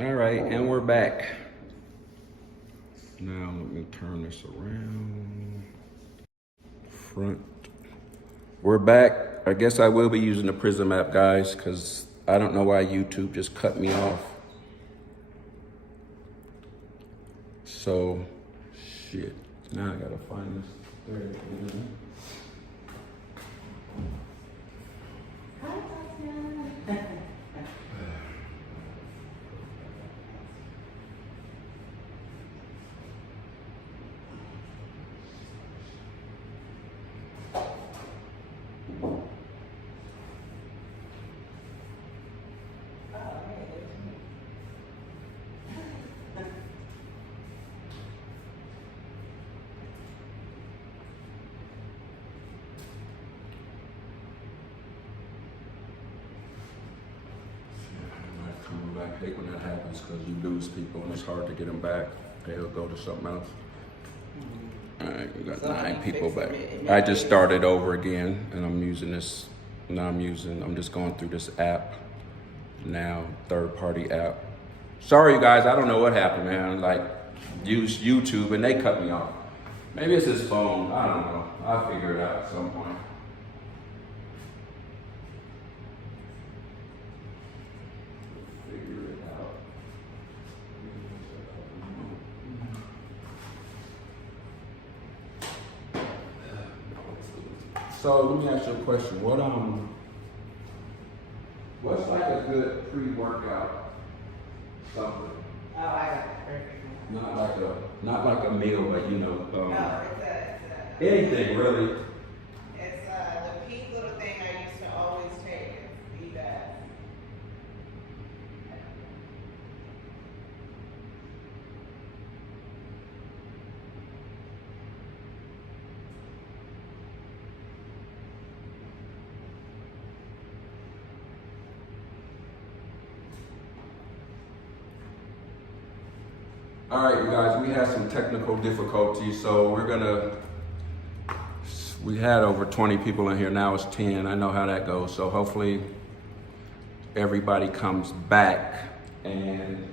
All right, and we're back. Now let me turn this around. Front. We're back. I guess I will be using the Prism app, guys, because I don't know why YouTube just cut me off. So, shit. Now I gotta find this. There it is. Hi, Tatiana. I hate when that happens because you lose people and it's hard to get them back. They'll go to something else. All right, we got So 9 people back. it I just started over again and I'm using this. Now I'm just going through this app now, third-party app. Sorry, you guys, I don't know what happened, man. Like, use YouTube and they cut me off. Maybe it's his phone. I don't know. I'll figure it out at some point. So let me ask you a question. What's like a good pre-workout something? Oh, I got it. Perfect. Not like a meal, but you know, No, anything really. it's the pink little thing I used to always take. It's that. All right, you guys, we had some technical difficulties, so we had over 20 people in here, now it's 10. I know how that goes, so hopefully everybody comes back and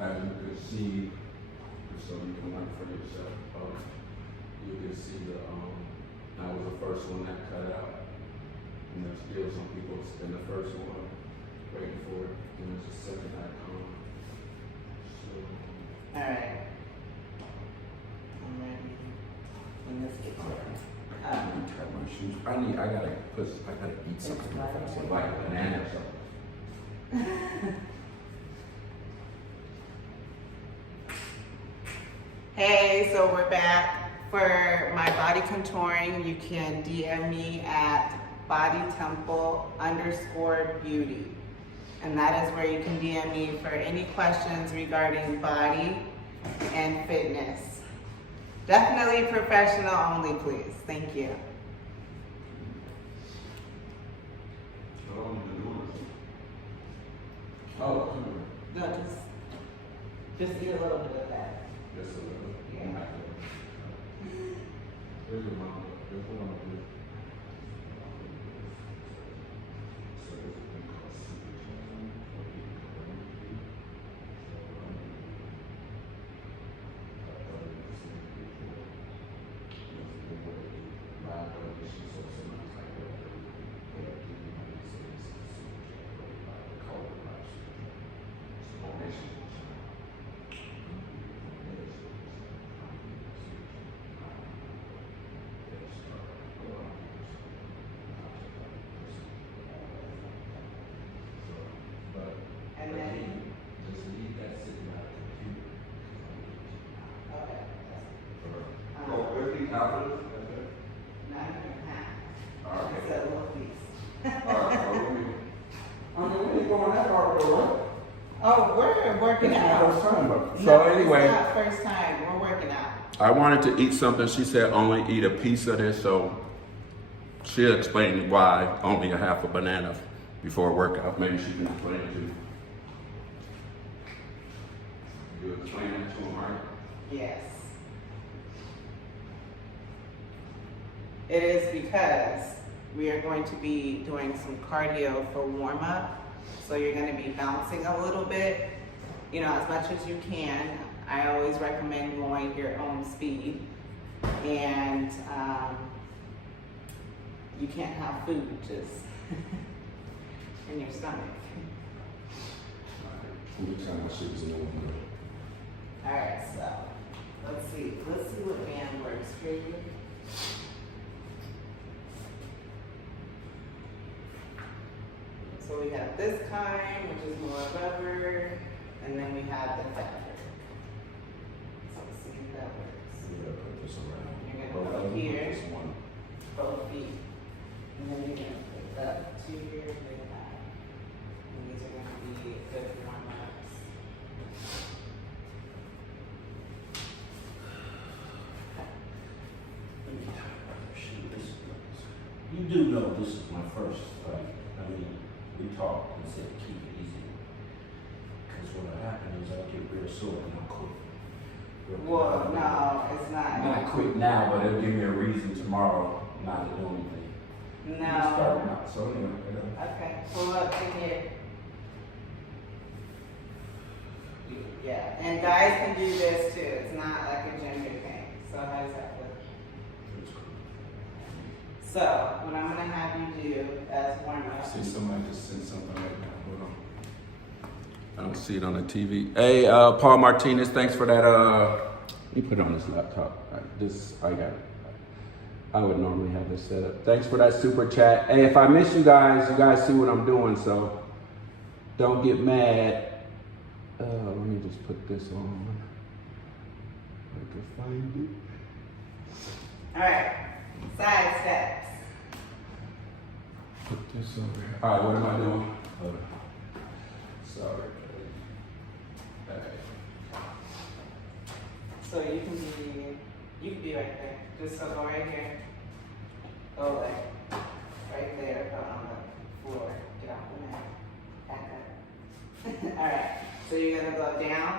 as you can see, so you can learn for yourself, you can see that was the first one that cut out. And there's still some people in the first one waiting for it, and there's a second icon. All right. I'm ready. When this gets ready. I need to try my shoes. I gotta eat something real fast, like a banana or something. Hey, so we're back for my body contouring. You can DM me at bodytemple_beauty. And that is where you can DM me for any questions regarding body and fitness. Definitely professional only, please. Thank you. Oh, No, just eat a little bit of that. just a little. Yeah. There's your mom. There's one of you. And then, Just leave that sitting on the okay. computer. Oh, where's the calculus? 9.5. All right. It's a little piece. All right, we ain't going that hard though, right? Oh, we're working It's out. my first time, but- No, So anyway, it's not first time. We're working out. I wanted to eat something. She said only eat a piece of this, so she'll explain why only a half a banana before a workout. Maybe she can explain it to you. You explain it to him, right? Yes. It is because we are going to be doing some cardio for warm up. So you're gonna be bouncing a little bit, you know, as much as you can. I always recommend going your own speed. And you can't have food just in your stomach. Alright, so let's see what band works for you. So we have this kind, which is more rubber, and then we have the fabric. So let's see if that works. You're gonna go here, both feet, and then you're gonna put up to here, bring it back. And these are gonna be good warm-ups. You do know this is my first fight. I mean, we talked and said keep it easy. Because what'll happen is I'll get real sore and I'll quit. Well, no, it's not. Not quit now, but it'll give me a reason tomorrow not to do anything. You start No. out, so anyway. Okay, pull up in here. Yeah, and guys can do this too. It's not like a gender thing. So how does that look? So what I'm gonna have you do as warm up. See, somebody just sent something right now. Hold on. I don't see it on the TV. Hey, Paul Martinez, thanks for that. Let me put it on this laptop. I got it. I would normally have this set up. Thanks for that super chat. Hey, if I miss you guys see what I'm doing, so don't get mad. Let me just put this on. I can find it. All right, side steps. Put this over here. All right, what am I doing? Hold on. Sorry. All right. So you can be right there. Just so go right here. Go like right there, but on the floor. Get off the mat. Back up. All right. So you're gonna go down.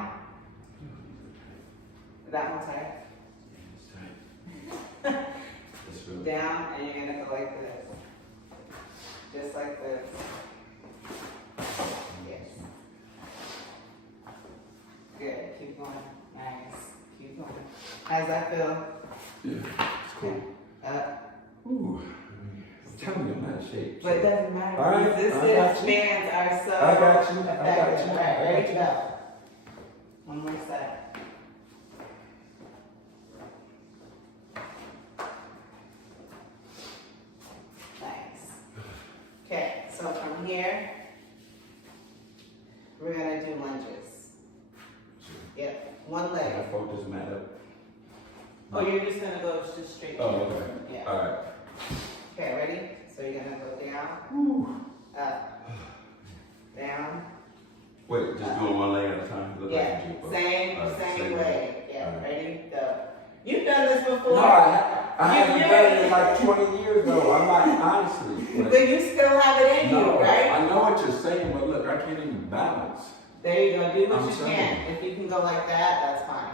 That one's tight. It's really Down, and you're gonna go like this. Just like this. Yes. Good. Keep going. Nice. Keep going. How's that feel? yeah, it's cool. Up. Ooh, tell me I'm not shape. But it doesn't matter. All right, I got Resistance you. bands are so I got you. I got effective. you. All right, I got ready to you. go. One more side. Nice. Okay, so from here, we're gonna do lunges. Yep, one leg. I focus mat up. Oh, you're just gonna go just straight. Oh, here. okay. Yeah. All right. Okay, ready? So you're gonna go down, up, down. Wait, just doing one leg at a time. Look Yeah, like a jukebox. same All right, way. way. Yeah, All right. ready? Go. You've done this before. No, I haven't You done it did. in like 20 years though. I'm like, honestly. But you still have it in no, you, right? I know what you're saying, but look, I can't even balance. There you go. Do what I'm you saying. can. If you can go like that, that's fine.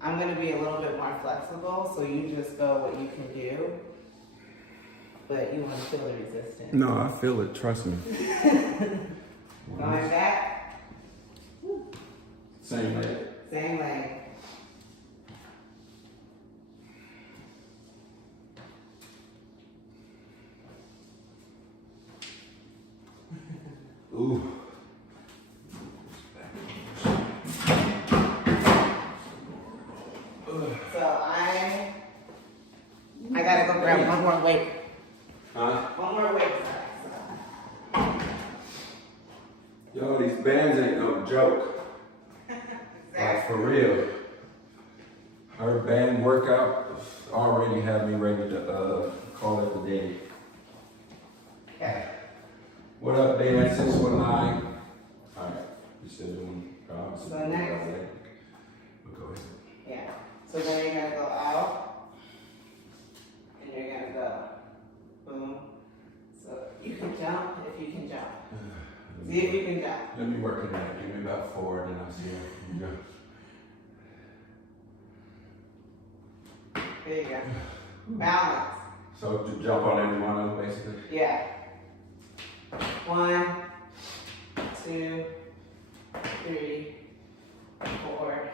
I'm gonna be a little bit more flexible, so you just go what you can do. But you want to feel the resistance. No, I feel it. Trust me. Going back, Same leg. same leg. Ooh. So I gotta go grab one more weight. Huh? One more weight. Yo, these bands ain't no joke. Like for real. Her band workout already had me ready to call it the day. Okay. What up, Dan? 619. All right, you said doing. So next. But go ahead. Yeah. So then you're gonna go out, and you're gonna go, boom. So you can jump if you can jump. See if you can jump. Let me work on that. Give me about 4, and then I'll see how you go. There you go. Balance. So to jump on every one of them, basically. Yeah. 1, 2, 3, 4,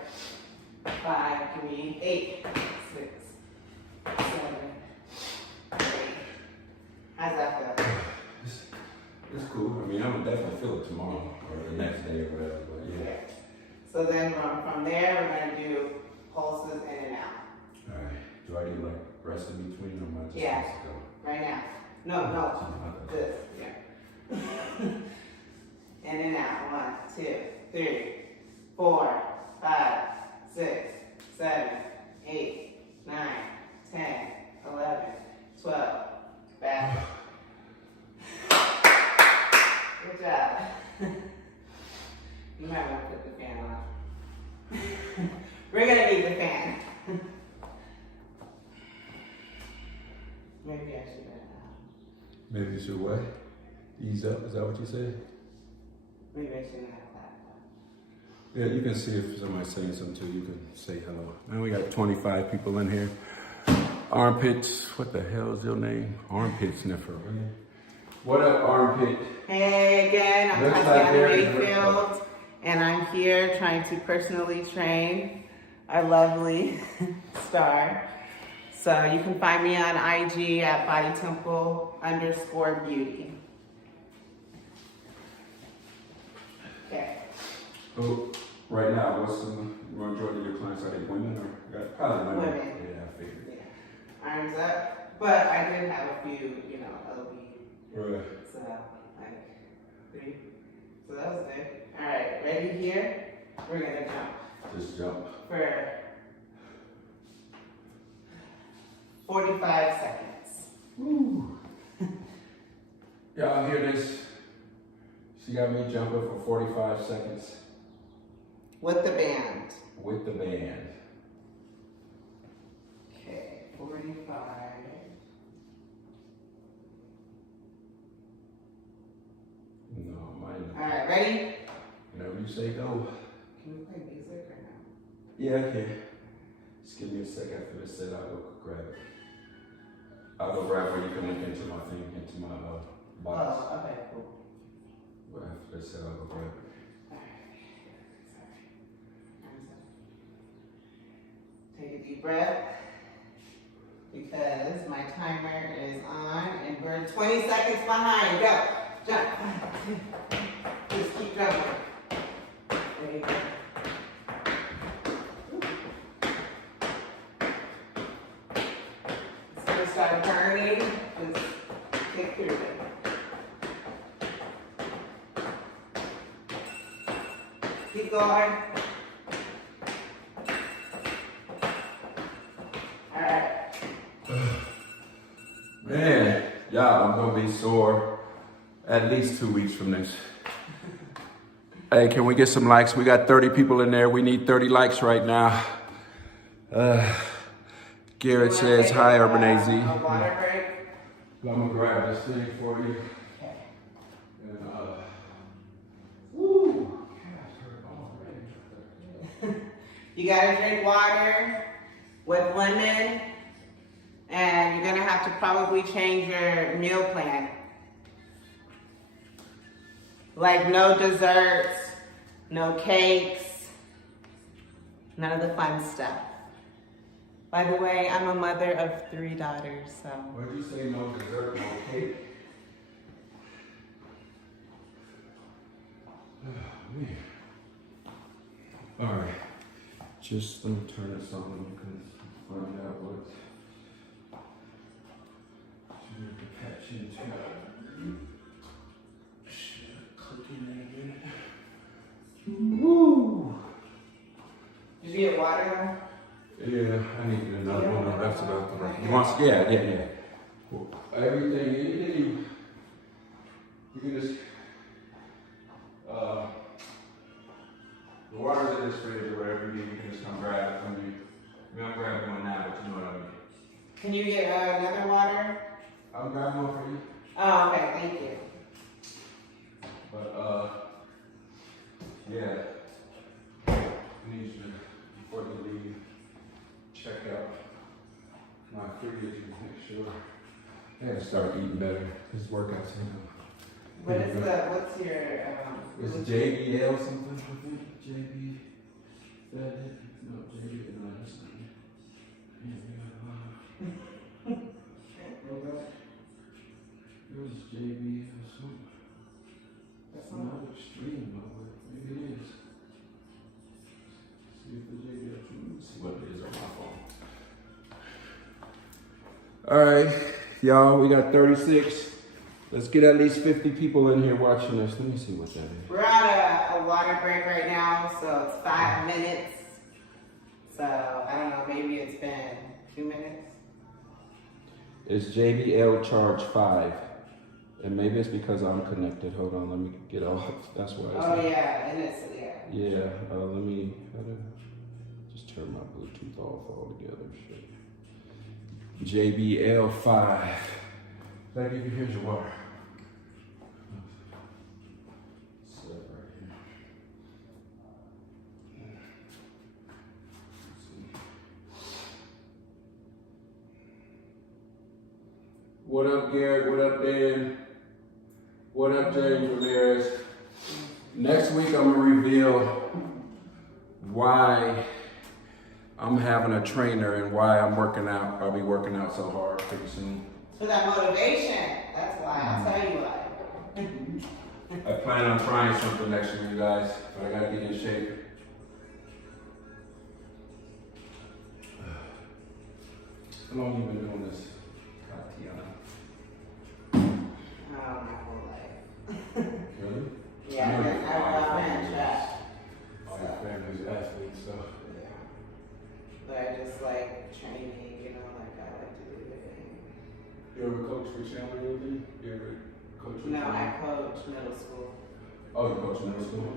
5, give me 8, 6, 7, 8. How's that feel? It's cool. I mean, I'm gonna definitely feel it tomorrow or the next day or whatever, but yeah. So then from there, we're gonna do pulses in and out. All right. Do I need like rest in between or am I just Yeah. supposed to go? Right now. No, this, yeah. In and out. 1, 2, 3, 4, 5, 6, 7, 8, 9, 10, 11, 12. Back. Good job. You might want to put the fan on. We're gonna need the fan. Maybe I should. Maybe you should what? Ease up? Is that what you said? Maybe I shouldn't have that. Yeah, you can see if somebody's saying something too. You can say hello. Man, we got 25 people in here. Armpits. What the hell is your name? Armpit sniffer. Really? What up, Armpit? Hey again, I'm Looks like TatianaMayfield, and I'm here trying to personally train our lovely star. So you can find me on IG at bodytemple_beauty. Okay. Oh, right now, what's the majority of your clients? Are they women or probably women? Women. Yeah, I figured. Yeah. Arms up. But I did have a few, LB. Right. So, like 3. So that was good. All right, ready here? We're gonna jump Just jump. for 45 seconds. Woo. Y'all hear this? She got me jumping for 45 seconds With the band. with the band. Okay, 45. No, mine. All right, ready? Whenever you say go. Can we play music or no? Yeah, okay. Just give me a second after this set. I'll go grab it. I'll go grab where you can link into my thing, into my box. Oh, okay, cool. But after this set, I'll go grab it. All right. Sorry. Take a deep breath. Because my timer is on and we're 20 seconds behind. Go. Jump. Just keep jumping. There you go. It's gonna start burning. Just kick through it. Keep going. All right. Man, y'all, I'm gonna be sore at least 2 weeks from this. Hey, can we get some likes? We got 30 people in there. We need 30 likes right now. Garrett says, hi, Urban AZ. A water break. I'm gonna grab this thing for you. And, woo. You gotta drink water with lemon, and you're gonna have to probably change your meal plan. Like no desserts, no cakes, none of the fun stuff. By the way, I'm a mother of 3 daughters, so. What did you say? No dessert, no cake? Oh, man. All right. Just let me turn this on and you can find out what you need to patch into. Should click in a minute. Woo! Did you get water? Yeah, I need to get another one. That's about the right. You want? Yeah. Cool. Everything, anything you can just, the water's in this fridge or whatever you need, you can just come grab it from me. I mean, I'm grabbing one now, but you know what I mean. Can you get another water? I'll grab one for you. Oh, okay, thank you. But, yeah. I need you to, before you leave, check out my fridge and make sure I gotta start eating better. This workout's in. what's your, It's JBL something, I think. JB. No, JB. No, that's not it. Yeah, we got go back. It was JB or something. That's not extreme, but maybe it is. See if the JBL. Let me see what it is on my phone. All right, y'all. We got 36. Let's get at least 50 people in here watching this. Let me see what that is. we're at a water break right now, so it's 5 minutes. So, I don't know, maybe it's been 2 minutes. It's JBL Charge 5. And maybe it's because I'm connected. Hold on, let me get off. That's why. Oh, yeah, and it's, Yeah, let me just turn my Bluetooth off altogether. Shit. JBL 5. Thank you. Here's your water. Set right here. Let's see. What up, Garrett? What up, Dan? What up, James Ramirez? Next week, I'm gonna reveal why I'm having a trainer and why I'm working out. I'll be working out so hard pretty soon. For that motivation, that's why. I'll tell you why. I plan on trying something next year, you guys, but I gotta get in shape. How long have you been doing this, Tatiana? Oh, my whole life. Really? Yeah, I've been track. All your family's athletes, so. Yeah. But I just like training, you know, like I like to do everything. You ever coach for Chandler or anything? You ever coach for No, Chandler? I coach middle school. Oh, you coach middle school?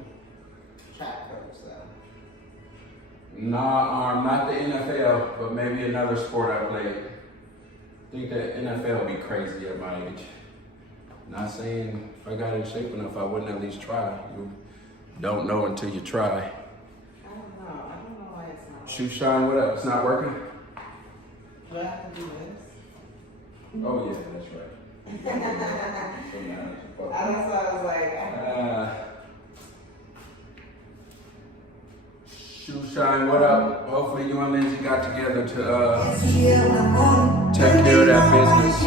Track coach, though. Nah, not the NFL, but maybe another sport I played. I think that NFL would be crazy at my age. Not saying if I got in shape enough, I wouldn't at least try. You don't know until you try. I don't know why it's not. Shoe shine, what up? It's not working? Do I have to do this? Oh yeah, that's right. So now I was like, Shoe shine, what up? Hopefully you and Lindsay got together to take care of that business.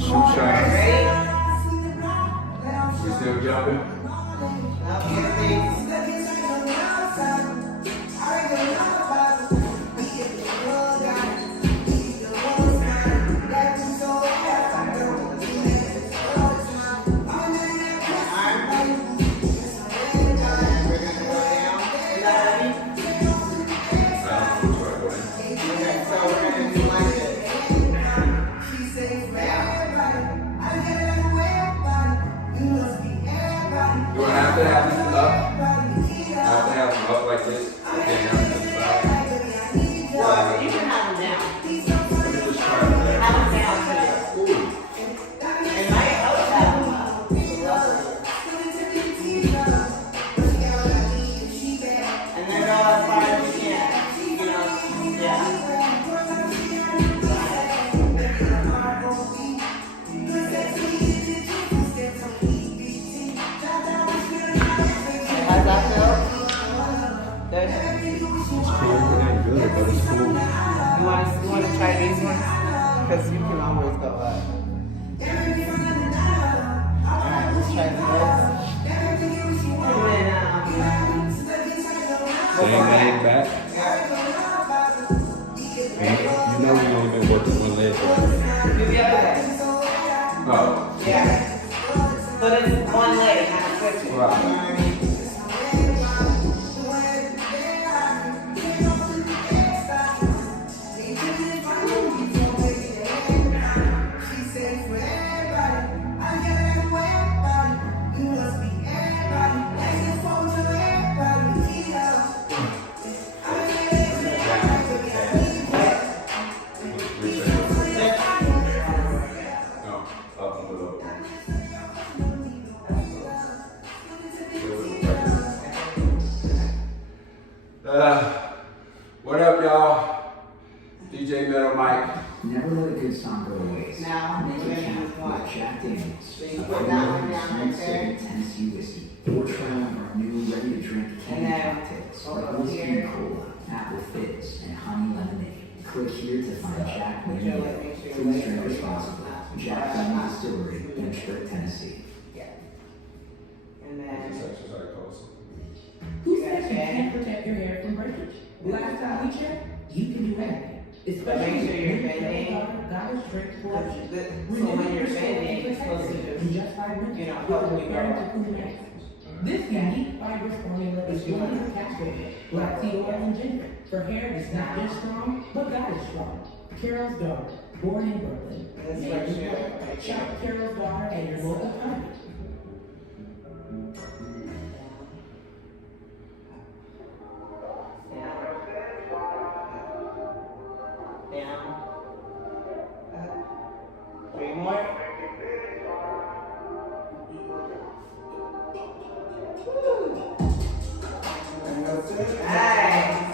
Shoe shine. ready? We still jumping? Do I have to have this up? I have to have them up like this? Okay, now it's about. Well, you can have them down. Let me just try it there. Have them down too. Ooh. And my other have them up. And then go as far as you can. You know, yeah. How's that feel? Good? It's cool, it ain't good, but it's cool. You want to try these ones? Because you can always go up. Alright, let's try this. And then, Same leg back. And you know you only been working one leg, right? do the other leg. Oh. Yeah. But it's one leg, not switching. Right. You know what I mean? No, up and below. What up, y'all? DJ Metal Mike. Never let a good song go to waste. Now, Make we're it gonna count do one. with Jack Daniels. So you put that one down right there. Tennessee whiskey. Or try one of our new ready-to-drink And then cocktails over like whiskey here. cola, apple fizz, and honey lemonade. Click here to find Jack Would near you you. let me show you Please later? drink responsibly. Jack Daniel's Distillery, Lynchburg, Tennessee. Yeah. And then, Who says you can't protect your hair from breakage? Last time we checked, you can do anything. Especially Make sure you're when bending. God is strict for us. so when you're bending, you're supposed to just, help me go. This unique fibrous formula is only encapsulated black tea oil and ginger for hair that's not just strong, but God is strong. Carol's daughter, born in Brooklyn. This Named right Nicole. here. Shop Carol's daughter at your local company. Down. Up. 3 more. Nice.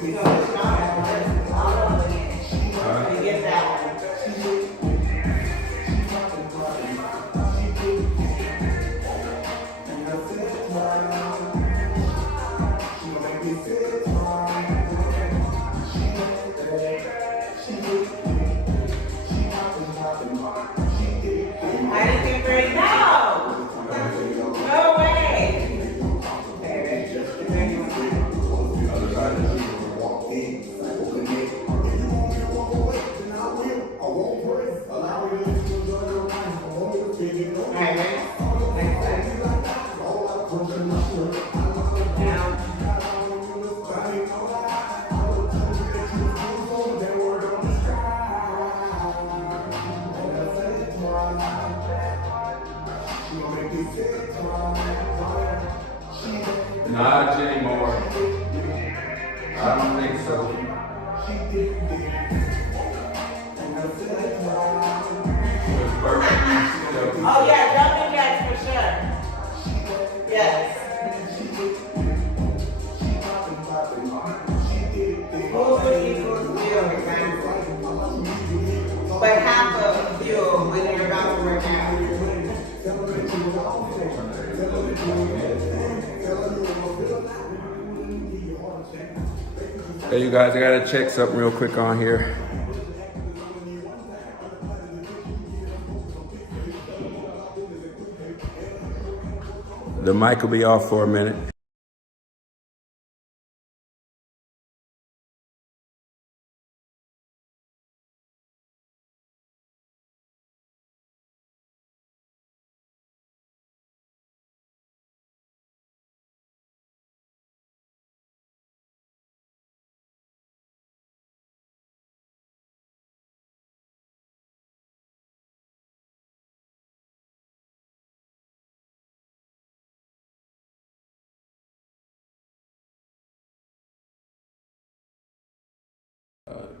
We go with strong first. All over again. You get that one. Anything for you? No! No way! Other side. Alright, ready? Next side. Down. Not anymore. I don't think so. It's perfect. Oh yeah, jumping jacks for sure. Yes. Full foot equals fuel, exactly. But half of fuel when you're about to work out. Hey, you guys, I gotta check something real quick on here. The mic will be off for a minute.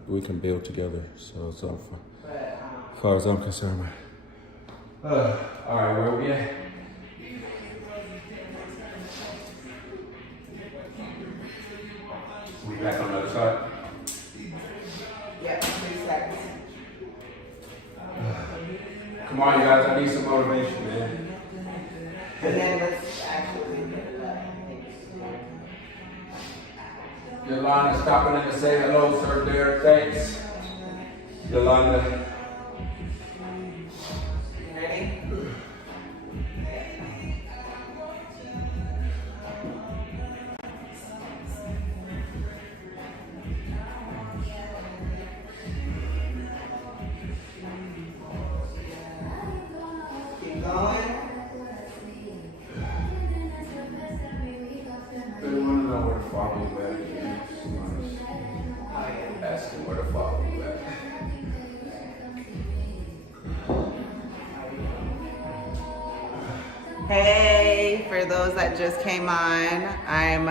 We can build together, so as far as I'm concerned. All right, where we at? We back on the other side. Yeah, 3 seconds. Come on, you guys, I need some motivation, man. And then let's actually do it. Yolanda stopping in to say hello, sir, there, thanks. Yolanda. Ready? Keep going. They want to know where the fuck we at. Somebody's asking where the fuck we at. Hey, for those that just came on, I'm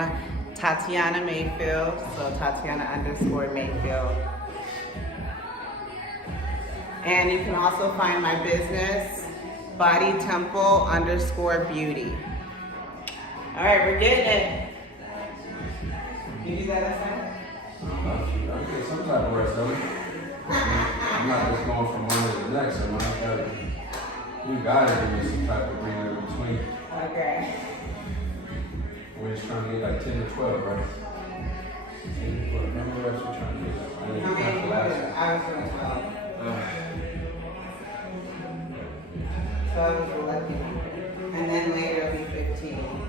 Tatiana Mayfield, so Tatiana_Mayfield. And you can also find my business, BodyTemple_Beauty. All right, we're getting it. You do that last time? I get some type of rest, though. I'm not just going from one to the next. I'm not You gotta give me some type of breather in between. Okay. We're just trying to get like 10 to 12, right? 10 to 12. Remember what else we're trying to get? I didn't How many count did the you last do? I was doing 12. one. 12 is the lucky number. And then later it'll be 15.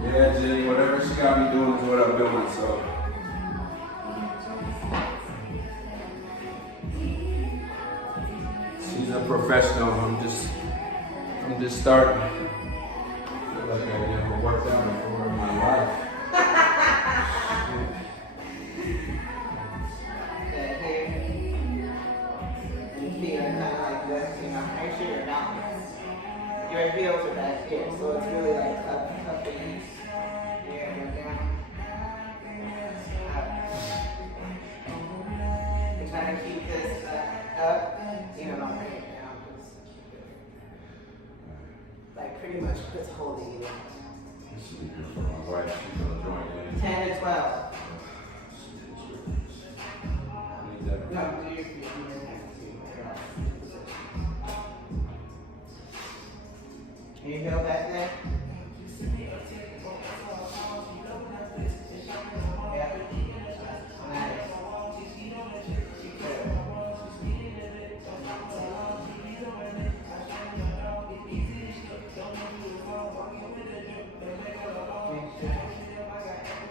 Yeah, Jenny, whatever she got me doing is what I'm doing, so. She's a professional. I'm just starting. I feel like I never worked out before in my life. That here. Your feet are kind of like this, you know. Make sure you're balanced. Your heels are back here, so it's really like up and yeah, and down. Up. You're trying to keep this up, you know, not bring it down. Just keep it. Like pretty much just holding you. This will be good for my wife. She's gonna join in. 10 to 12. Need that. No, do your feet in your hands too. Can you feel back there? Yeah. Nice. Good.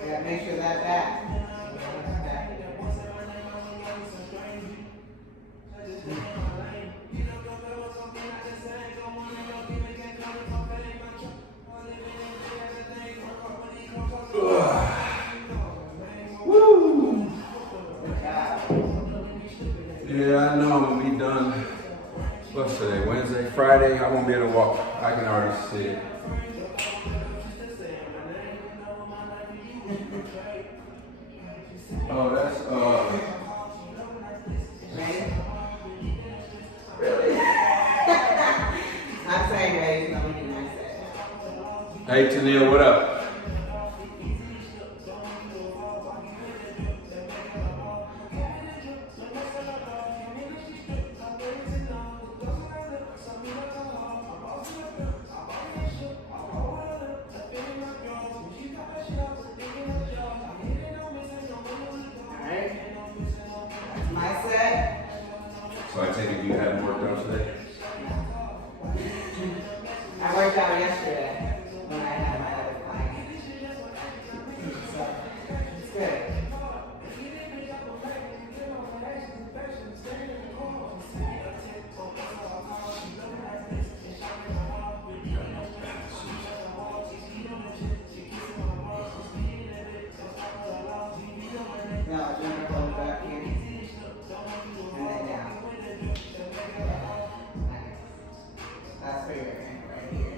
Yeah, make sure that back. Woo! Good job. Yeah, I know I'm gonna be done. What's today? Wednesday, Friday. I won't be able to walk. I can already see it. Oh, that's Ready? Really? I'm saying ready, so I'm making nice at it. Hey Tania, what up? Alright. That's my set. So I take it you haven't worked out today? I worked out yesterday when I had my other client. So, it's good. No, you're gonna hold back here. And then down. Nice. That's for your ankle right here.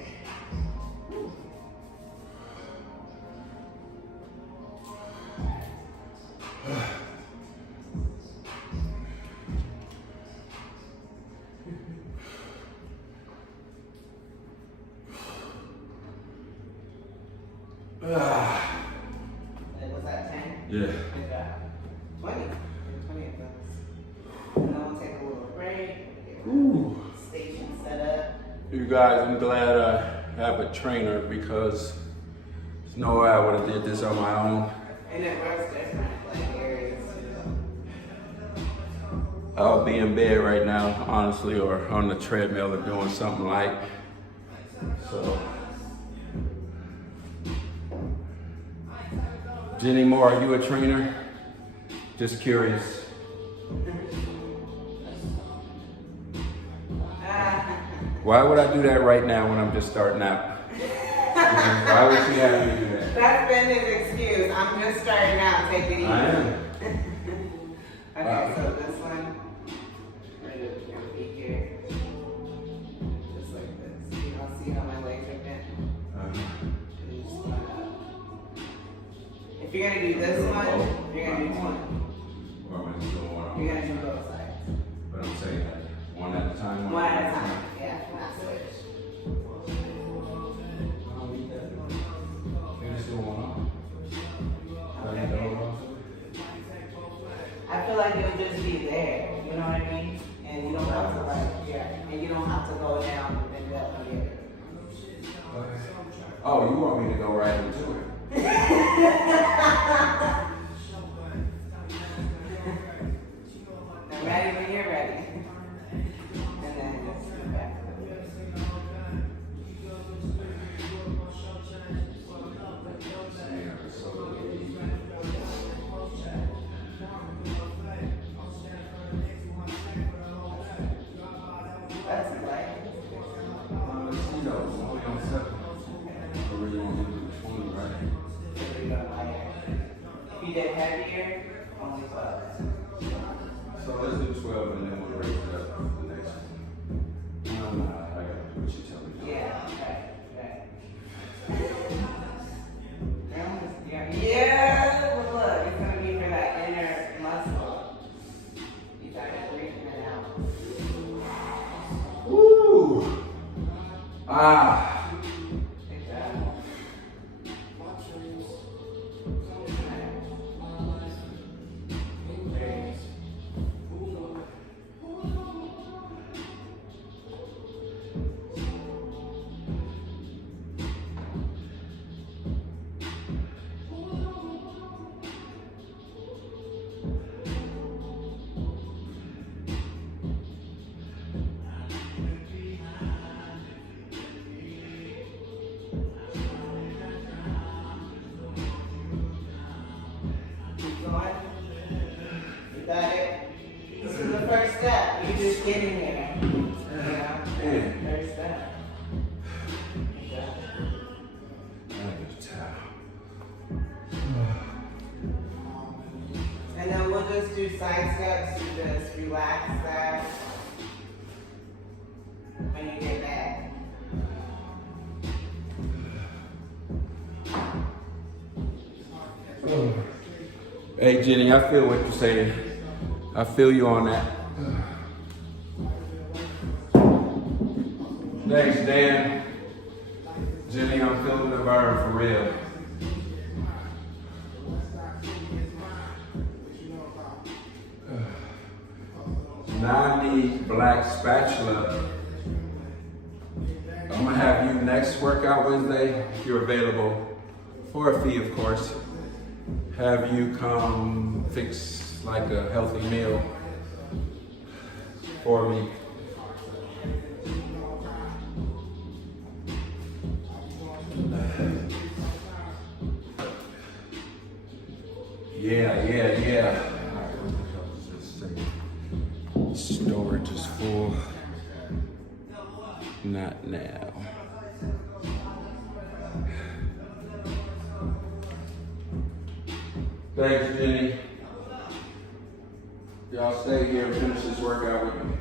Was that 10? Yeah. Good job. 20. 20 of those. And then we'll take a little break. Ooh. Station set up. You guys, I'm glad I have a trainer because there's no way I would have did this on my own. And it works different, like areas. I'll be in bed right now, honestly, or on the treadmill or doing something light. So, Jenny Moore, are you a trainer? Just curious. Why would I do that right now when I'm just starting out? Why would she have me do that? That's been his excuse. I'm just starting out. Take it easy. I am. Okay, so this one, right up your feet here. Just like this. You don't see how my legs are bent? And you just line up. If you're gonna do this one, you're gonna do one. Or am I just doing one? You're gonna do both sides. But I'm saying like one at a time. One at a time. Yeah, not switch. I'll leave that. Maybe just do one off. I feel like you'll just be there, you know what I mean? And you don't have to and you don't have to go down and up here. Oh, you want me to go right into it? I'm ready when you're ready. And then just come back. That's right. You know, it's only on 7. So we're going to do 20, right? If you did heavier, only 12. So let's do 12 and then we'll raise it up for the next one. No, I gotta do what you tell me. Yeah, okay. Yeah, but look, it's gonna be for that inner muscle. You gotta breathing it out. Woo! Ah! Good job. Keep going. You got it. This is the first step. You're just getting there. Yeah. Man, First step. Good job. I get a towel. And then we'll just do side steps. You just relax that when you get back. Hey Jenny, I feel what you're saying. I feel you on that. Thanks, Dan. Jenny, I'm feeling the burn for real. Now I need black spatula. I'm gonna have you next workout Wednesday, if you're available, for a fee of course. Have you come fix like a healthy meal for me. Yeah. Storage is full. Not now. Thanks, Jenny. Y'all stay here and finish this workout with me.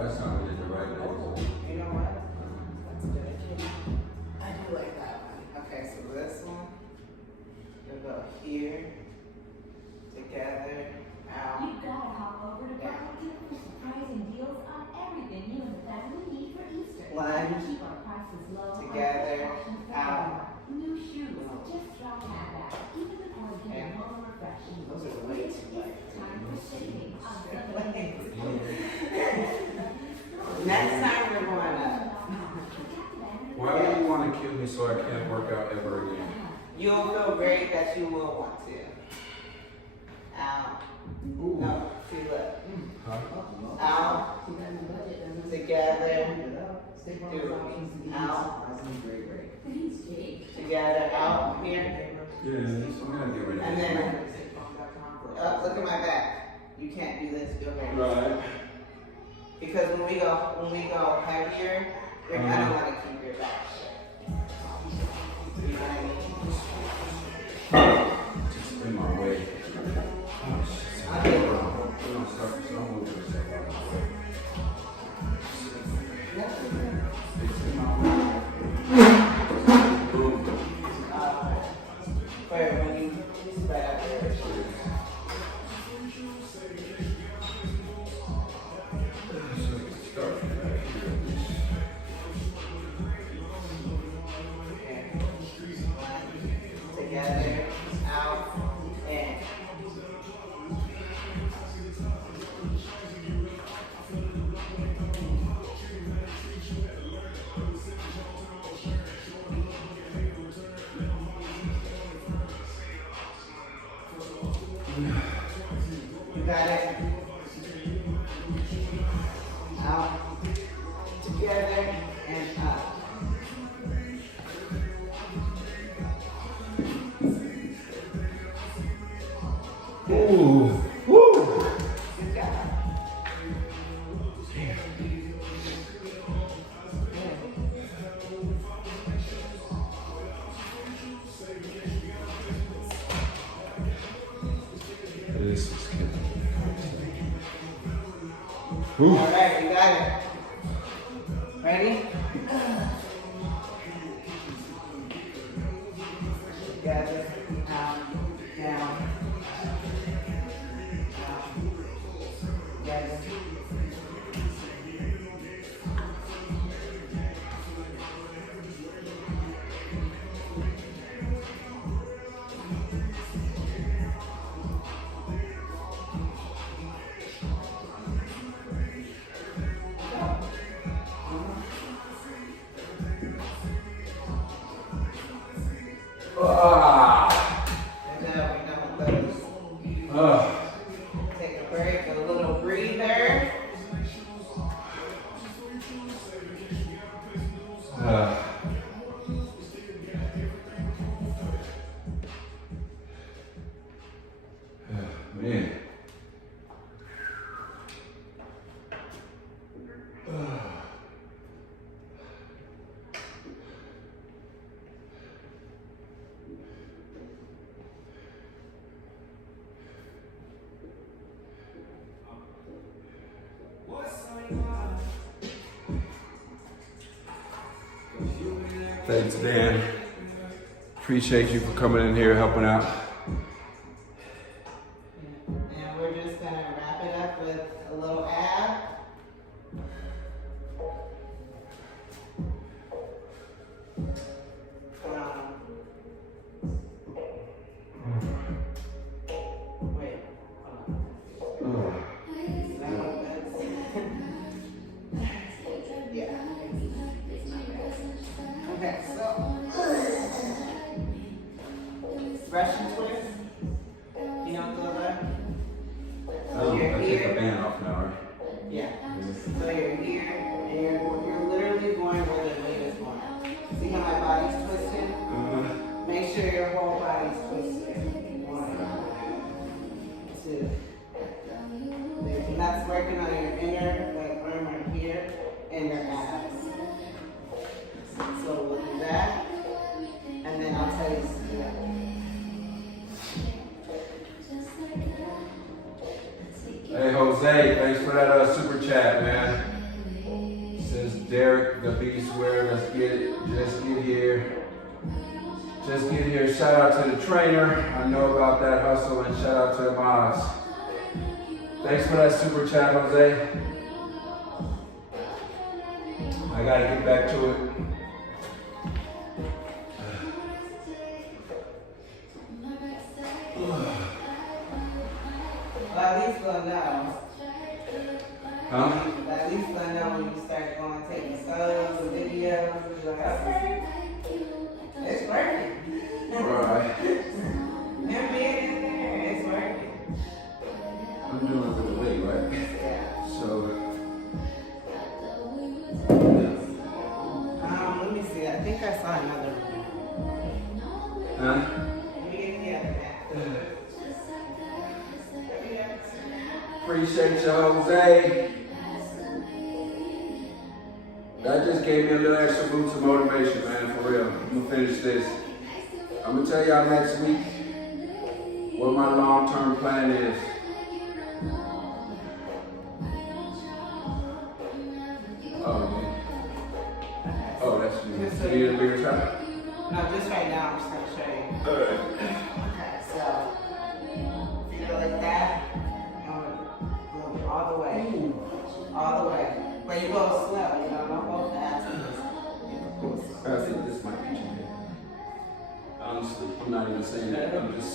Last time we did the right legs. You know what? That's good. I do like that one. Okay, so this one, you'll go here, together, out. You've got to hop over to Burlington for surprising deals on everything you and the family need for Easter. Lunge, Keep our prices low. together, out. New shoes, just drop that back. Even the boys get a little refreshing. Those are way too light. Time for saving on something. Next time we're going up. Why do you want to kill me so I can't work out ever again? You'll feel great that you will want to. Out. No, see, look. Huh? Out. Together. Do. Out. Together. Out. Here. Yeah, I'm gonna get rid of And this. then up. Look at my back. You can't do this. Feel very Right. Because when we go heavier, you're gonna want to keep your back straight. You know what I mean? Just in my way. I'll do it. We don't start, so I'm moving myself out of the way. It's in my way. Boom. Where when you spread out your Start. together, out, in. You got it. Out, together, and up. Ooh. Woo. Good job. This is killing me. All right, you got it. Ready? Together, out, down. Out, together. Ah. Good job, we know what those. Ah. Take a break, a little breather. Ah. Man. Thanks, Dan. Appreciate you for coming in here, helping out. And we're just gonna wrap it up with a little ab. Wait, hold on. Is that what that's? Yeah. Okay, so Russian twist. You know what those are? Oh, You're I take here. the band off now, right? Yeah. So you're here, and you're literally going where the weight is going. See how my body's twisted? Make sure your whole body's twisted. 1, 2. And that's working on your inner, like arm right here, and your abs. So we'll do that, and then I'll tell you to do that. Hey, Jose, thanks for that super chat, man. Derek, the D.Ware, let's get it. Just get here. Just get here. Shout out to the trainer. I know about that hustle, and shout out to the mods. Thanks for that super chat, Jose. I gotta get back to it. Well, at least we'll know. Huh? At least we'll know when you start going taking photos and videos. You're like, okay, it's working. Right. Him being in there, it's working. I'm doing it with the weight, right? Yeah. So, Let me see. I think I saw another one. huh? Let me get the other one. Appreciate you, Jose. That just gave me a little extra boost of motivation, man, for real. I'm gonna finish this. I'm gonna tell y'all next week what my long-term plan is. Oh, that's you. You need a bigger shot? No, just right now. I'm just gonna show you. Alright. Okay, so feel like that. Go all the way. All the way. But you go slow, you know, don't go fast. I think this might be too big. Honestly, I'm not even saying that. I'm just.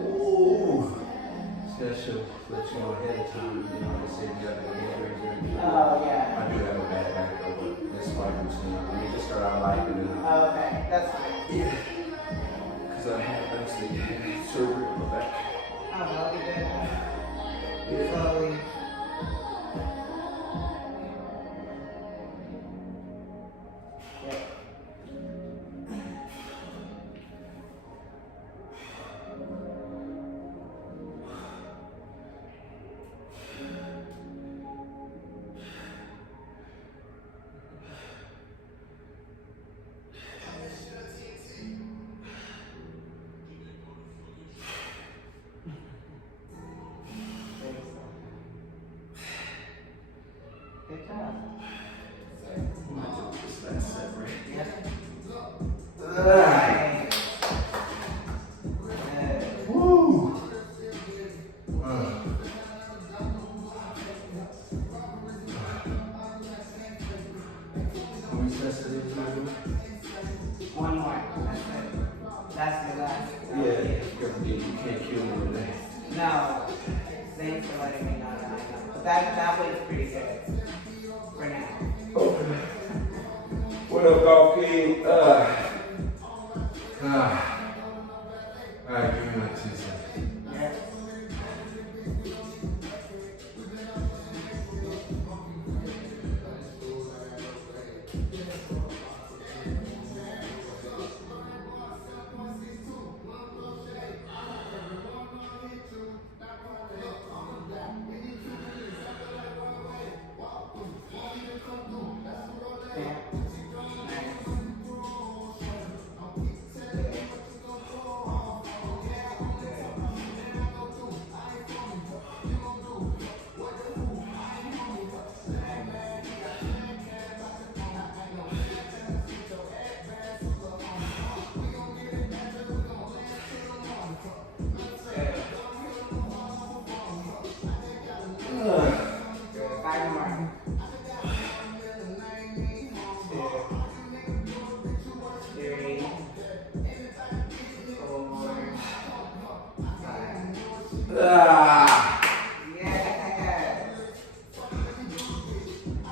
Ooh. That should let you know ahead of time. You know, they say you got to get Oh, yeah. I do have a bad back though, but that's why I'm saying. Let me just start out light and then. Oh, okay, that's fine. Yeah. Because I have actually had surgery on my back. Oh, that'll be good. Yeah. Slowly. Good job. That's separate. Right. Good. Woo! How many sets of these am I doing? One more. That's it. That's the last. Yeah, you can't kill me with that. No. Thanks for letting me know that. I know. But that weight's pretty good. For now. What up, Golf King? Alright, give me like 2 seconds. Yeah.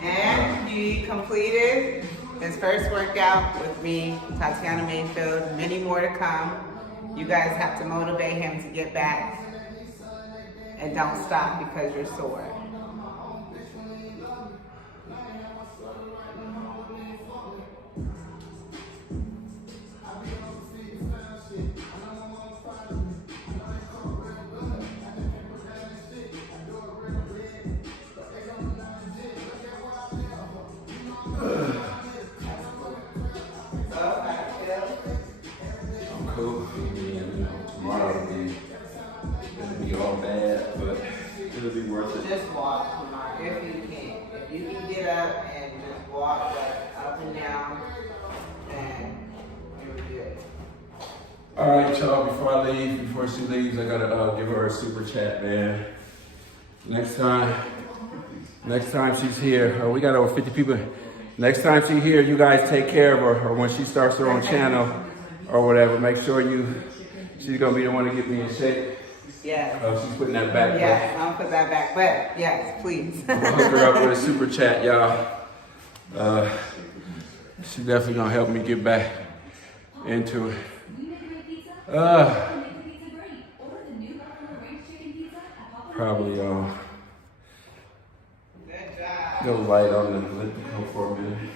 And he completed his first workout with me, TatianaMayfield. Many more to come. You guys have to motivate him to get back. And don't stop because you're sore. I'm cool. Tomorrow will be all bad, but it'll be worth worth it? Just walk, Kumar, if you can. If you can get up and just walk like up and down, then you're good. All right, y'all, before she leaves, I gotta give her a super chat, man. Next time she's here, we got over 50 people. Next time she's here, you guys take care of her, or when she starts her own channel or whatever, make sure she's gonna be the one to get me in shape. Yes. Oh, she's putting that back. Yes, I'll put that back, but yes, please. I'm gonna hook her up with a super chat, y'all. She definitely gonna help me get back into it. Probably Good job. go light on the elliptical for a minute.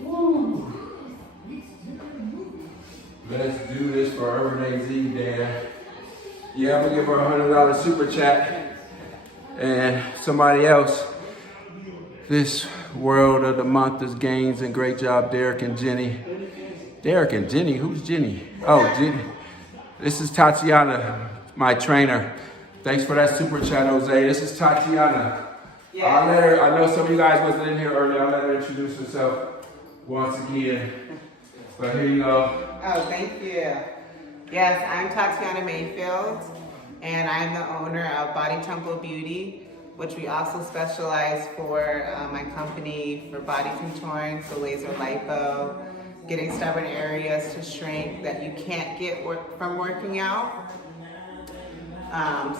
Woo. Let's do this for Urban AZ, Dan. Yeah, I'm gonna give her a $100 super chat. And somebody else, this world of the month is gains, and great job, Derek and Jenny. Derek and Jenny, who's Jenny? Oh, Jenny. This is Tatiana, my trainer. Thanks for that super chat, Jose. This is Tatiana. Yeah. I'll let her, I know some of you guys wasn't in here earlier. I'll let her introduce herself once again. But here you go. Oh, thank you. Yes, I'm TatianaMayfield, and I'm the owner of Body Temple Beauty, which we also specialize for my company for body contouring, so laser lipo, getting stubborn areas to shrink that you can't get from working out.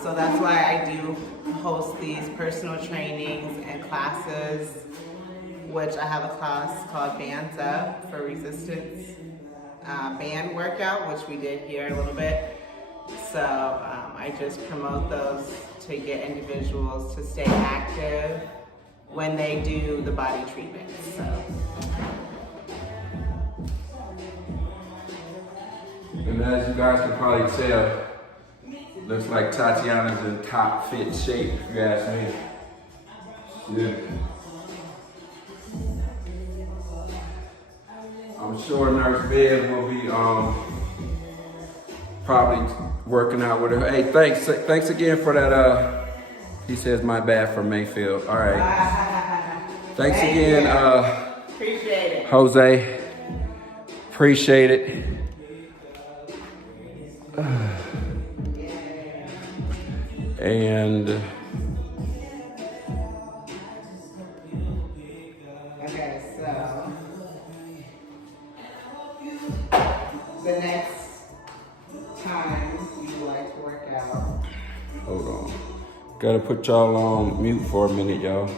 So that's why I do host these personal trainings and classes, which I have a class called Bands Up for resistance band workout, which we did here a little bit. So I just promote those to get individuals to stay active when they do the body treatment. So. And as you guys can probably tell, looks like Tatiana's in top fit shape, if you ask me. Yeah. I'm sure Nurse Bev will be probably working out with her. Hey, thanks again for that. He says my bad for Mayfield. All right. Thanks Thank again, you. Appreciate it. Jose. Appreciate it. And Okay, so the next time you like to work out. hold on. Gotta put y'all on mute for a minute, y'all.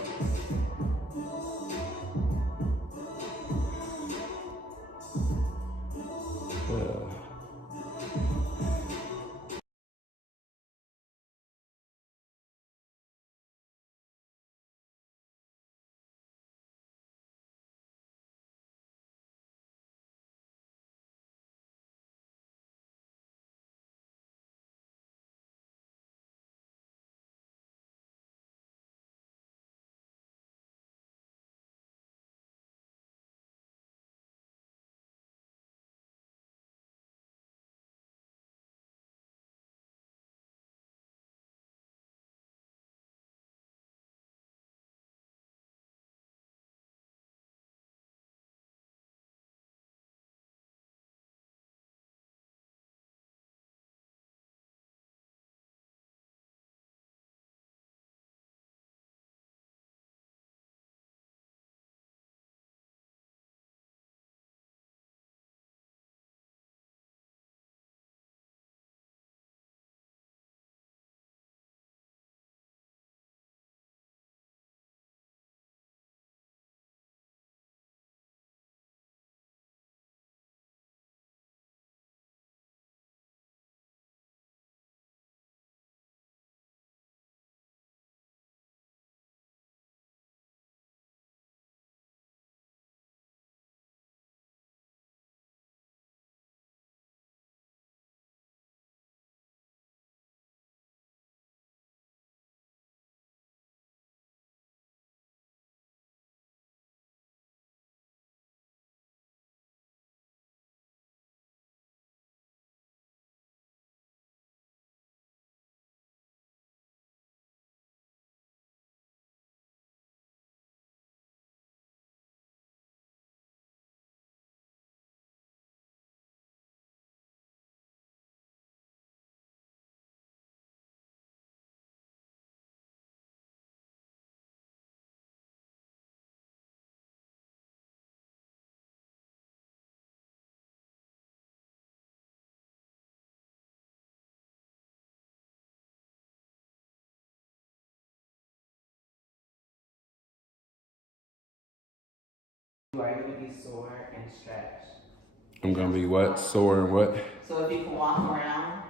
you are going to be sore and stretched. I'm gonna be what? Sore and what? So if you can walk around,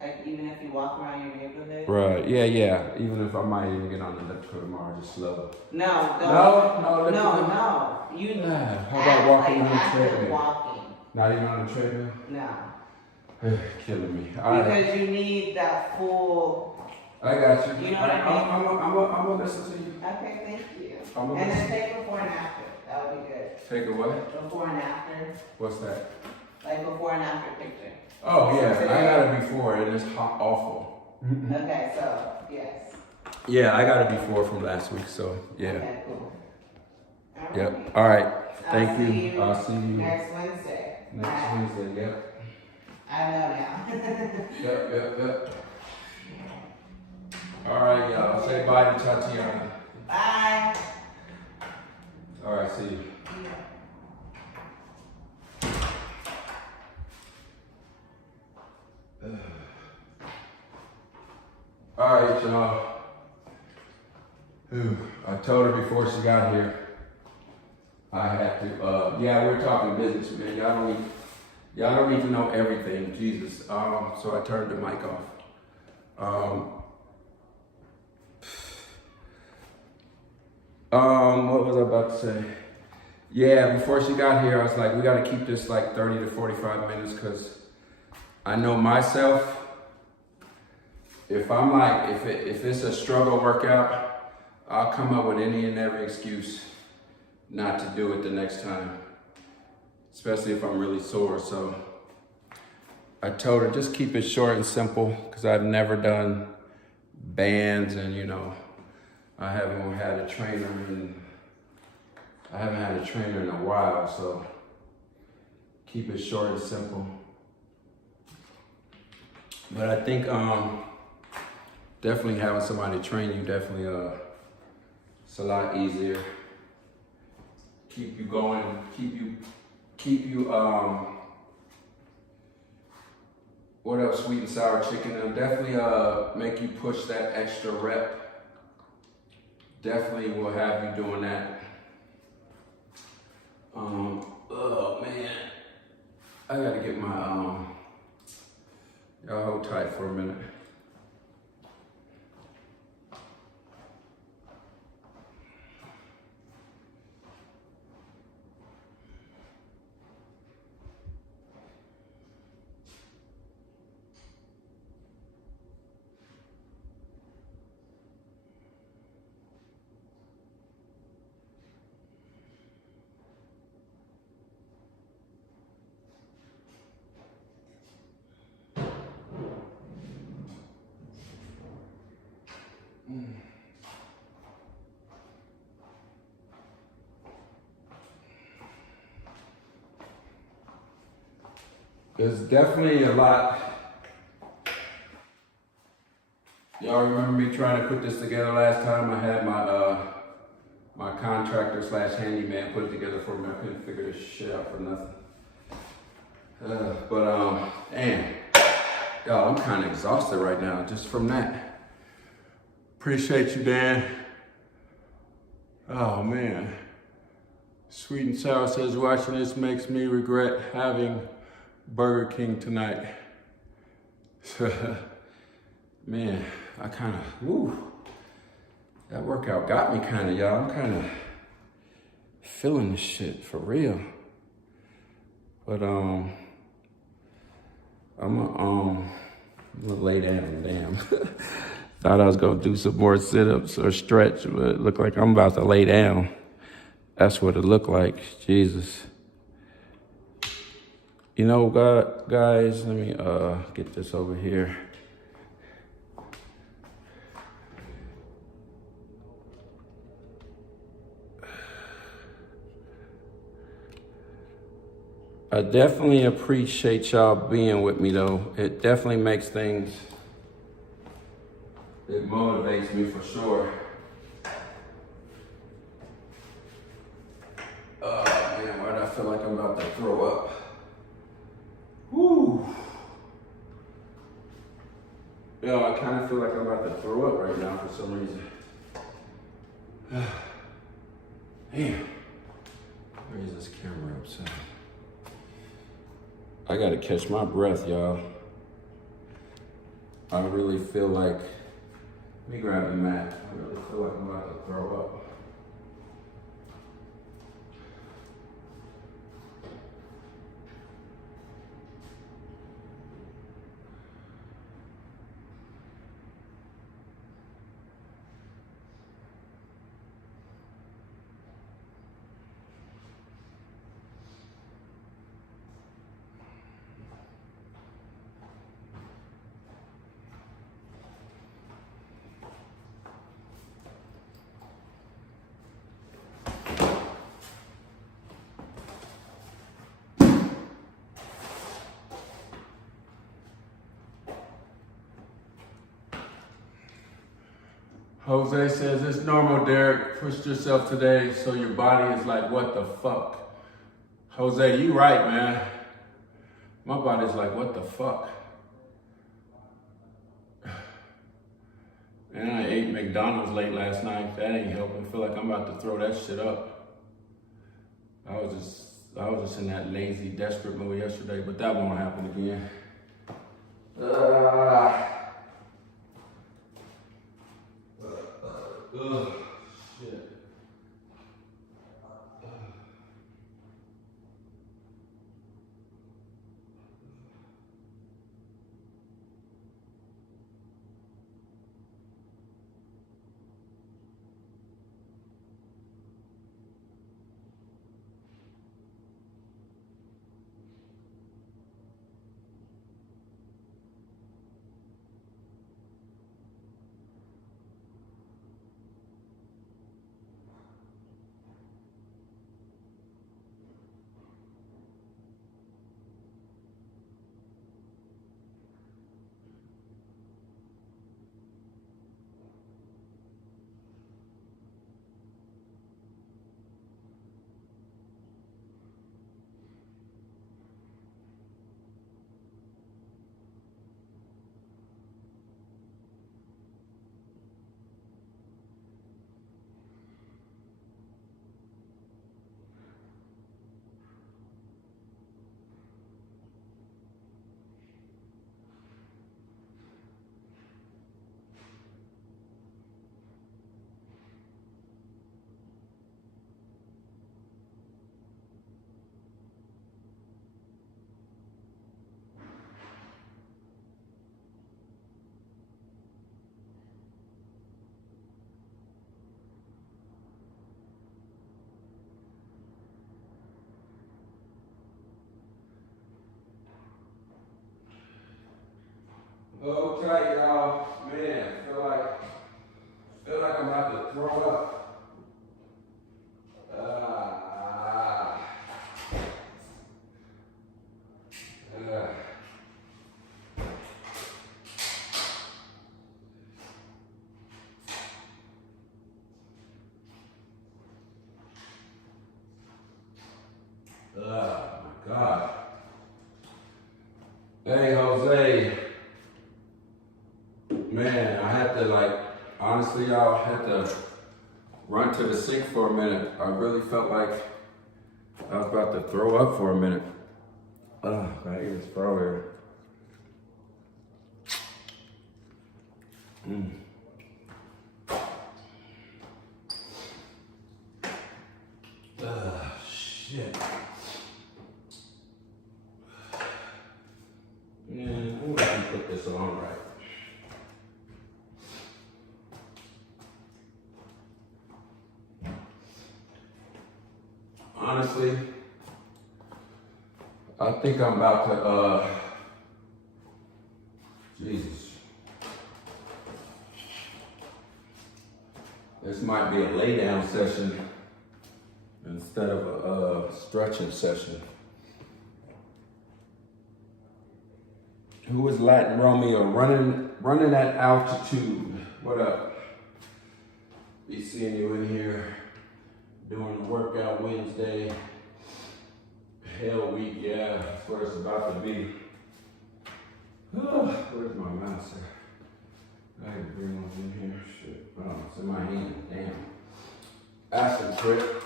like even if you walk around your neighborhood. Right. Yeah. Even if I might even get on the elliptical tomorrow, just slow. No, don't. No. No. You Nah, how about walking like on the active treadmill? walking. Not even on the treadmill? No. Killing me. All right. Because you need that full. I got you. You know what I mean? I'm gonna listen to you. Okay, thank you. I'm gonna And then listen. take before and after. That would be good. Take a what? Before and after. What's that? Like before and after picture. Oh yeah, I got it before and it's awful. Okay, so yes. Yeah, I got it before from last week, so yeah. Okay, cool. All right. Yep. All right. Thank I'll see you. I'll see you next Wednesday. next Wednesday. Yep. I know now. Yep. All right, y'all. Say bye to Tatiana. Bye. All right, see you. All right, y'all. I told her before she got here, I had to, yeah, we're talking business, man. Y'all don't need to know everything, Jesus. So I turned the mic off. What was I about to say? Yeah, before she got here, I was like, we got to keep this like 30 to 45 minutes because I know myself. If I'm like, if it's a struggle workout, I'll come up with any and every excuse not to do it the next time, especially if I'm really sore. So I told her just keep it short and simple because I've never done bands and I haven't had a trainer in a while, so keep it short and simple. But I think definitely having somebody train you definitely it's a lot easier. Keep you going, keep you what else? Sweet and sour chicken. It'll definitely make you push that extra rep. Definitely will have you doing that. Oh man, I gotta get my y'all hold tight for a minute. There's definitely a lot. Y'all remember me trying to put this together last time? I had my contractor / handyman put it together for me. I couldn't figure this shit out for nothing. Damn. Y'all, I'm kind of exhausted right now just from that. Appreciate you, Dan. Oh man. Sweet and Sour says, watching this makes me regret having Burger King tonight. Man, I kind of, that workout got me kind of, y'all. I'm kind of feeling this shit for real. But I'm gonna lay down, damn. Thought I was gonna do some more sit-ups or stretch, but it looked like I'm about to lay down. That's what it looked like, Jesus. You know, guys, let me get this over here. I definitely appreciate y'all being with me though. It definitely makes things, it motivates me for sure. Oh man, why do I feel like I'm about to throw up? Woo. Yo, I kind of feel like I'm about to throw up right now for some reason. Damn. Raise this camera up so I gotta catch my breath, y'all. I really feel like, let me grab the mat. I really feel like I'm about to throw up. Jose says, it's normal, Derek. Pushed yourself today, so your body is like, what the fuck? Jose, you right, man. My body's like, what the fuck? And I ate McDonald's late last night. That ain't helping. I feel like I'm about to throw that shit up. I was just in that lazy, desperate mood yesterday, but that won't happen again. Ugh, shit. Okay, y'all. Man, feel like I'm about to throw up. Oh my God. Hey, Jose. Man, I had to honestly, y'all, had to run to the sink for a minute. I really felt like I was about to throw up for a minute. Ugh, I eat this throw here. Shit. Man, I'm gonna put this on right. Honestly, I think I'm about to, Jesus. This might be a lay down session instead of a stretching session. Who is Latin Romeo running at altitude? What up? Be seeing you in here doing the workout Wednesday. Hell week, yeah, that's what it's about to be. Where's my mouse at? I had to bring one in here. Shit. Oh, it's in my hand. Damn. Acid trip.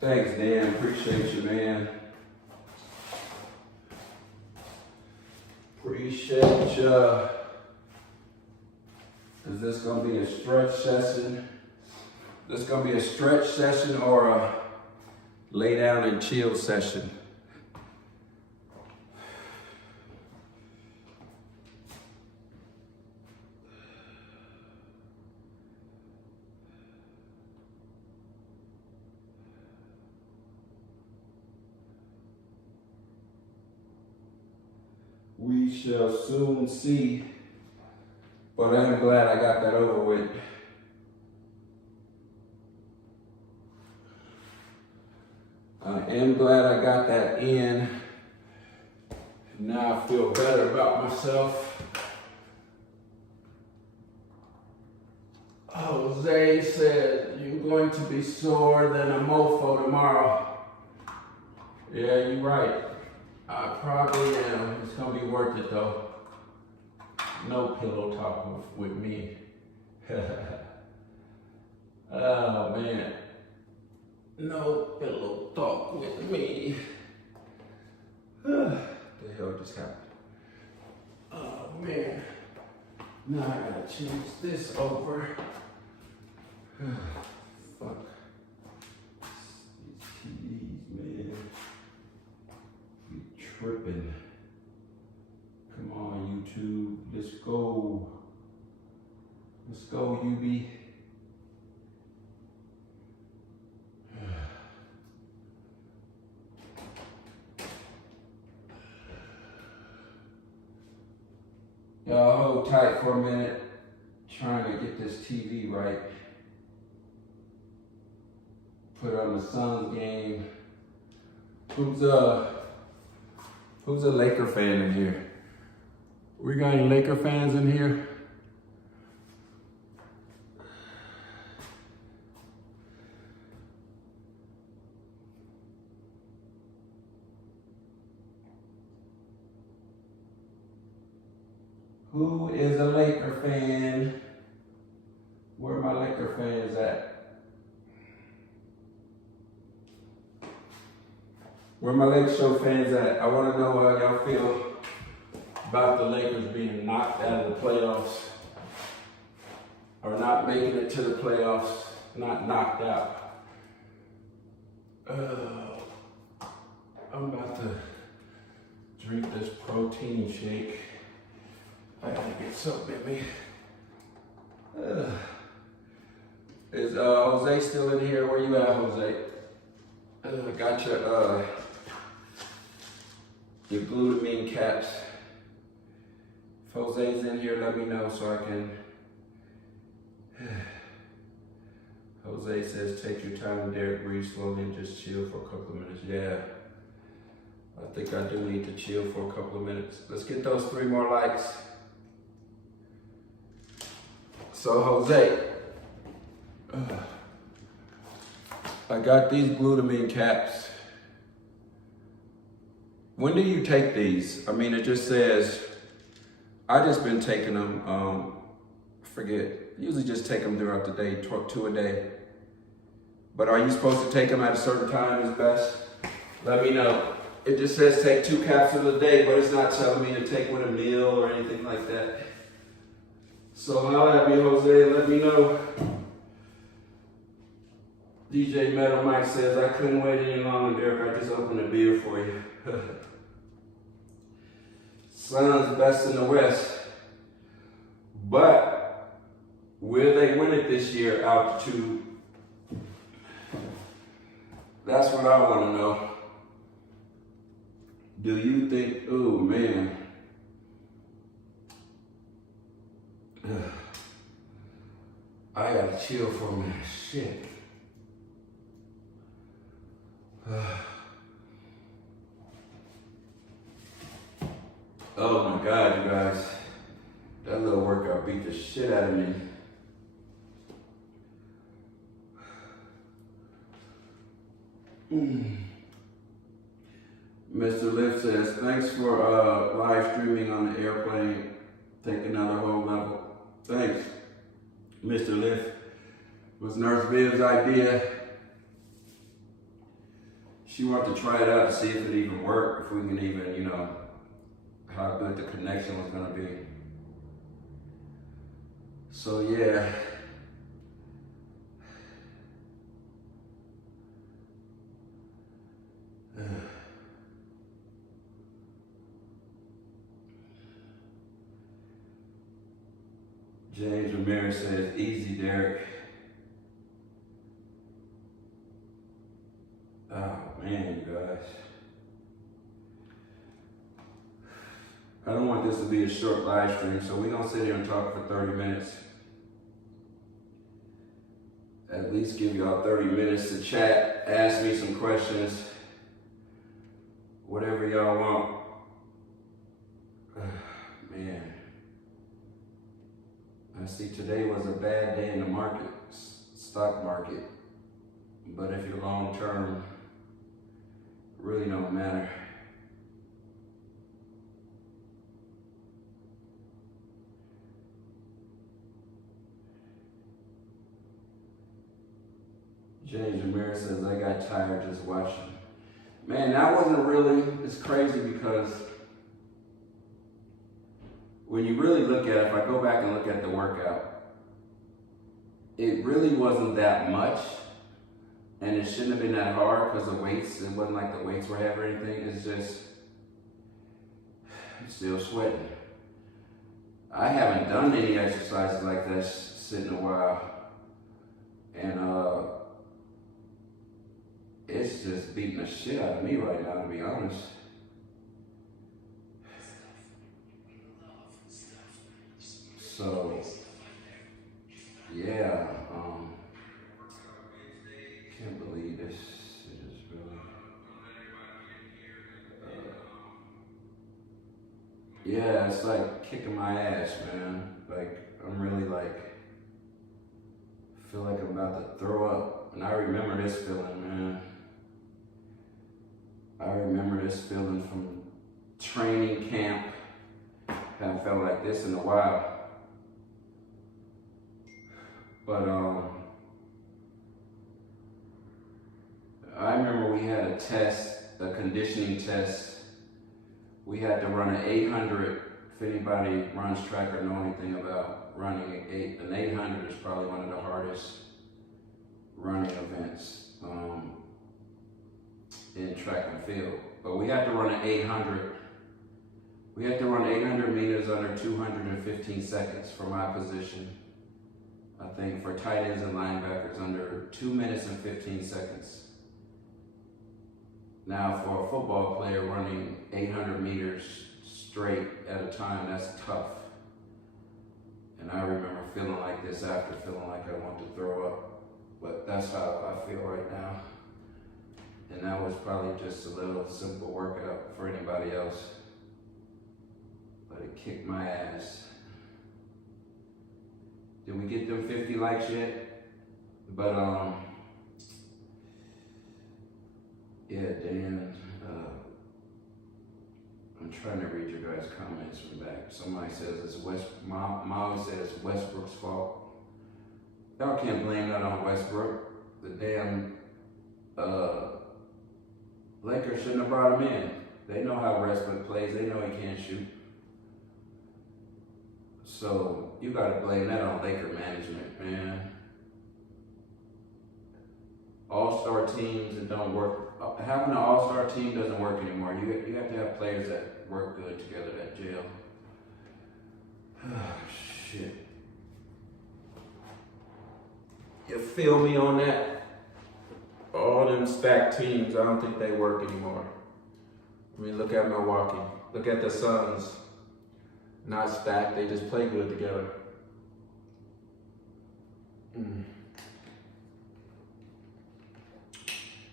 Thanks, Dan. Appreciate you, man. Appreciate you. Is this gonna be a stretch session? This gonna be a stretch session or a lay down and chill session? We shall soon see, but I'm glad I got that over with. I am glad I got that in. Now I feel better about myself. Jose said, you're going to be sore than a mofo tomorrow. Yeah, you're right. I probably am. It's gonna be worth it though. No pillow talk with me. Oh man. No pillow talk with me. The hell just happened? Oh man. Now I gotta change this over. Fuck. These TVs, man. Tripping. Come on, YouTube. Let's go. Let's go, UB. Y'all hold tight for a minute. Trying to get this TV right. Put on the Suns game. Who's a Laker fan in here? We got any Laker fans in here? Who is a Laker fan? Where are my Laker fans at? Where my Lake Show fans at? I want to know how y'all feel about the Lakers being knocked out of the playoffs or not making it to the playoffs, not knocked out. I'm about to drink this protein shake. I gotta get something in me. Is Jose still in here? Where you at, Jose? Got your glutamine caps. If Jose's in here, let me know so I can. Jose says, take your time, Derek, breathe slowly and just chill for a couple of minutes. Yeah, I think I do need to chill for a couple of minutes. Let's get those 3 more likes. So Jose, I got these glutamine caps. When do you take these? I mean, it just says, I just been taking them, forget, usually just take them throughout the day, 2 a day. But are you supposed to take them at a certain time is best? Let me know. It just says take 2 capsules a day, but it's not telling me to take with a meal or anything like that. So holla at me, Jose, and let me know. DJ Metal Mike says, I couldn't wait any longer, Derek. I just opened a beer for you. Suns best in the West. But will they win it this year, altitude? That's what I want to know. Do you think, oh man. I gotta chill for a minute. Shit. Oh my God, you guys. That little workout beat the shit out of me. Mr. Lift says, thanks for live streaming on the airplane. Take another whole level. Thanks, Mr. Lift. It was Nurse Viv's idea. she wanted to try it out to see if it even worked, if we can even, you know, how good the connection was gonna be. So yeah. James Ramirez says, easy, Derek. Oh man, you guys. I don't want this to be a short live stream, so we're gonna sit here and talk for 30 minutes. At least give y'all 30 minutes to chat, ask me some questions, whatever y'all want. Man. I see today was a bad day in the market, stock market. But if you're long term, really don't matter. James Ramirez says, I got tired just watching. Man, that wasn't really, it's crazy because when you really look at it, if I go back and look at the workout, it really wasn't that much. And it shouldn't have been that hard because the weights, it wasn't like the weights were heavy or anything. It's just, I'm still sweating. I haven't done any exercises like this in a while. And it's just beating the shit out of me right now, to be honest. So, yeah, can't believe this. It is really, yeah, it's like kicking my ass, man. Like, I'm really like, feel like I'm about to throw up. And I remember this feeling, man. I remember this feeling from training camp. Haven't felt like this in a while. But I remember we had a test, a conditioning test. We had to run an 800. If anybody runs track or know anything about running an 800 is probably one of the hardest running events in track and field. But we had to run an 800. We had to run 800 meters under 215 seconds for my position. I think for tight ends and linebackers under 2 minutes and 15 seconds. Now for a football player running 800 meters straight at a time, that's tough. And I remember feeling like this after, feeling like I want to throw up. But that's how I feel right now. And that was probably just a little simple workout for anybody else. But it kicked my ass. Did we get them 50 likes yet? But yeah, Dan, I'm trying to read your guys' comments from back. Somebody says it's Molly said it's Westbrook's fault. Y'all can't blame that on Westbrook. The damn Lakers shouldn't have brought him in. They know how Westbrook plays. They know he can't shoot. So you gotta blame that on Laker management, man. All-star teams that don't work. Having an all-star team doesn't work anymore. You have to have players that work good together that gel. Shit. You feel me on that? All them stacked teams, I don't think they work anymore. I mean, look at Milwaukee. Look at the Suns. Not stacked, they just play good together.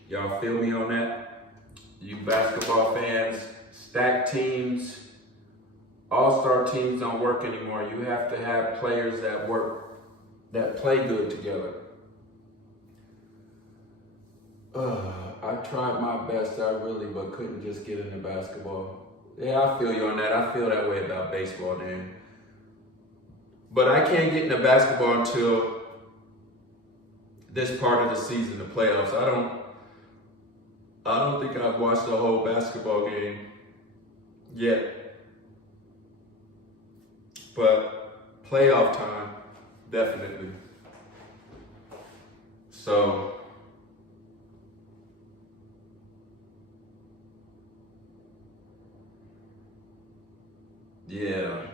Y'all feel me on that? You basketball fans, stacked teams, all-star teams don't work anymore. You have to have players that work, that play good together. I tried my best, but couldn't just get into basketball. Yeah, I feel you on that. I feel that way about baseball, Dan. But I can't get into basketball until this part of the season, the playoffs. I don't think I've watched a whole basketball game yet. But playoff time, definitely. So, yeah.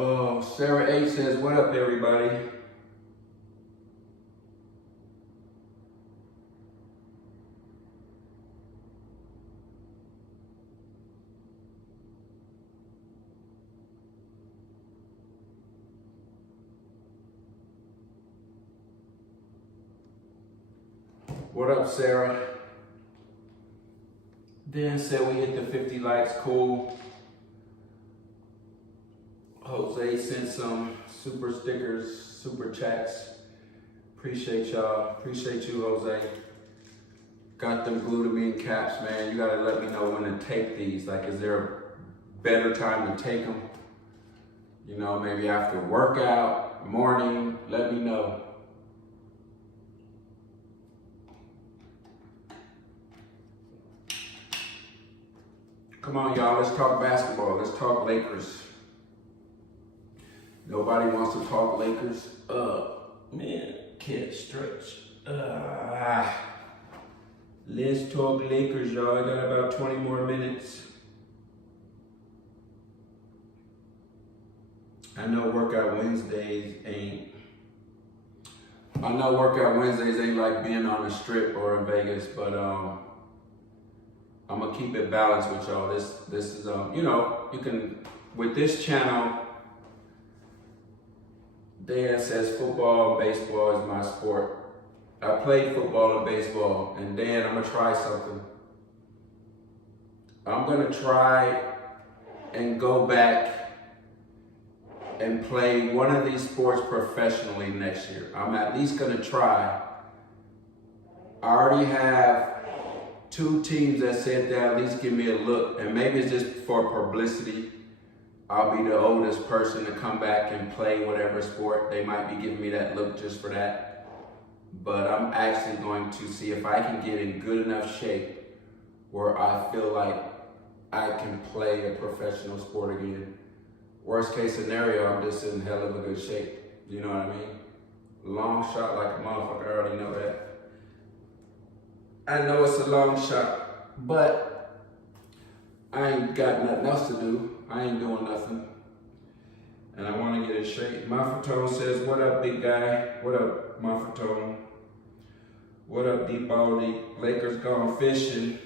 Oh, Sarah H says, what up, everybody? What up, Sarah? Dan said we hit the 50 likes, cool. Jose sent some super stickers, super chats. Appreciate y'all. Appreciate you, Jose. Got them glutamine caps, man. You gotta let me know when to take these. Like, is there a better time to take them? You know, maybe after workout, morning, let me know. Come on, y'all, let's talk basketball. Let's talk Lakers. Nobody wants to talk Lakers. Man, can't stretch. Let's talk Lakers, y'all. I got about 20 more minutes. I know workout Wednesdays ain't like being on the strip or in Vegas, but I'm gonna keep it balanced with y'all. This is you know, you can with this channel. Dan says football, baseball is my sport. I played football and baseball, and Dan, I'm gonna try something. I'm gonna try and go back and play one of these sports professionally next year. I'm at least gonna try. I already have 2 teams that said they'll at least give me a look, and maybe it's just for publicity. I'll be the oldest person to come back and play whatever sport. They might be giving me that look just for that. But I'm actually going to see if I can get in good enough shape where I feel like I can play a professional sport again. Worst case scenario, I'm just in hell of a good shape. You know what I mean? Long shot like a motherfucker, I already know that. I know it's a long shot, but I ain't got nothing else to do. I ain't doing nothing. And I want to get in shape. Mafatone says, what up, big guy? What up, Mafatone? What up, Deep Baldy? Lakers gone fishing.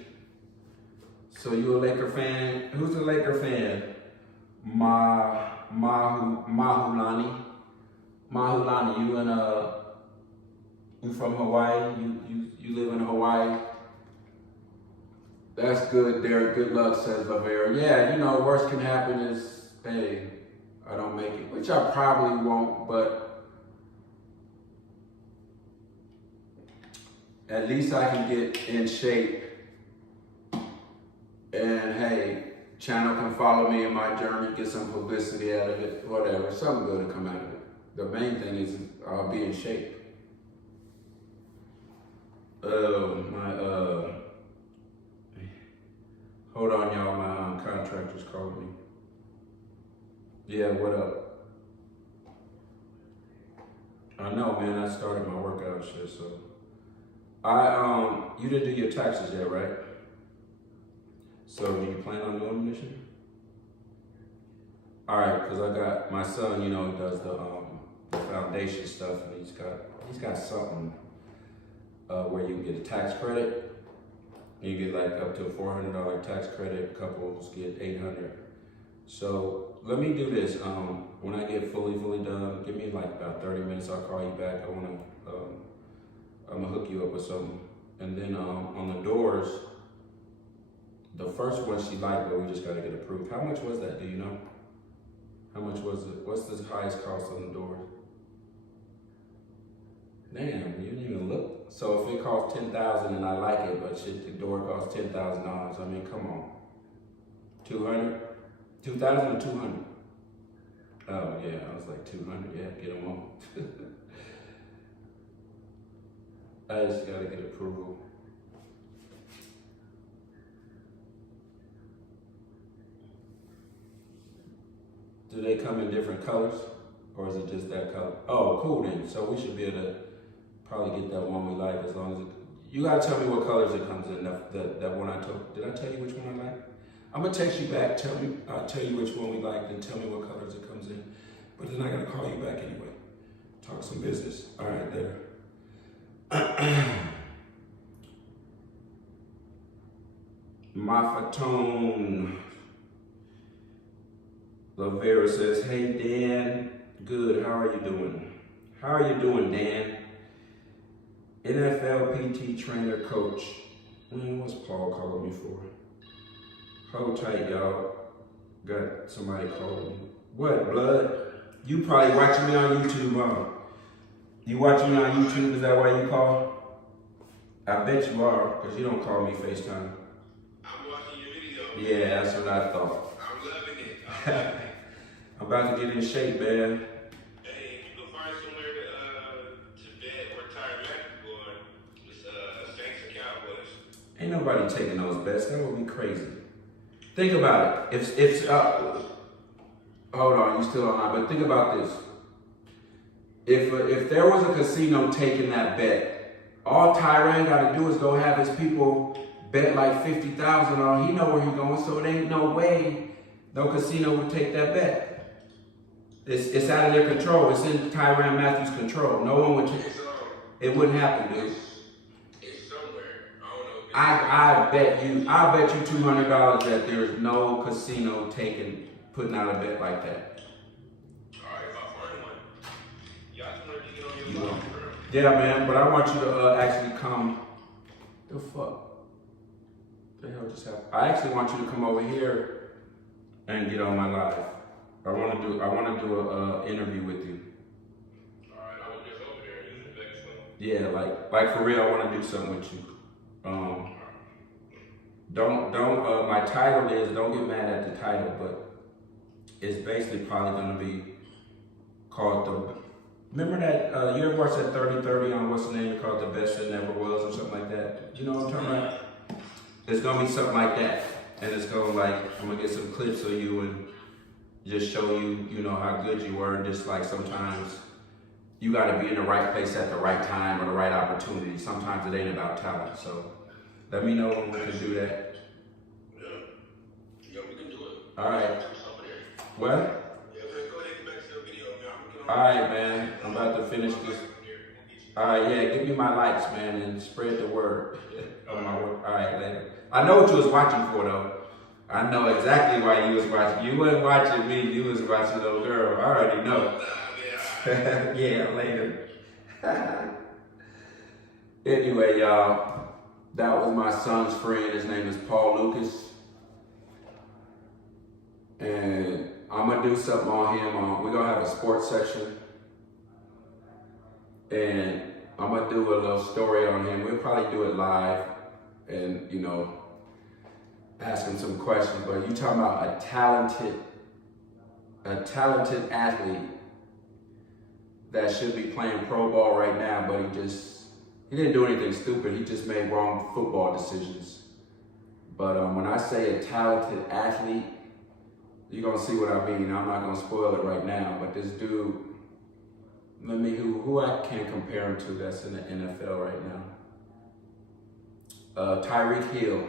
So you a Laker fan? Who's a Laker fan? Mahulani. Mahulani, you from Hawaii? You live in Hawaii? That's good, Derek. Good luck, says Lavera. Yeah, you know, worst can happen is, hey, I don't make it, which I probably won't, but at least I can get in shape. And hey, channel can follow me in my journey, get some publicity out of it, whatever. Something good to come out of it. The main thing is I'll be in shape. Hold on, y'all. My contractor's called me. Yeah, what up? I know, man. I started my workout shit, so you didn't do your taxes yet, right? So do you plan on doing them this year? All right, because I got my son. You know, he does the foundation stuff, and he's got something where you can get a tax credit. You get like up to a $400 tax credit. Couples get $800. So let me do this. When I get fully done, give me like about 30 minutes. I'll call you back. I'm gonna hook you up with something. And then on the doors, the first one she liked, but we just gotta get approved. How much was that? Do you know? How much was it? What's the highest cost on the doors? Damn, you didn't even look. So if it costs $10,000 and I like it, but shit, the door costs $10,000. I mean, come on. 200, 2,000 or 200? Oh yeah, I was like 200. Yeah, get them on. I just gotta get approval. Do they come in different colors, or is it just that color? Oh, cool then. So we should be able to probably get that one we like, as long as it. You gotta tell me what colors it comes in. That one I took. Did I tell you which one I like? I'm gonna text you back. I'll tell you which one we like, then tell me what colors it comes in. But then I gotta call you back anyway. Talk some business. All right, later. My Fatone Lavera says, hey Dan, good, how are you doing? How are you doing, Dan? NFL PT trainer coach. Man, what's Paul calling me for? Hold tight, y'all. Got somebody calling me. What, blood? You probably watching me on YouTube, huh? You watching me on YouTube, is that why you call? I bet you are, because you don't call me FaceTime. I'm watching your video. Yeah, that's what I thought. I'm loving it. I'm about to get in shape, man. Hey, if you can find somewhere to bet or retire basketball on, it's Saints and Cowboys. Ain't nobody taking those bets. That would be crazy. Think about it. If hold on, you still on, but think about this. If there was a casino taking that bet, all Tyrann got to do is go have his people bet like 50,000 on. He know where he going, so it ain't no way no casino would take that bet. It's out of their control. It's in Tyrann Matthews' control. No one would take. It wouldn't happen, dude. It's somewhere. I don't know. I bet you $200 that there's no casino putting out a bet like that. Alright, if I find one. Y'all just want to get on your life, bro. Yeah, man, but I want you to actually come. The fuck? The hell just happened? I actually want you to come over here and get on my live. I want to do a interview with you. Alright, I was just over there using Vegas phone. Yeah, like for real, I want to do something with you. Don't. My title is, don't get mad at the title, but it's basically probably gonna be called the. Remember that you ever watched that 30-30 on what's the name? Called The Best That Never Was or something like that. You know what I'm talking about? It's gonna be something like that, and it's gonna I'm gonna get some clips of you and just show you, you know, how good you were. And just like sometimes you gotta be in the right place at the right time or the right opportunity. Sometimes it ain't about talent. So let me know when we can do that. Yeah, we can do it. All right. Over there. What? Yeah, man, go ahead and get back to the video, man. All right, man. I'm about to finish this. All right, yeah. Give me my likes, man, and spread the word on my work. All right, later. I know what you was watching for, though. I know exactly why you was watching. You wasn't watching me. You was watching the little girl. I already know. Yeah, later. Anyway, y'all, that was my son's friend. His name is Paul Lucas. And I'm going to do something on him. We're going to have a sports section. And I'm going to do a little story on him. We'll probably do it live and, you know, ask him some questions. But you talking about a talented athlete that should be playing pro ball right now, but he didn't do anything stupid. He just made wrong football decisions. But when I say a talented athlete, you're gonna see what I mean. I'm not gonna spoil it right now, but this dude, who I can compare him to that's in the NFL right now. Tyreek Hill.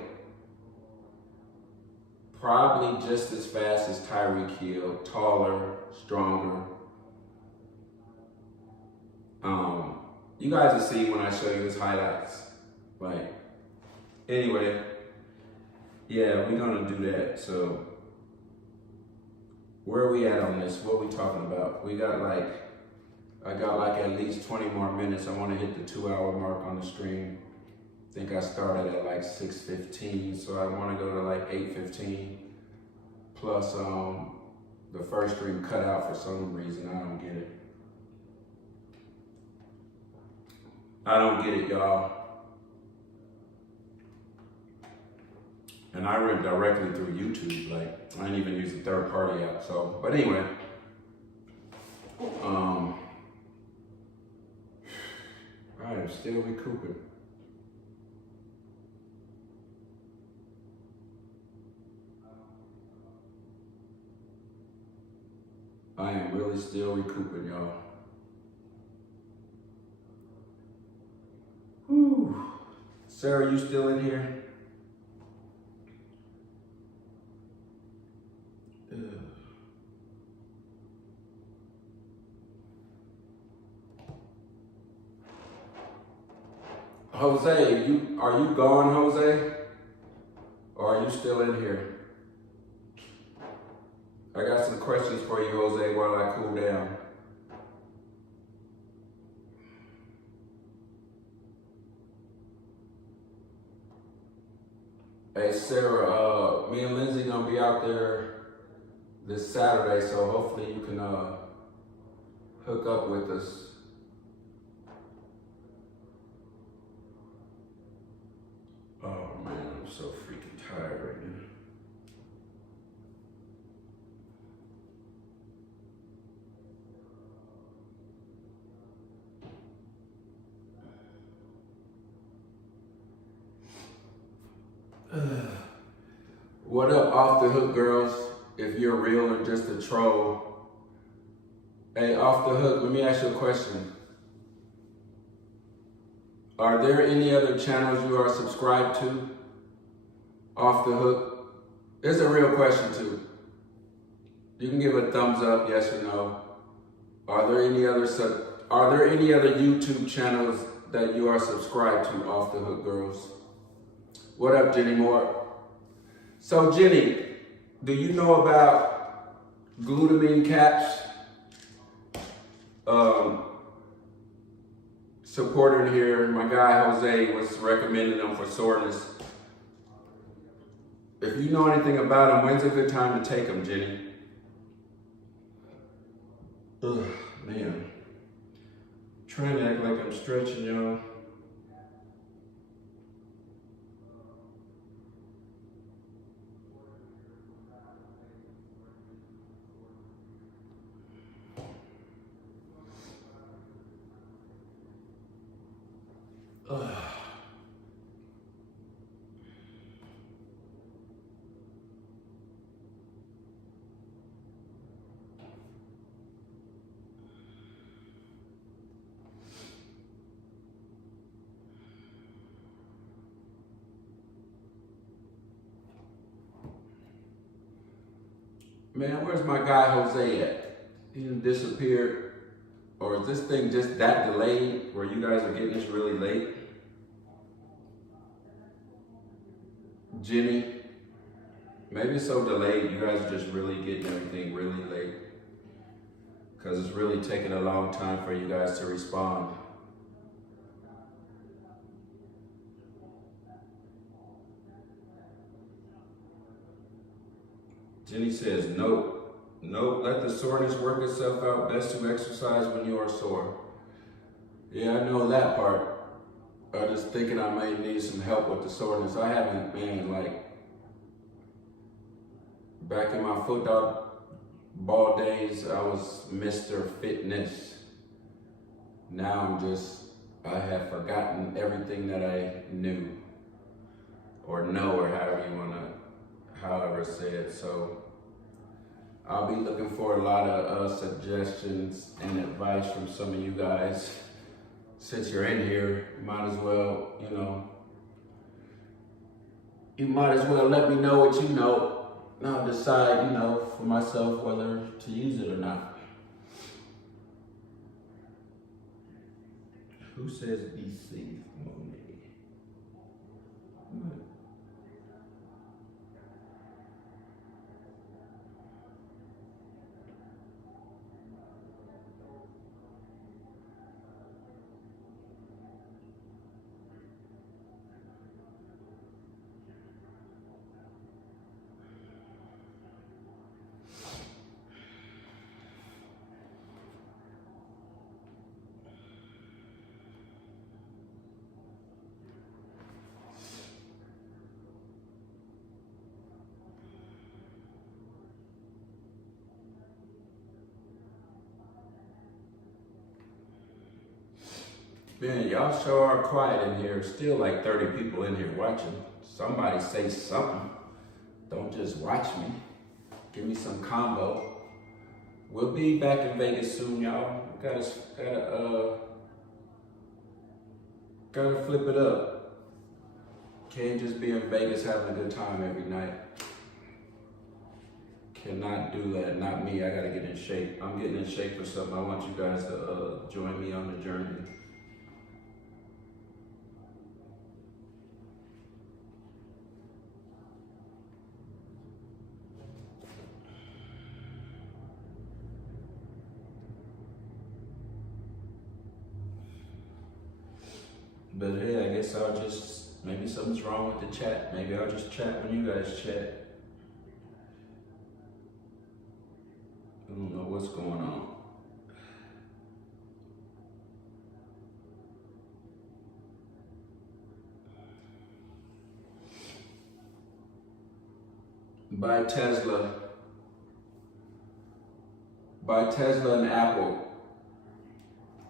Probably just as fast as Tyreek Hill, taller, stronger. You guys will see when I show you his highlights. Like, anyway, yeah, we're gonna do that. So where are we at on this? What are we talking about? We got like, I got like at least 20 more minutes. I want to hit the 2-hour mark on the stream. I think I started at like 6:15, so I want to go to like 8:15. Plus, the first stream cut out for some reason. I don't get it. I don't get it, y'all. And I read directly through YouTube. Like, I didn't even use a third-party app. So, but anyway, I am still recouping. I am really still recouping, y'all. Whew. Sarah, you still in here? Jose, are you gone, Jose? Or are you still in here? I got some questions for you, Jose, while I cool down. Hey, Sarah, me and Lindsay gonna be out there this Saturday, so hopefully you can hook up with us. Oh man, I'm so freaking tired right now. What up, Off the Hook girls? If you're real or just a troll. Hey, Off the Hook, let me ask you a question. Are there any other channels you are subscribed to? Off the Hook? It's a real question too. You can give a thumbs up, yes or no. Are there any other YouTube channels that you are subscribed to, Off the Hook girls? What up, Jenny Moore? So Jenny, do you know about glutamine caps? Supporter here, my guy Jose was recommending them for soreness. If you know anything about them, when's a good time to take them, Jenny? Ugh, man. Trying to act like I'm stretching, y'all. Man, where's my guy Jose at? He done disappeared. Or is this thing just that delayed where you guys are getting this really late? Jenny, maybe it's so delayed you guys are just really getting everything really late. Because it's really taking a long time for you guys to respond. Jenny says, nope. Nope, let the soreness work itself out. Best to exercise when you are sore. Yeah, I know that part. I just thinking I may need some help with the soreness. I haven't, man, like, back in my football days, I was Mr. Fitness. Now I have forgotten everything that I knew. Or know, or however say it. So I'll be looking for a lot of suggestions and advice from some of you guys. Since you're in here, you might as well, let me know what you know. And I'll decide, for myself whether to use it or not. Who says BC? Man, y'all sure are quiet in here. Still like 30 people in here watching. Somebody say something. Don't just watch me. Give me some combo. We'll be back in Vegas soon, y'all. Gotta flip it up. Can't just be in Vegas having a good time every night. Cannot do that, not me. I gotta get in shape. I'm getting in shape for something. I want you guys to join me on the journey. But yeah, I guess I'll just, maybe something's wrong with the chat. Maybe I'll just chat when you guys chat. I don't know what's going on. Buy Tesla. Buy Tesla and Apple.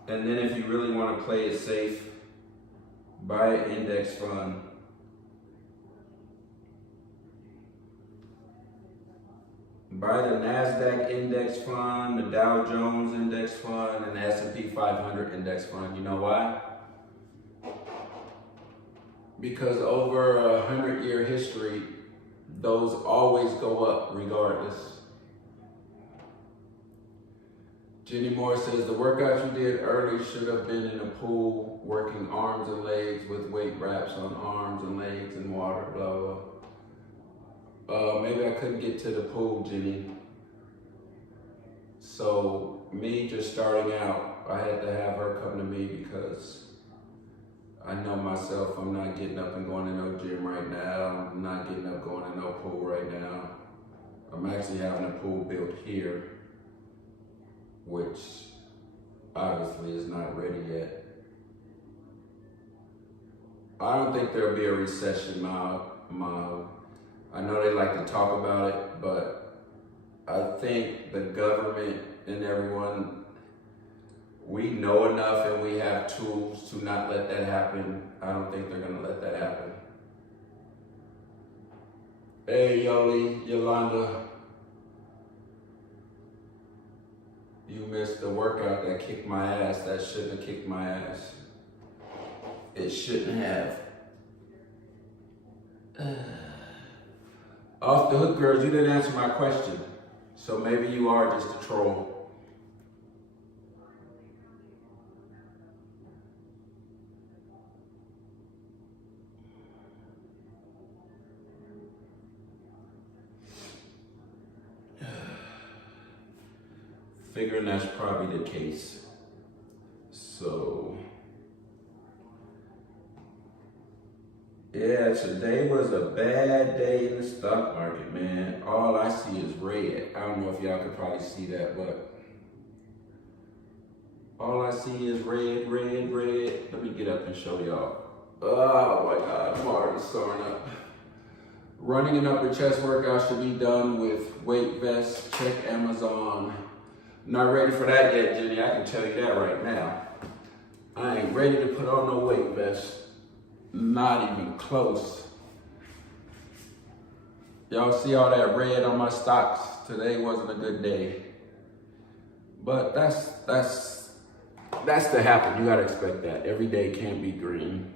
And then if you really want to play it safe, buy an index fund. Buy the NASDAQ index fund, the Dow Jones index fund, and the S&P 500 index fund. You know why? Because over a 100-year history, those always go up regardless. Jenny Moore says, the workout you did early should have been in a pool, working arms and legs with weight wraps on arms and legs and water, blah, blah. Maybe I couldn't get to the pool, Jenny. So me just starting out, I had to have her come to me because I know myself, I'm not getting up and going to no gym right now. I'm not getting up going to no pool right now. I'm actually having a pool built here, which obviously is not ready yet. I don't think there'll be a recession, Mom. I know they like to talk about it, but I think the government and everyone, we know enough and we have tools to not let that happen. I don't think they're gonna let that happen. Hey, Yolanda. You missed the workout that kicked my ass. That shouldn't have kicked my ass. It shouldn't have. Off the hook, girls, you didn't answer my question. So maybe you are just a troll. Figuring that's probably the case. So, yeah, today was a bad day in the stock market, man. All I see is red. I don't know if y'all could probably see that, but all I see is red, red, red. Let me get up and show y'all. Oh my God, I'm already soaring up. Running an upper chest workout should be done with weight vests. Check Amazon. Not ready for that yet, Jenny. I can tell you that right now. I ain't ready to put on no weight vest. Not even close. Y'all see all that red on my stocks? Today wasn't a good day. But that's to happen. You gotta expect that. Every day can't be green.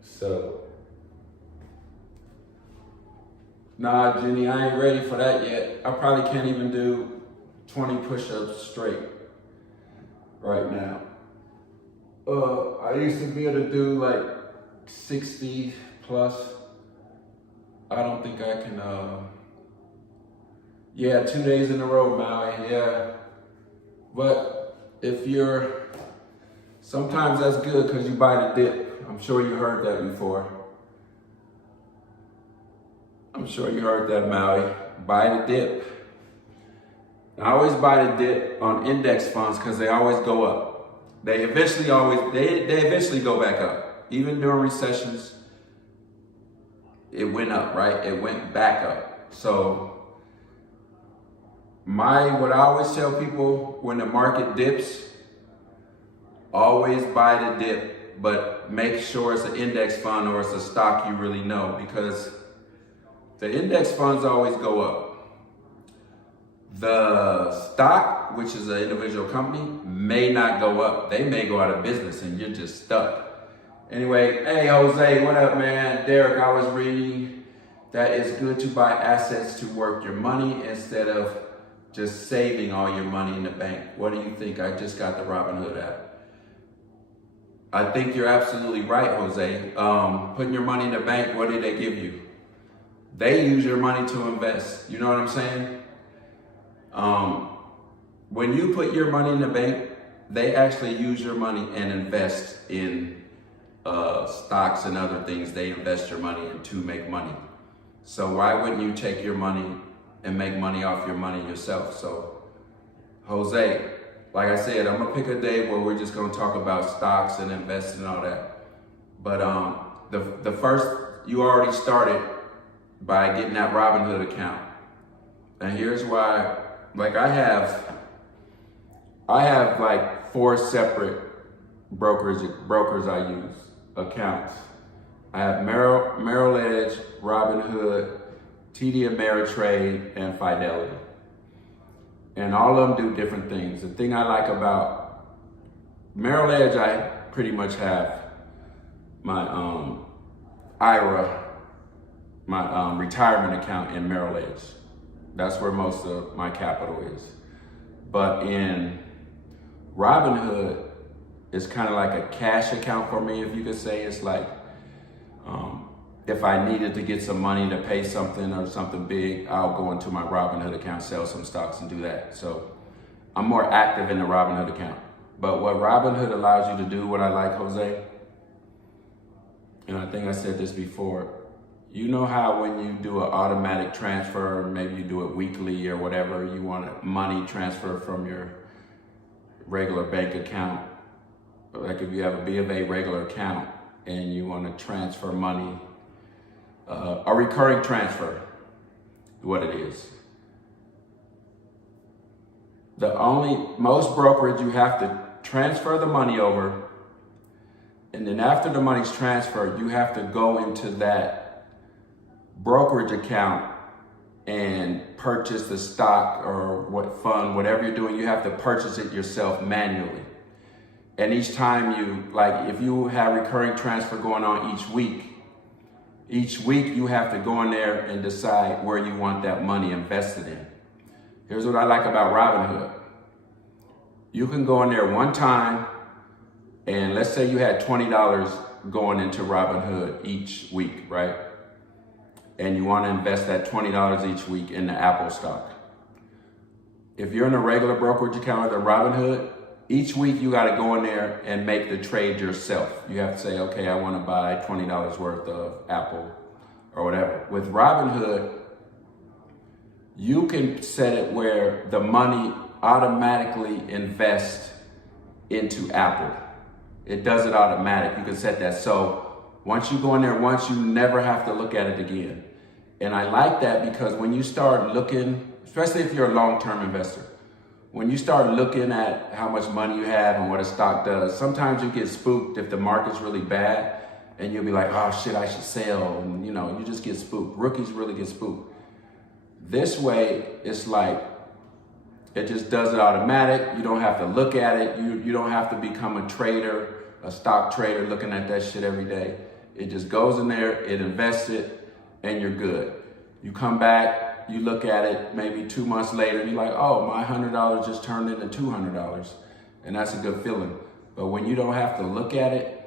So, nah, Jenny, I ain't ready for that yet. I probably can't even do 20 push-ups straight right now. I used to be able to do like 60 plus. I don't think I can, yeah, 2 days in a row, Maui, yeah. But if you're, sometimes that's good because you buy the dip. I'm sure you heard that before. I'm sure you heard that, Maui. Buy the dip. I always buy the dip on index funds because they always go up. They eventually go back up. Even during recessions, it went up, right? It went back up. So what I always tell people when the market dips, always buy the dip, but make sure it's an index fund or it's a stock you really know, because the index funds always go up. The stock, which is an individual company, may not go up. They may go out of business and you're just stuck. Anyway, hey Jose, what up, man? Derek, I was reading that it's good to buy assets to work your money instead of just saving all your money in the bank. What do you think? I just got the Robinhood app. I think you're absolutely right, Jose. Putting your money in the bank, what do they give you? They use your money to invest. You know what I'm saying? When you put your money in the bank, they actually use your money and invest in stocks and other things. They invest your money in to make money. So why wouldn't you take your money and make money off your money yourself? So Jose, like I said, I'm gonna pick a day where we're just gonna talk about stocks and investing and all that. But the first, you already started by getting that Robinhood account. And here's why. Like I have like 4 separate brokers I use, accounts. I have Merrill Edge, Robinhood, TD Ameritrade, and Fidelity. And all of them do different things. The thing I like about Merrill Edge, I pretty much have my IRA, my retirement account in Merrill Edge. That's where most of my capital is. But in Robinhood, it's kind of like a cash account for me, if you could say. It's like, if I needed to get some money to pay something or something big, I'll go into my Robinhood account, sell some stocks and do that. So I'm more active in the Robinhood account. But what Robinhood allows you to do, what I like, Jose, and I think I said this before, you know how when you do an automatic transfer, maybe you do it weekly or whatever, you want a money transfer from your regular bank account. Like if you have a B of A regular account and you want to transfer money, a recurring transfer, what it is. Most brokerage, you have to transfer the money over, and then after the money's transferred, you have to go into that brokerage account and purchase the stock or what fund, whatever you're doing, you have to purchase it yourself manually. And each time you, like if you have recurring transfer going on each week you have to go in there and decide where you want that money invested in. Here's what I like about Robinhood. You can go in there one time and let's say you had $20 going into Robinhood each week, right? And you want to invest that $20 each week in the Apple stock. If you're in a regular brokerage account with a Robinhood, each week you got to go in there and make the trade yourself. You have to say, okay, I want to buy $20 worth of Apple or whatever. With Robinhood, you can set it where the money automatically invests into Apple. It does it automatic. You can set that. So once you go in there once, you never have to look at it again. And I like that because when you start looking, especially if you're a long-term investor, when you start looking at how much money you have and what a stock does, sometimes you get spooked if the market's really bad and you'll be like, oh shit, I should sell. And you just get spooked. Rookies really get spooked. This way, it's like, it just does it automatic. You don't have to look at it. You don't have to become a trader, a stock trader looking at that shit every day. It just goes in there, it invests it, and you're good. You come back, you look at it maybe 2 months later, and you're like, oh, my $100 just turned into $200. And that's a good feeling. But when you don't have to look at it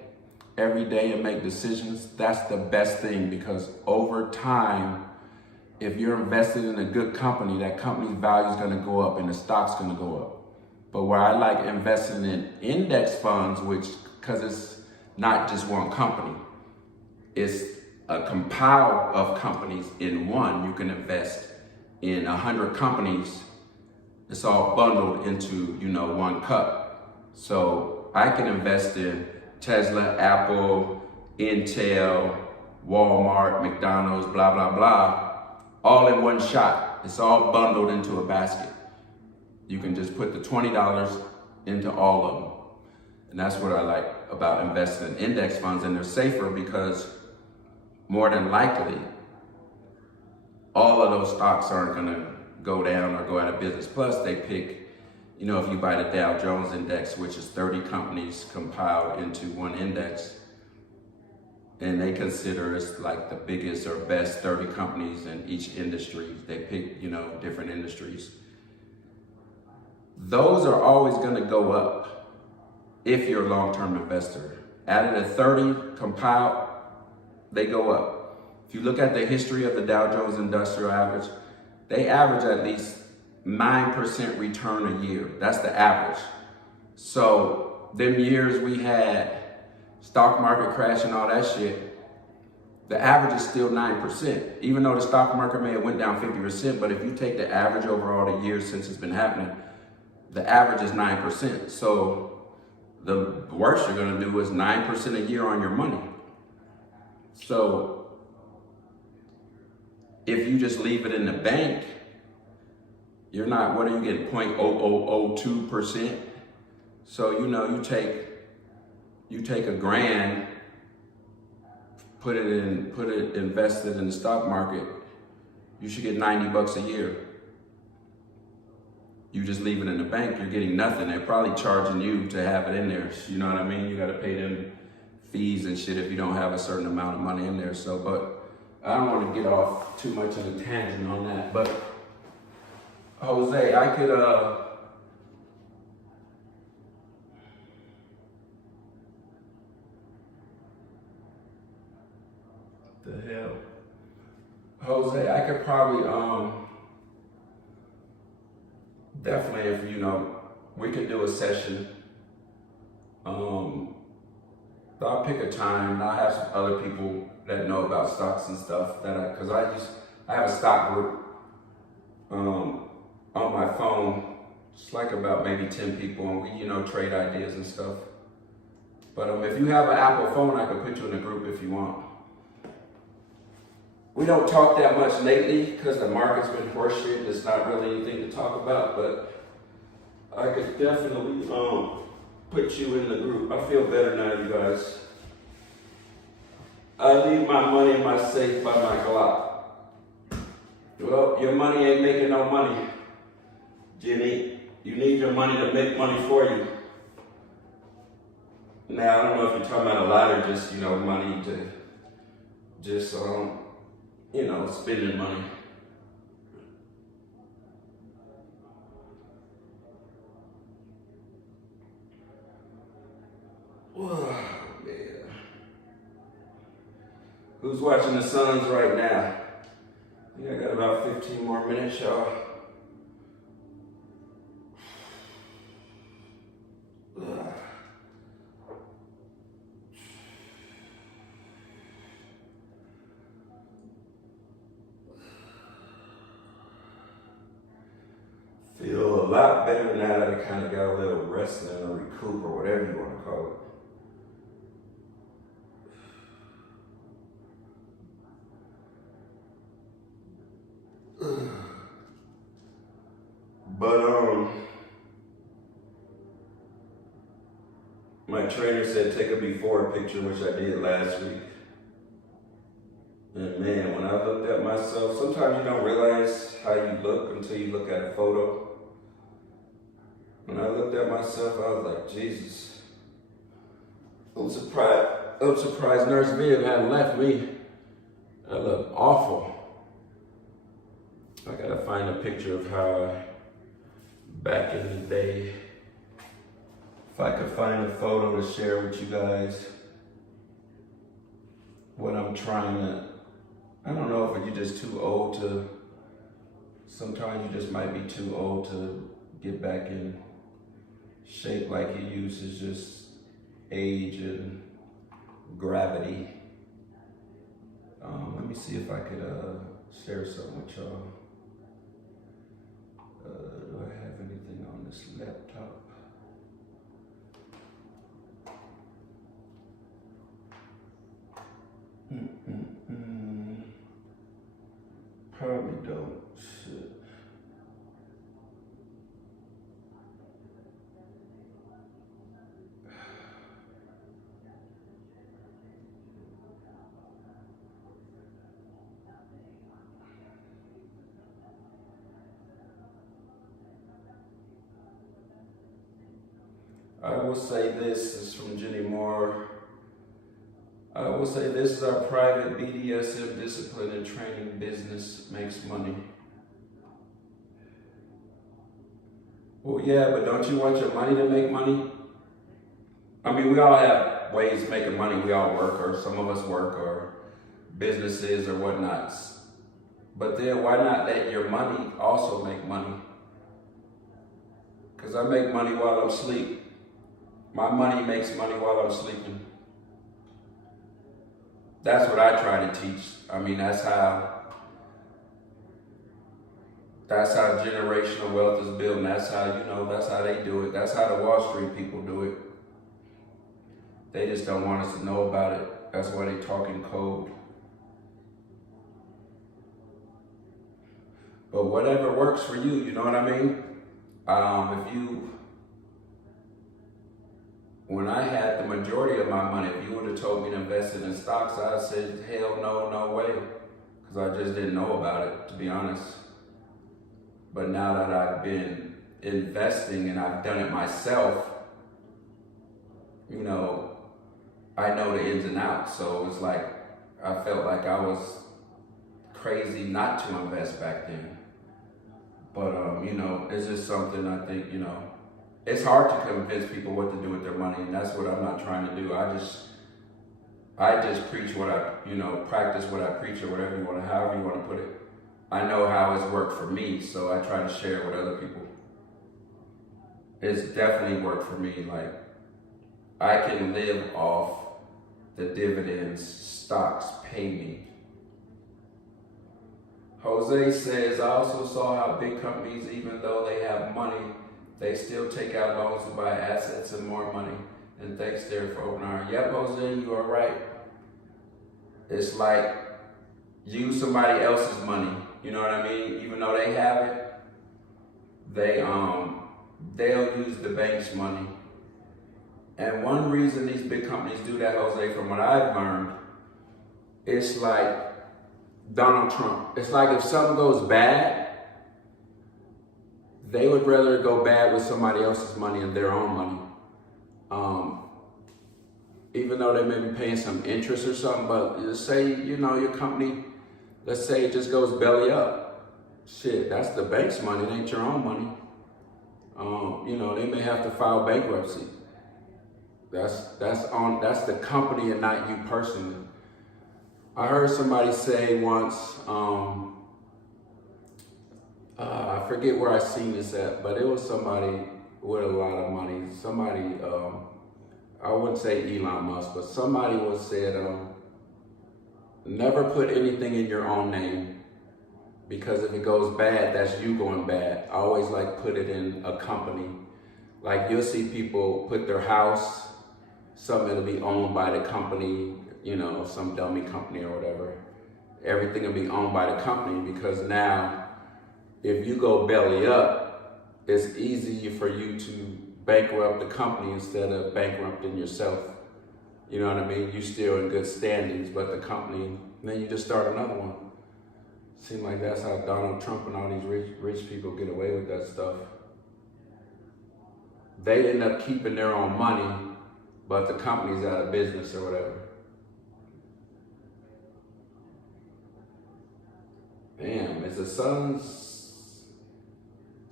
every day and make decisions, that's the best thing, because over time, if you're invested in a good company, that company's value is going to go up and the stock's going to go up. But where I like investing in index funds, because it's not just one company, it's a compile of companies in one. You can invest in 100 companies. It's all bundled into, one cup. So I can invest in Tesla, Apple, Intel, Walmart, McDonald's, blah, blah, blah, all in one shot. It's all bundled into a basket. You can just put the $20 into all of them. And that's what I like about investing in index funds, and they're safer because more than likely, all of those stocks aren't gonna go down or go out of business. Plus they pick, you know, if you buy the Dow Jones index, which is 30 companies compiled into one index, and they consider us like the biggest or best 30 companies in each industry. They pick, you know, different industries. Those are always gonna go up if you're a long-term investor. Out of the 30 compiled, they go up. If you look at the history of the Dow Jones Industrial Average, they average at least 9% return a year. That's the average. So them years we had stock market crash and all that shit, the average is still 9%. Even though the stock market may have went down 50%, but if you take the average over all the years since it's been happening, the average is 9%. So the worst you're gonna do is 9% a year on your money. So if you just leave it in the bank, you're not, what are you getting, 0.0002%? So, you know, you take $1,000, put it invested in the stock market, you should get 90 bucks a year. You just leave it in the bank, you're getting nothing. They're probably charging you to have it in there. You know what I mean? You gotta pay them fees and shit if you don't have a certain amount of money in there. So, but I don't wanna get off too much of a tangent on that. But Jose, I could, the hell? Jose, I could probably, definitely, if you know, we could do a session. I'll pick a time and I'll have some other people that know about stocks and stuff cause I have a stock group, on my phone. It's like about maybe 10 people, and we, you know, trade ideas and stuff. But if you have an Apple phone, I can put you in a group if you want. We don't talk that much lately because the market's been horseshit. There's not really anything to talk about, but I could definitely put you in the group. I feel better now, you guys. I leave my money in my safe by my Glock. Well, your money ain't making no money, Jimmy. You need your money to make money for you. Now, I don't know if you're talking about a lot or just, you know, money to just, you know, spending money. Oh, man. Who's watching the Suns right now? I think I got about 15 more minutes, y'all. Feel a lot better now that I kind of got a little rest and a recoup or whatever you want to call it. But my trainer said take a before picture, which I did last week. And man, when I looked at myself, sometimes you don't realize how you look until you look at a photo. When I looked at myself, I was like, Jesus. I'm surprised Nurse Viv hadn't left me. I look awful. I gotta find a picture of how back in the day, if I could find a photo to share with you guys, what I'm trying to, I don't know if you're just too old to, sometimes you just might be too old to get back in shape like you used. It's just age and gravity. Let me see if I could share something with y'all. Do I have anything on this laptop? Probably don't. Shit. I will say this is from Jenny Moore. I will say this is our private BDSM discipline and training business makes money. Well, yeah, but don't you want your money to make money? I mean, we all have ways of making money. We all work, or some of us work, or businesses or whatnots. But then why not let your money also make money? Because I make money while I'm asleep. My money makes money while I'm sleeping. That's what I try to teach. I mean, that's how generational wealth is built, and that's how, that's how they do it. That's how the Wall Street people do it. They just don't want us to know about it. That's why they talk in code. But whatever works for you, you know what I mean? When I had the majority of my money, if you would have told me to invest it in stocks, I'd said, hell no, no way. Because I just didn't know about it, to be honest. But now that I've been investing and I've done it myself, I know the ins and outs. So it's like, I felt like I was crazy not to invest back then. But, it's just something I think, it's hard to convince people what to do with their money, and that's what I'm not trying to do. I just preach what practice what I preach, or whatever however you want to put it. I know how it's worked for me, so I try to share it with other people. It's definitely worked for me. Like, I can live off the dividends stocks pay me. Jose says, I also saw how big companies, even though they have money, they still take out loans to buy assets and more money. And thanks there for open arm. Yep, Jose, you are right. It's like use somebody else's money. You know what I mean? Even though they have it, they'll use the bank's money. And one reason these big companies do that, Jose, from what I've learned, it's like Donald Trump. It's like if something goes bad, they would rather go bad with somebody else's money than their own money. Even though they may be paying some interest or something, but let's say, your company, let's say it just goes belly up. Shit, that's the bank's money, it ain't your own money. They may have to file bankruptcy. That's the company and not you personally. I heard somebody say once, I forget where I seen this at, but it was somebody with a lot of money. Somebody, I wouldn't say Elon Musk, but somebody said, never put anything in your own name, because if it goes bad, that's you going bad. I always put it in a company. Like you'll see people put their house, something that'll be owned by the company, some dummy company or whatever. Everything will be owned by the company, because now if you go belly up, it's easy for you to bankrupt the company instead of bankrupting yourself. You know what I mean? You're still in good standings, but the company, then you just start another one. Seems like that's how Donald Trump and all these rich people get away with that stuff. They end up keeping their own money, but the company's out of business or whatever. Damn, is the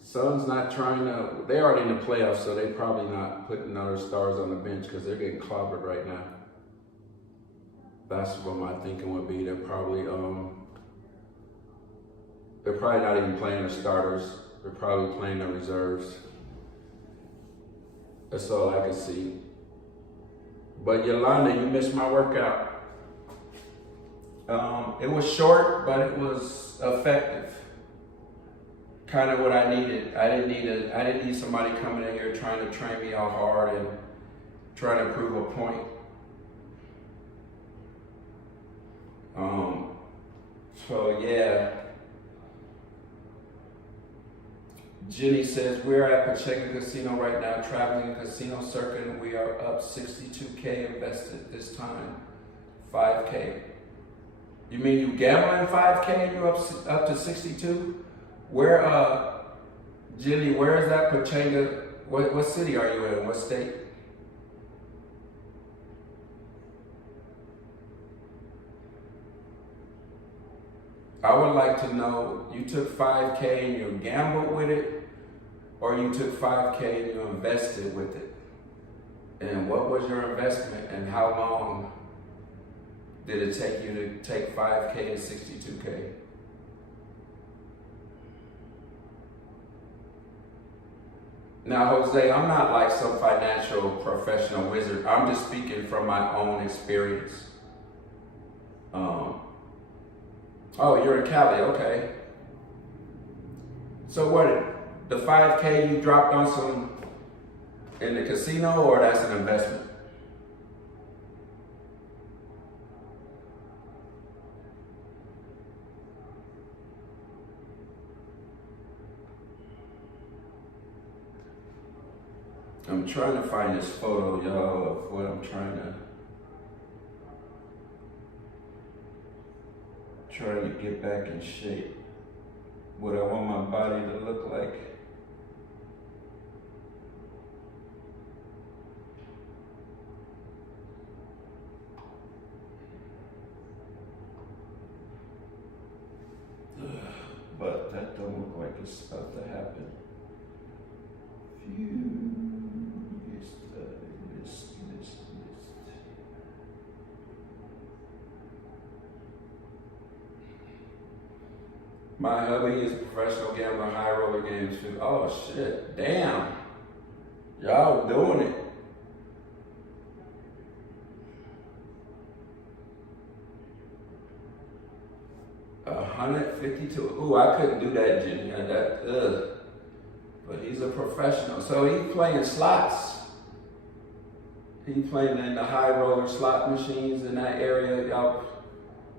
Suns not trying to, they're already in the playoffs, so they're probably not putting other stars on the bench because they're getting clobbered right now. That's what my thinking would be. They're probably not even playing the starters. They're probably playing the reserves. That's all I can see. But Yolanda, you missed my workout. It was short, but it was effective. Kind of what I needed. I didn't need somebody coming in here trying to train me all hard and trying to prove a point. So yeah. Jenny says, we're at Pacheco Casino right now, traveling a casino circuit, and we are up 62K invested this time, 5K. You mean you gambling 5K and you're up to 62? Where, Jenny, where is that Pacheco? What city are you in? What state? I would like to know, you took 5K and you gambled with it, or you took 5K and you invested with it? And what was your investment and how long did it take you to take 5K and 62K? Now, Jose, I'm not like some financial professional wizard. I'm just speaking from my own experience. Oh, you're in Cali, okay. So what, the 5K you dropped on some in the casino, or that's an investment? I'm trying to find this photo, y'all, of what I'm trying to get back in shape. What I want my body to look like. But that don't look like it's about to happen. My hubby is a professional gambler, high roller games too. Oh shit, damn. Y'all doing it. $152. Ooh, I couldn't do that, Jenny. But he's a professional. So he's playing slots. He's playing in the high roller slot machines in that area. Y'all,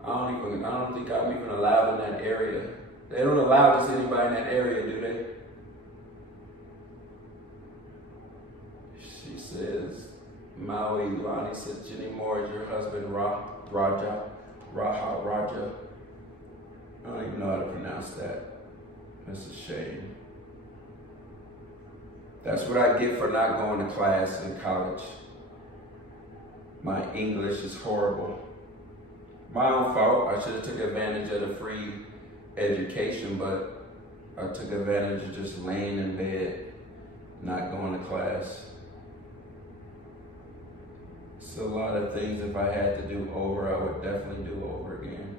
I don't think I'm even allowed in that area. They don't allow just anybody in that area, do they? She says, Maui Lonnie said, Jenny Moore is your husband, Raja. I don't even know how to pronounce that. That's a shame. That's what I get for not going to class in college. My English is horrible. My own fault. I should have took advantage of the free education, but I took advantage of just laying in bed, not going to class. It's a lot of things if I had to do over, I would definitely do over again.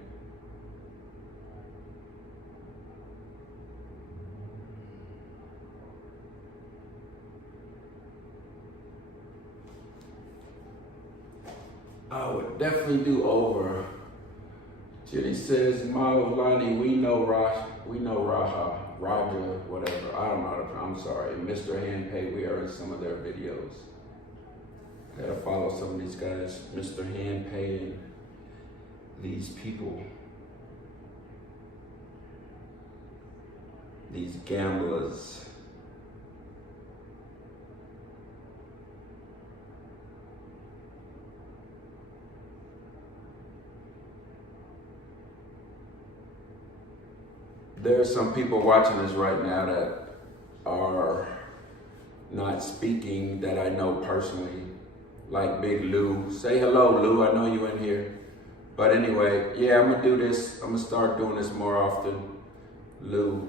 I would definitely do over. Jenny says, Maulani, we know Raja, whatever. I don't know. I'm sorry. Mr. Handpay, we are in some of their videos. Gotta follow some of these guys. Mr. Handpay and these people. These gamblers. There's some people watching us right now that are not speaking that I know personally, like Big Lou. Say hello, Lou. I know you in here. But anyway, yeah, I'm gonna do this. I'm gonna start doing this more often, Lou.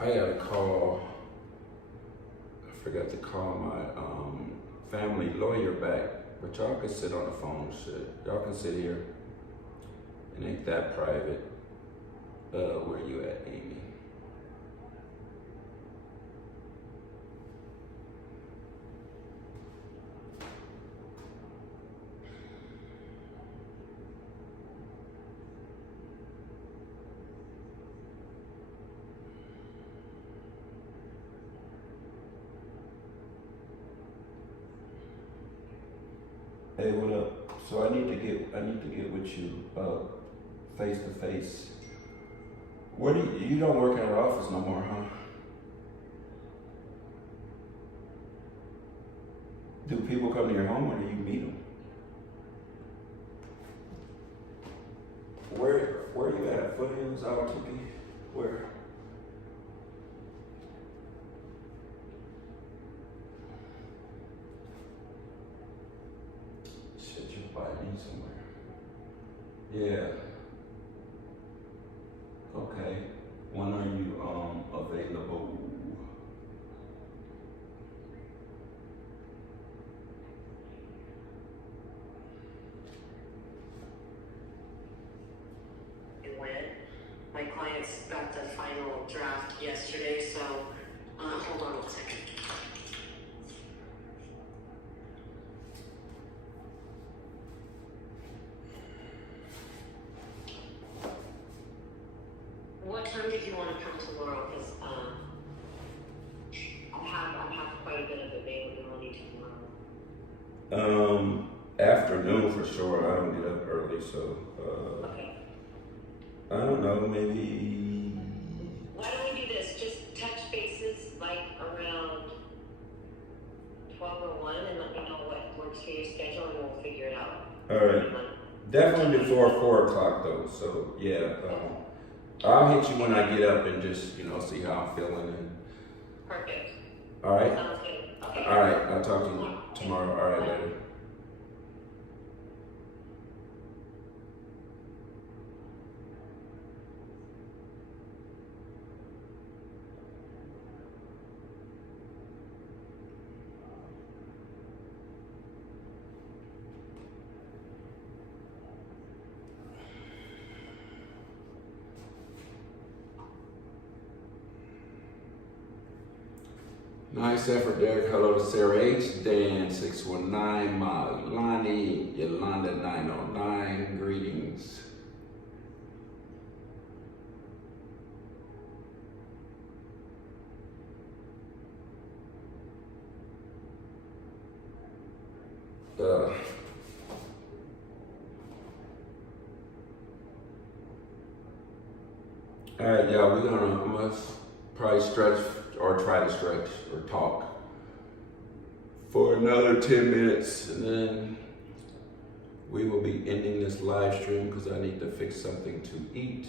I got a call. I forgot to call my family lawyer back, but y'all can sit on the phone, shit. Y'all can sit here. It ain't that private. Where you at, Amy? Hey, what up? So I need to get with you face to face. Where do you don't work in our office no more, huh? Do people come to your home or do you meet them? Where you at? Foothills, Altuve? Where? Yeah. Okay. When are you available? It went. My clients got the final draft yesterday, so hold on 1 second. What time did you want to come to Laurel? Because I have quite a bit of availability tomorrow. Afternoon for sure. I don't get up early, so Okay. I don't know, maybe. Why don't we do this? Just touch bases like around 12 or 1 and let me know what works for your schedule and we'll figure it out. All right. Definitely before 4 o'clock though. So yeah, I'll hit you when I get up and just see how I'm feeling. And Perfect. all right. Sounds good. Okay. All right. I'll talk to you tomorrow. All right, later. Nice effort, Derek. Hello to Sarah H. Dan 619, Malani, Yolanda 909. Greetings. All right, y'all. I'm gonna probably stretch or try to stretch or talk for another 10 minutes, and then we will be ending this live stream because I need to fix something to eat,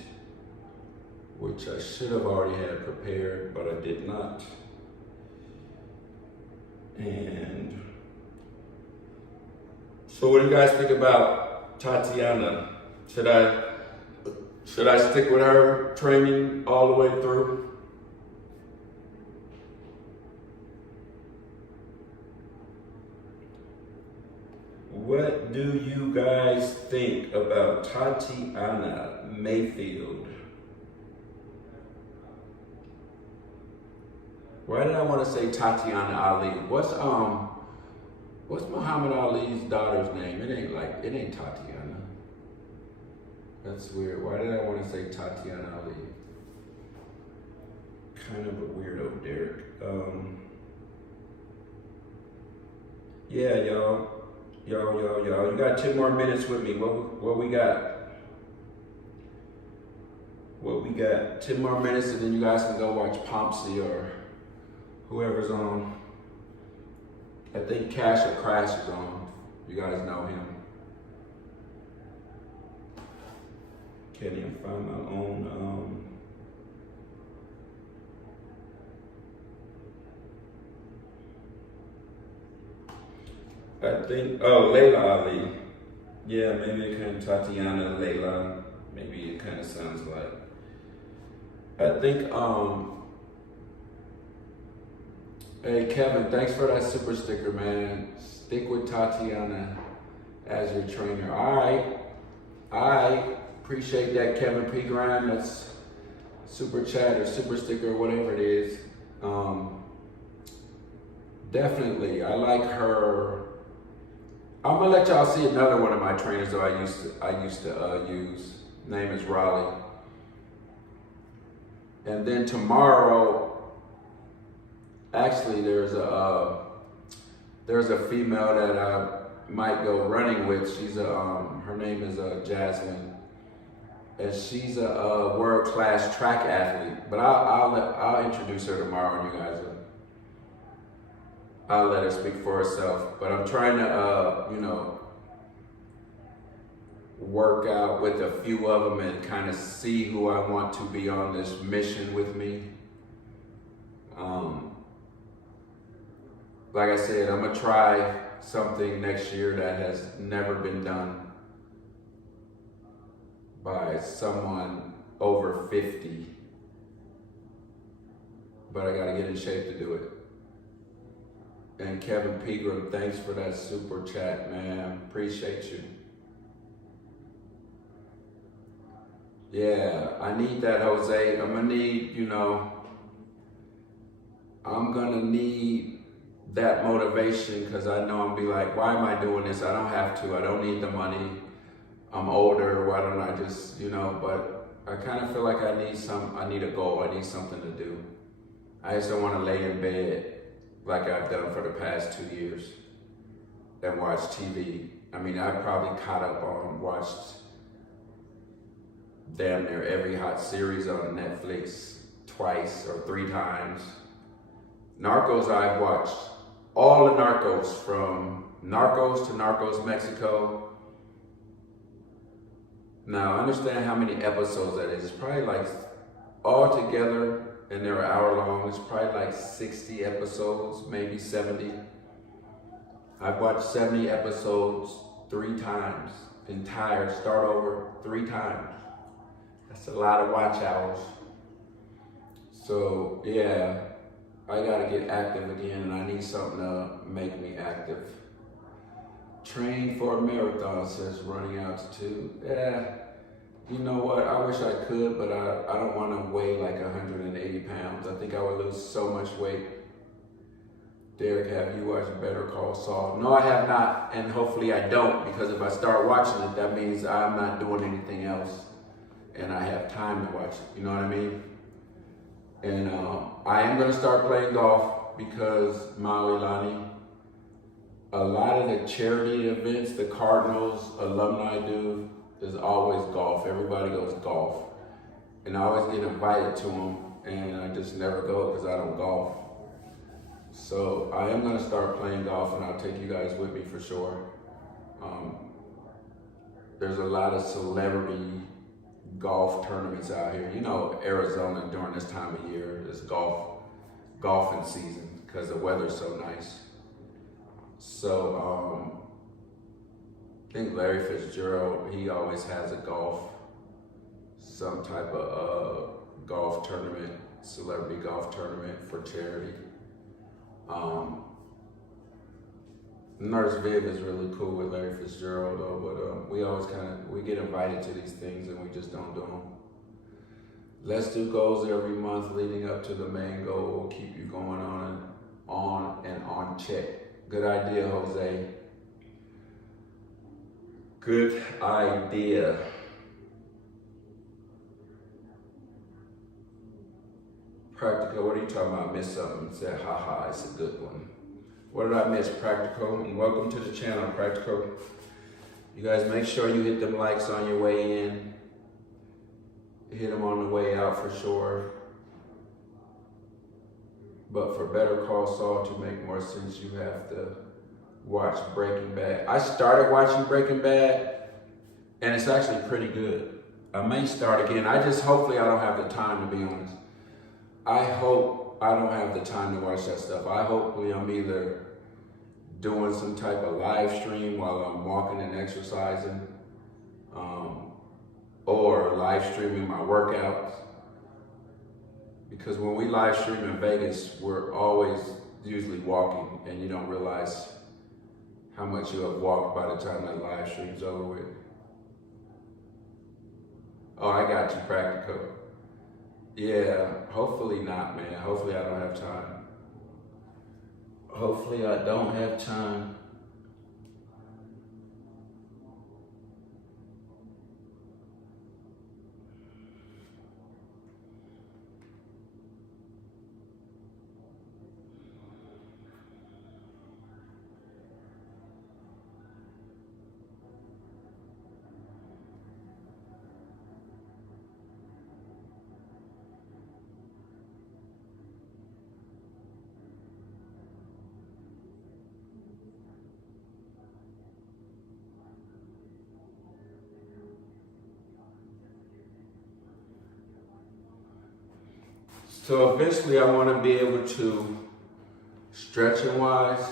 which I should have already had prepared, but I did not. And so what do you guys think about Tatiana? Should I stick with her training all the way through? What do you guys think about Tatiana Mayfield? Why did I want to say Tatiana Ali? What's Muhammad Ali's daughter's name? It ain't Tatiana. That's weird. Why did I want to say Tatiana Ali? Kind of a weirdo, Derek. Yeah, y'all. You got 10 more minutes with me. What we got? What we got? 10 more minutes, and then you guys can go watch Pompsy or whoever's on. I think Cash or Crash is on. You guys know him. Can't even find my own. I think, Layla Ali. Yeah, maybe it kind of Tatiana, Layla. Maybe it kind of sounds like. I think, hey Kevin, thanks for that super sticker, man. Stick with Tatiana as your trainer. I appreciate that, Kevin P. Graham. That's super chat or super sticker, whatever it is. Definitely, I like her. I'm gonna let y'all see another one of my trainers that I used to use. Name is Raleigh. And then tomorrow, actually, there's a female that I might go running with. She's her name is Jasmine, and she's a world-class track athlete. But I'll introduce her tomorrow, and you guys. I'll let her speak for herself. But I'm trying to, work out with a few of them and kind of see who I want to be on this mission with me. Like I said, I'm gonna try something next year that has never been done. by someone over 50. But I gotta get in shape to do it. And Kevin Pegram, thanks for that super chat, man. Appreciate you. Yeah, I need that, Jose. I'm gonna need, I'm gonna need that motivation, because I know I'm gonna be like, why am I doing this? I don't have to. I don't need the money. I'm older. Why don't I just, but I kind of feel like I need a goal. I need something to do. I just don't want to lay in bed like I've done for the past 2 years and watch TV. I mean, I've probably watched damn near every hot series on Netflix twice or 3 times. Narcos, I've watched all the Narcos, from Narcos to Narcos Mexico. Now, I understand how many episodes that is. It's probably like all together, and they're an hour long. It's probably like 60 episodes, maybe 70. I've watched 70 episodes 3 times, entire, start over 3 times. That's a lot of watch hours. So yeah, I gotta get active again, and I need something to make me active. Train for a marathon, says Running Altitude. Yeah, you know what? I wish I could, but I don't want to weigh like 180 pounds. I think I would lose so much weight. Derek, have you watched Better Call Saul? No, I have not, and hopefully I don't, because if I start watching it, that means I'm not doing anything else, and I have time to watch it. You know what I mean? And I am going to start playing golf, because Maulilani, a lot of the charity events the Cardinals alumni do is always golf. Everybody goes golf. And I always get invited to them, and I just never go because I don't golf. So I am going to start playing golf, and I'll take you guys with me for sure. There's a lot of celebrity golf tournaments out here. Arizona during this time of year is golfing season because the weather's so nice. So I think Larry Fitzgerald, he always has some type of golf tournament, celebrity golf tournament for charity. Nurse Viv is really cool with Larry Fitzgerald though, but we always we get invited to these things and we just don't do them. Let's do goals every month leading up to the main goal. Will keep you going on check. Good idea, Jose. Good idea. Practical, what are you talking about? I missed something. Said, haha, it's a good one. What did I miss, Practical? And welcome to the channel, Practical. You guys make sure you hit them likes on your way in. Hit them on the way out for sure. But for Better Call Saul to make more sense, you have to watch Breaking Bad. I started watching Breaking Bad, and it's actually pretty good. I may start again. Hopefully I don't have the time, to be honest. I hope I don't have the time to watch that stuff. Hopefully I'm either doing some type of live stream while I'm walking and exercising, or live streaming my workouts. Because when we live stream in Vegas, we're always usually walking, and you don't realize how much you have walked by the time that live stream's over with. Oh, I got you, Practical. Yeah, hopefully not, man. Hopefully I don't have time. Hopefully I don't have time. So eventually I want to be able to, stretching wise,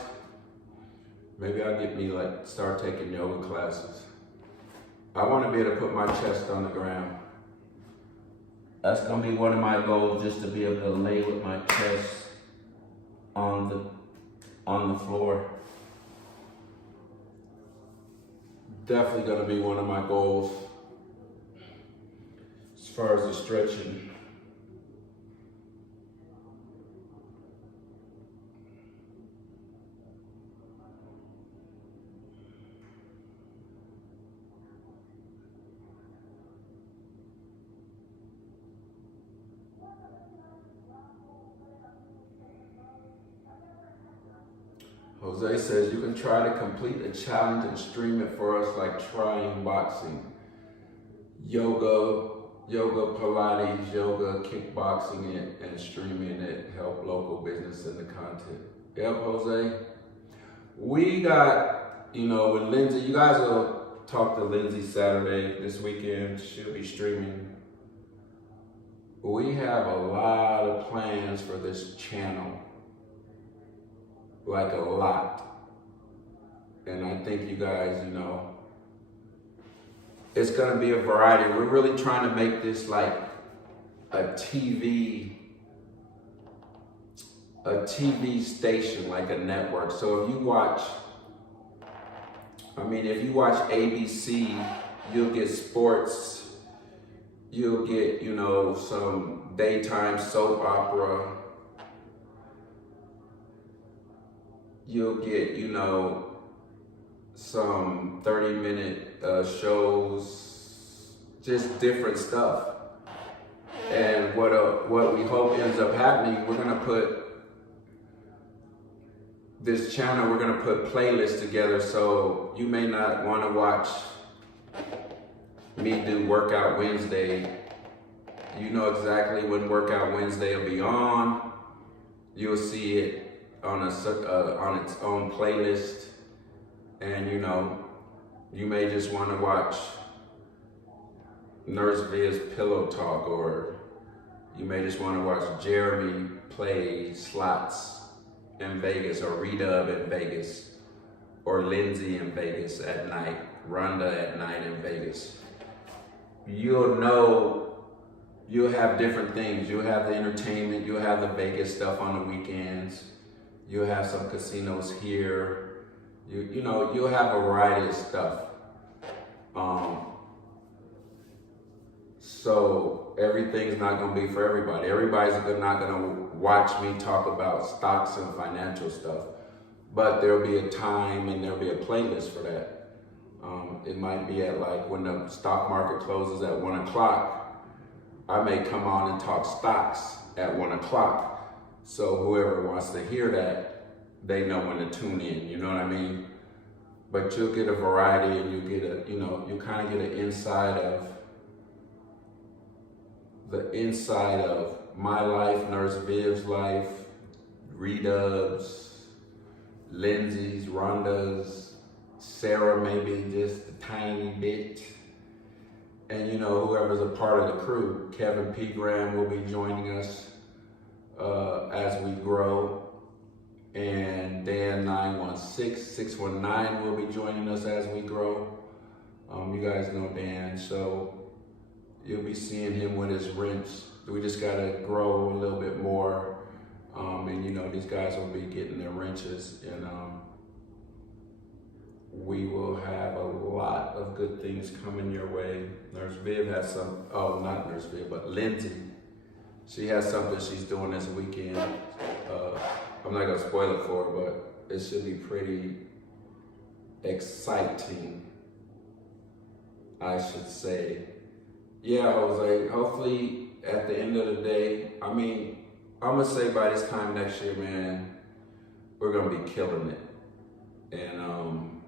maybe I'll start taking yoga classes. I want to be able to put my chest on the ground. That's gonna be one of my goals, just to be able to lay with my chest on the floor. Definitely gonna be one of my goals as far as the stretching. Jose says you can try to complete a challenge and stream it for us like trying boxing. Yoga, Pilates, yoga, kickboxing it, and streaming it, help local business in the content. Yep, Jose. We got, with Lindsay, you guys will talk to Lindsay Saturday this weekend. She'll be streaming. We have a lot of plans for this channel. Like a lot. And I think you guys, it's gonna be a variety. We're really trying to make this like a TV station, like a network. So if you watch ABC, you'll get sports, you'll get, some daytime soap opera, you'll get, some 30-minute shows, just different stuff. And what we hope ends up happening, we're gonna put this channel, we're gonna put playlists together, so you may not wanna watch me do Workout Wednesday. You know exactly when Workout Wednesday will be on. You'll see it on its own playlist, and you may just want to watch Nurse Viv's Pillow Talk, or you may just want to watch Jeremy play slots in Vegas, or Redub in Vegas, or Lindsay in Vegas at night, Rhonda at night in Vegas. You'll have different things. You'll have the entertainment, you'll have the Vegas stuff on the weekends. You'll have some casinos here. You'll have a variety of stuff. So everything's not gonna be for everybody. Everybody's not gonna watch me talk about stocks and financial stuff. But there'll be a time and there'll be a playlist for that. It might be at like when the stock market closes at 1 o'clock, I may come on and talk stocks at 1 o'clock. So whoever wants to hear that, they know when to tune in, you know what I mean? But you'll get a variety, and you kind of get an inside of my life, Nurse Viv's life, Redub's, Lindsay's, Rhonda's, Sarah maybe just a tiny bit. And whoever's a part of the crew. Kevin P. Graham will be joining us as we grow, and Dan 619 will be joining us as we grow. You guys know Dan, so you'll be seeing him with his wrench. We just gotta grow a little bit more, and these guys will be getting their wrenches, and we will have a lot of good things coming your way. Nurse Viv has not Nurse Viv, but Lindsay. She has something she's doing this weekend. I'm not gonna spoil it for her, but it should be pretty exciting, I should say. Yeah, Jose, hopefully at the end of the day, I'm gonna say by this time next year, man, we're gonna be killing it. And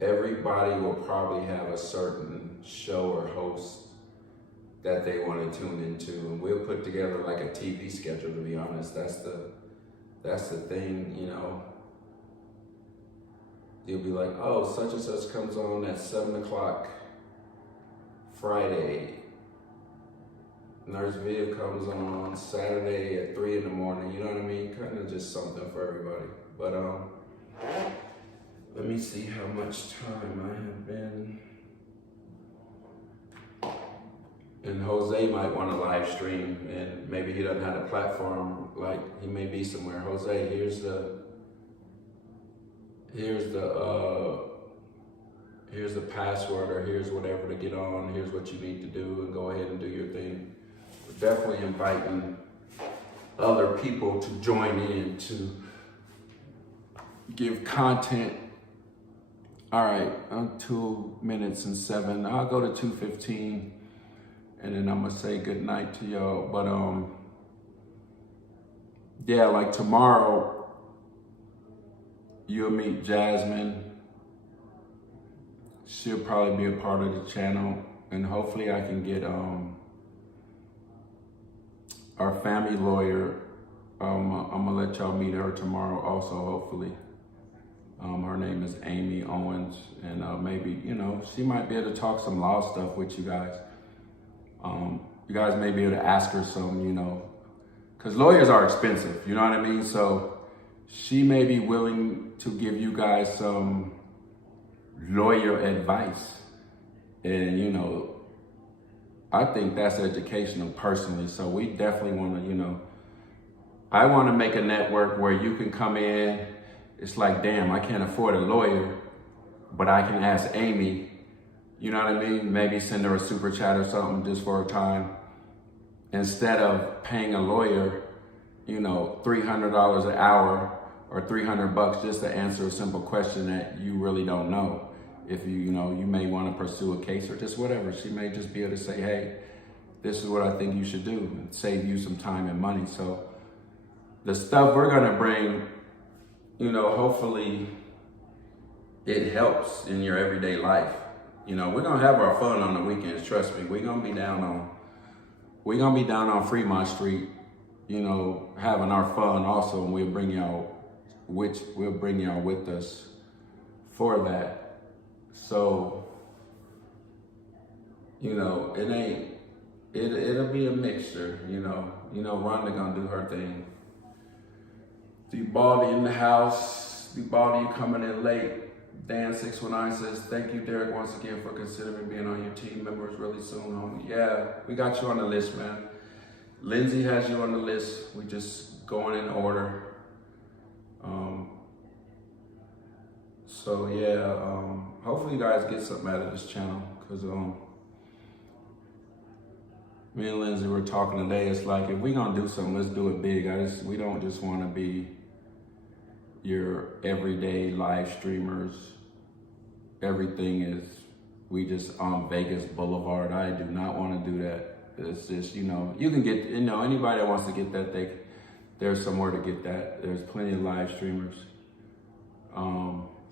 everybody will probably have a certain show or host that they want to tune into, and we'll put together like a TV schedule. To be honest, that's the thing. You'll be like, oh, such and such comes on at 7 o'clock Friday. Nurse Viv comes on Saturday at 3 in the morning. You know what I mean? Kind of just something for everybody. But Let me see how much time I have been. And Jose might want to live stream, and maybe he doesn't have a platform, like he may be somewhere. Jose, here's the password, or here's whatever to get on, here's what you need to do, and go ahead and do your thing. We're definitely inviting other people to join in to give content. All right, I'm 2 minutes and 7. I'll go to 2:15, and then I'm gonna say good night to y'all. But yeah, like tomorrow, you'll meet Jasmine. She'll probably be a part of the channel, and hopefully I can get our family lawyer. I'm gonna let y'all meet her tomorrow also, hopefully. Her name is Amy Owens, and maybe, you know, she might be able to talk some law stuff with you guys. You guys may be able to ask her some, you know, because lawyers are expensive, you know what I mean? So she may be willing to give you guys some lawyer advice. And, you know, I think that's educational personally. So we definitely want to, you know, I want to make a network where you can come in. It's like, damn, I can't afford a lawyer, but I can ask Amy, you know what I mean? Maybe send her a super chat or something just for a time. Instead of paying a lawyer, you know, $300 an hour or $300 just to answer a simple question that you really don't know. If you know, you may want to pursue a case or just whatever. She may just be able to say, hey, this is what I think you should do, and save you some time and money. So the stuff we're gonna bring, you know, hopefully it helps in your everyday life. You know, we're gonna have our fun on the weekends, trust me. We're gonna be down on Fremont Street, you know, having our fun also, and we'll bring y'all with us for that. So, you know, it'll be a mixture, you know. Rhonda gonna do her thing. D.Baldy in the house. D.Baldy, you coming in late. Dan619 says, thank you, Derek, once again for considering being on your team members really soon, homie. Yeah, we got you on the list, man. Lindsay has you on the list. We just going in order. So yeah, hopefully you guys get something out of this channel, because me and Lindsay were talking today. It's like, if we gonna do something, let's do it big. We don't just want to be your everyday live streamers. Everything is, we just on Vegas Boulevard. I do not want to do that. It's just, you know, you can get, you know, anybody that wants to get that, there's somewhere to get that. There's plenty of live streamers.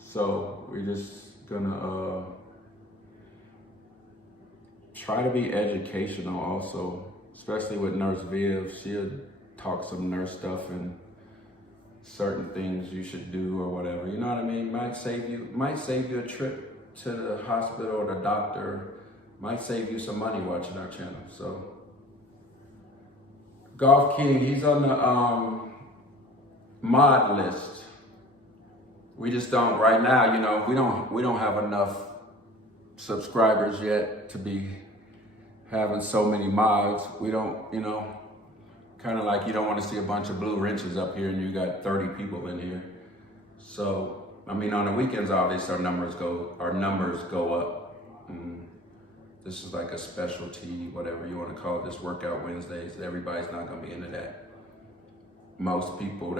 So we're just gonna try to be educational also, especially with Nurse Viv. She'll talk some nurse stuff and certain things you should do or whatever. You know what I mean? Might save you a trip to the hospital or the doctor. Might save you some money watching our channel. So Golf King, he's on the mod list. We just don't right now, you know, we don't have enough subscribers yet to be having so many mods. We don't, you know, kind of like you don't want to see a bunch of blue wrenches up here and you got 30 people in here. So, I mean, on the weekends, obviously our numbers go up. This is like a specialty, whatever you want to call it, this workout Wednesdays. Everybody's not going to be into that. Most people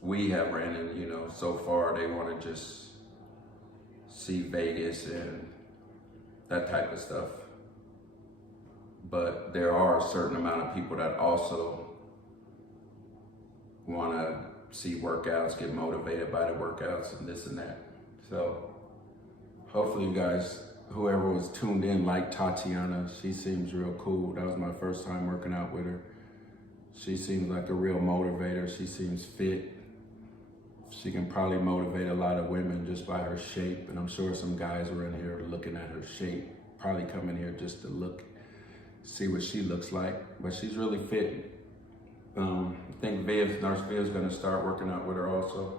we have ran in, you know, so far, they want to just see Vegas and that type of stuff. But there are a certain amount of people that also want to see workouts, get motivated by the workouts and this and that. So hopefully you guys, whoever was tuned in, like Tatiana, she seems real cool. That was my first time working out with her. She seems like a real motivator. She seems fit. She can probably motivate a lot of women just by her shape. And I'm sure some guys are in here looking at her shape, probably come in here just to see what she looks like. But she's really fit. I think Nurse Viv's gonna start working out with her also.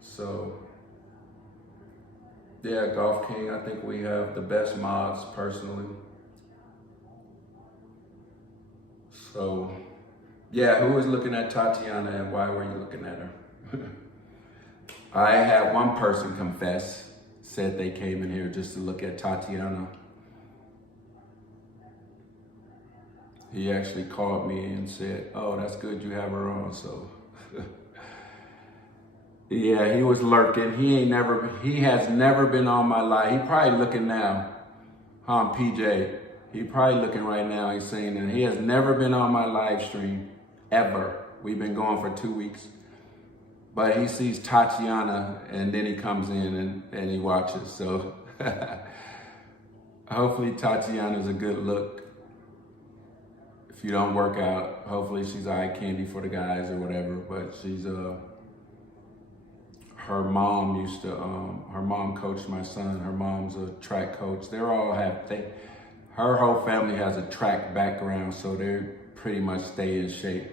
So Yeah, Golf King, I think we have the best mods personally. So, yeah, who was looking at Tatiana and why were you looking at her? I had one person confess, said they came in here just to look at Tatiana. He actually called me and said, oh, that's good you have her on, so. Yeah, he was lurking. He has never been on my live. He probably looking now, PJ. He probably looking right now. He's saying that he has never been on my live stream, ever. We've been going for 2 weeks. But he sees Tatiana and then he comes in and he watches. So hopefully Tatiana's a good look. If you don't work out, hopefully she's eye candy for the guys or whatever. But she's her mom her mom coached my son. Her mom's a track coach. Her whole family has a track background, so they pretty much stay in shape.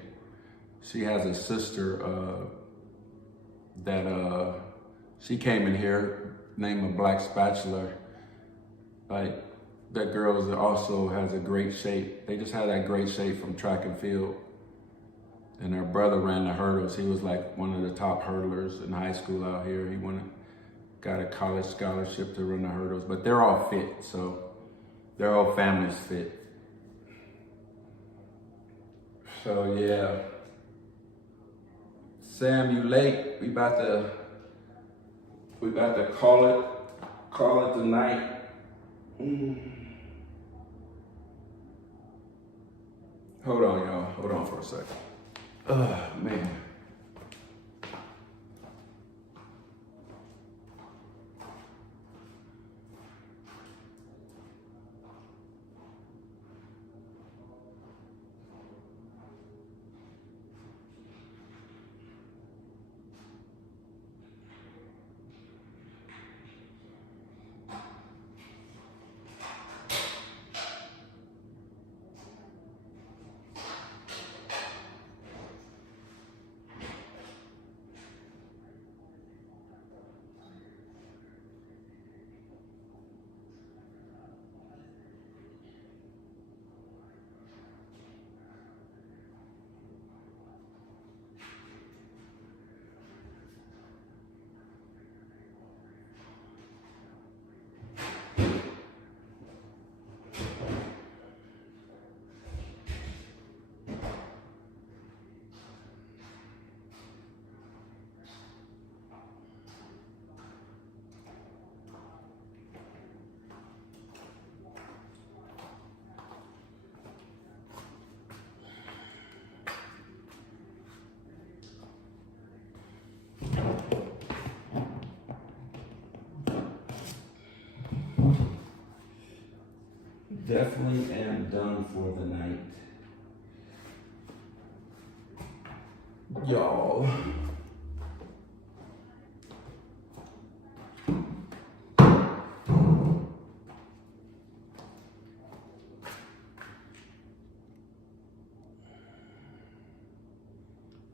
She has a sister that she came in here, named a Black Spatula. Like, that girl also has a great shape. They just had that great shape from track and field. And her brother ran the hurdles. He was like one of the top hurdlers in high school out here. He got a college scholarship to run the hurdles, but they're all fit, so their whole family's fit. So yeah. Sam, you late. We about to call it the night. Hold on, y'all. Hold on for a second. Man. Definitely am done for the night. Y'all.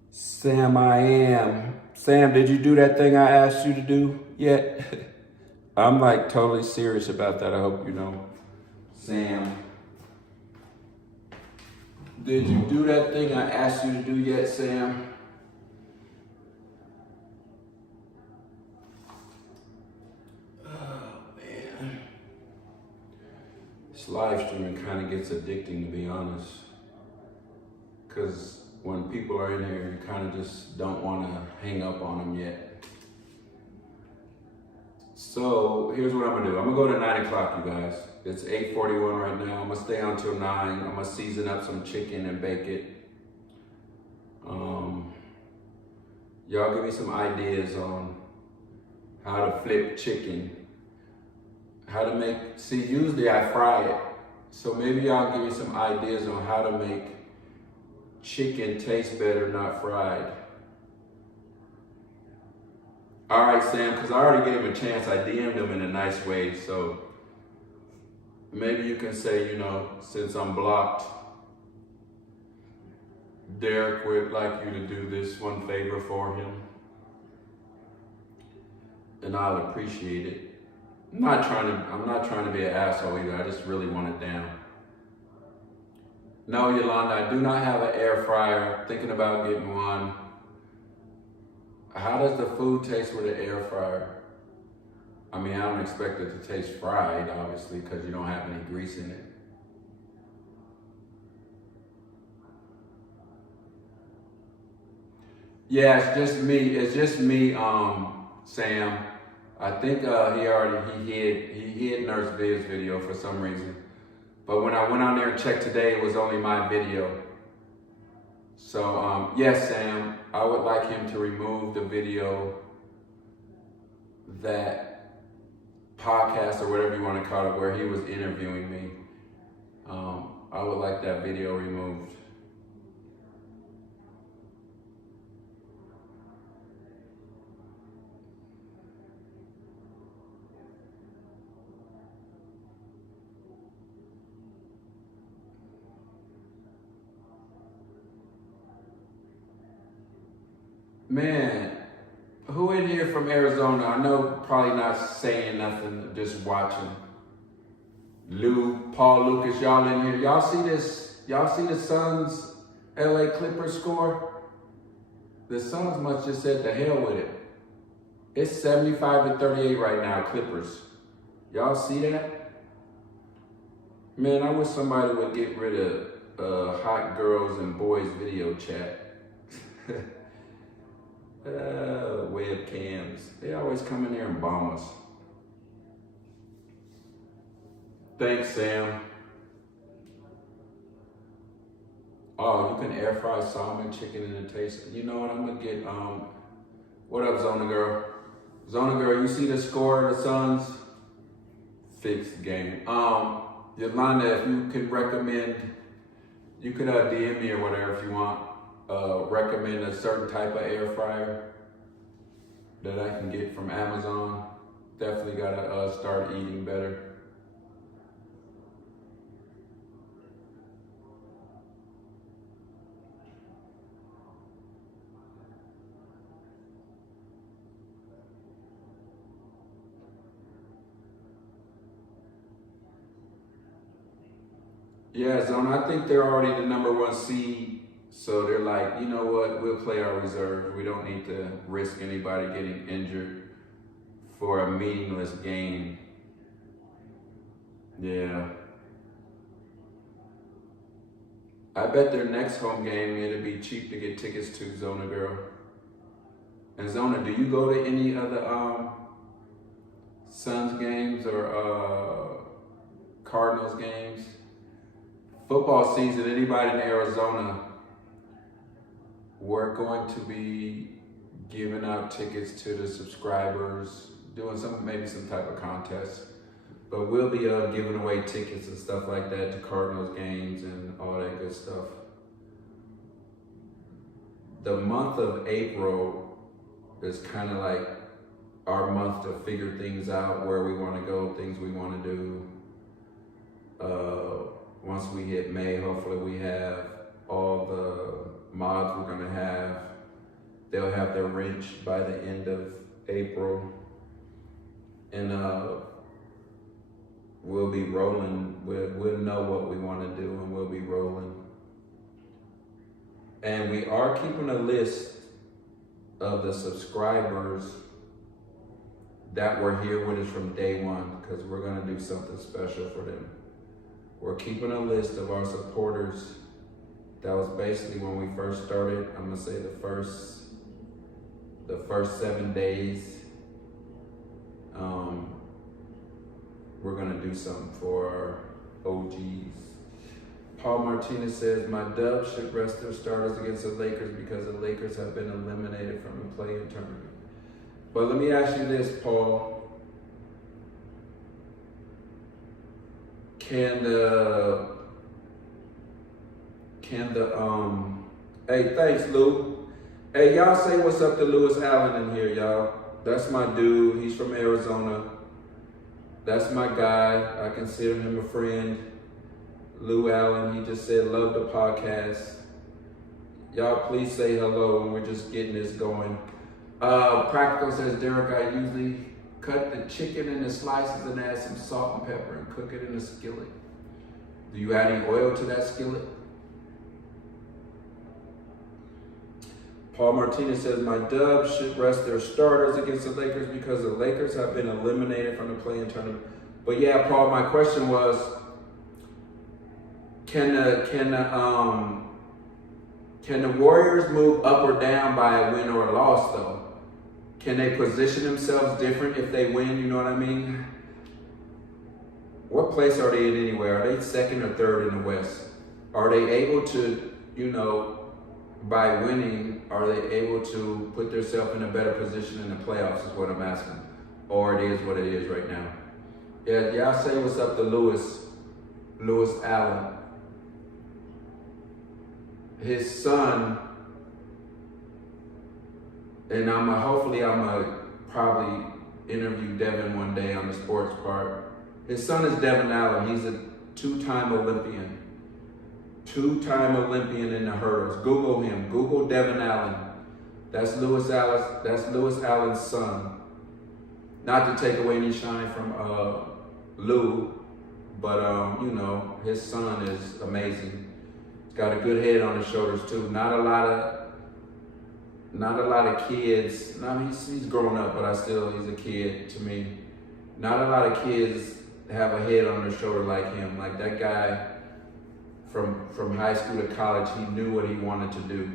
Sam, I am. Sam, did you do that thing I asked you to do yet? I'm like totally serious about that, I hope you know. Sam, did you do that thing I asked you to do yet, Sam? Oh, man. This live streaming kind of gets addicting, to be honest. Because when people are in here, you kind of just don't want to hang up on them yet. So here's what I'm gonna do. I'm gonna go to 9 o'clock, you guys. It's 8:41 right now. I'm gonna stay on till 9. I'm gonna season up some chicken and bake it. Y'all give me some ideas on how to flip chicken. How to make, usually I fry it. So maybe y'all give me some ideas on how to make chicken taste better, not fried. All right, Sam, because I already gave him a chance. I DM'd him in a nice way, so maybe you can say, you know, since I'm blocked, Derek would like you to do this one favor for him, and I'll appreciate it. I'm not trying to be an asshole either. I just really want it down. No, Yolanda, I do not have an air fryer. Thinking about getting one. How does the food taste with an air fryer? I mean, I don't expect it to taste fried, obviously, because you don't have any grease in it. Yeah, it's just me, Sam. I think he hid Nurse Viv's video for some reason. But when I went on there and checked today, it was only my video. So yes, Sam, I would like him to remove the video, that podcast or whatever you want to call it, where he was interviewing me. I would like that video removed. Man, who in here from Arizona? I know probably not saying nothing, just watching. Lou, Paul, Lucas, y'all in here. Y'all see this? Y'all see the Suns LA Clippers score? The Suns must just said the hell with it. It's 75-38 right now, Clippers. Y'all see that? Man, I wish somebody would get rid of hot girls and boys video chat. Webcams. They always come in here and bomb us. Thanks, Sam. Oh, you can air fry salmon, chicken, and it tastes. You know what? I'm gonna get what up, Zona Girl? Zona Girl, you see the score of the Suns? Fixed game. Yolanda, if you could recommend, you could DM me or whatever if you want. Recommend a certain type of air fryer that I can get from Amazon. Definitely gotta start eating better. Yeah, Zona, I think they're already the #1 seed. So they're like, you know what, we'll play our reserve. We don't need to risk anybody getting injured for a meaningless game. Yeah. I bet their next home game, it'll be cheap to get tickets to, Zona Girl. And Zona, do you go to any other Suns games or Cardinals games? Football season, anybody in Arizona, we're going to be giving out tickets to the subscribers, doing maybe some type of contest. But we'll be giving away tickets and stuff like that to Cardinals games and all that good stuff. The month of April is kind of like our month to figure things out, where we want to go, things we want to do. Once we hit May, hopefully we have all the mods we're gonna have. They'll have their wrench by the end of April. And we'll be rolling. We'll know what we wanna do and we'll be rolling. And we are keeping a list of the subscribers that were here with us from day one, because we're gonna do something special for them. We're keeping a list of our supporters. That was basically when we first started. I'm gonna say the first 7 days. We're gonna do something for our OGs. Paul Martinez says, my Dubs should rest their starters against the Lakers because the Lakers have been eliminated from the play-in tournament. But let me ask you this, Paul. Can the hey, thanks, Lou. Hey, y'all say what's up to Lewis Allen in here, y'all. That's my dude. He's from Arizona. That's my guy. I consider him a friend. Lou Allen, he just said, love the podcast. Y'all please say hello, and we're just getting this going. Practical says, Derek, I usually cut the chicken into slices and add some salt and pepper and cook it in a skillet? Do you add any oil to that skillet? Paul Martinez says, my Dubs should rest their starters against the Lakers because the Lakers have been eliminated from the play-in tournament. But yeah, Paul, my question was, can the Warriors move up or down by a win or a loss though? Can they position themselves different if they win? You know what I mean? What place are they in anyway? Are they second or third in the West? Are they able to, you know, by winning, are they able to put themselves in a better position in the playoffs is what I'm asking. Or it is what it is right now. Yeah, y'all say what's up to Lewis Allen. His son, and hopefully I'm gonna probably interview Devin one day on the sports part. His son is Devin Allen. He's a two-time Olympian. Two-time Olympian in the hurdles. Google him. Google Devin Allen. That's Lewis Allen's son. Not to take away any shine from Lou, but you know, his son is amazing. He's got a good head on his shoulders too. Not a lot of kids. No, he's grown up, but he's a kid to me. Not a lot of kids have a head on their shoulder like him. Like that guy from high school to college, he knew what he wanted to do.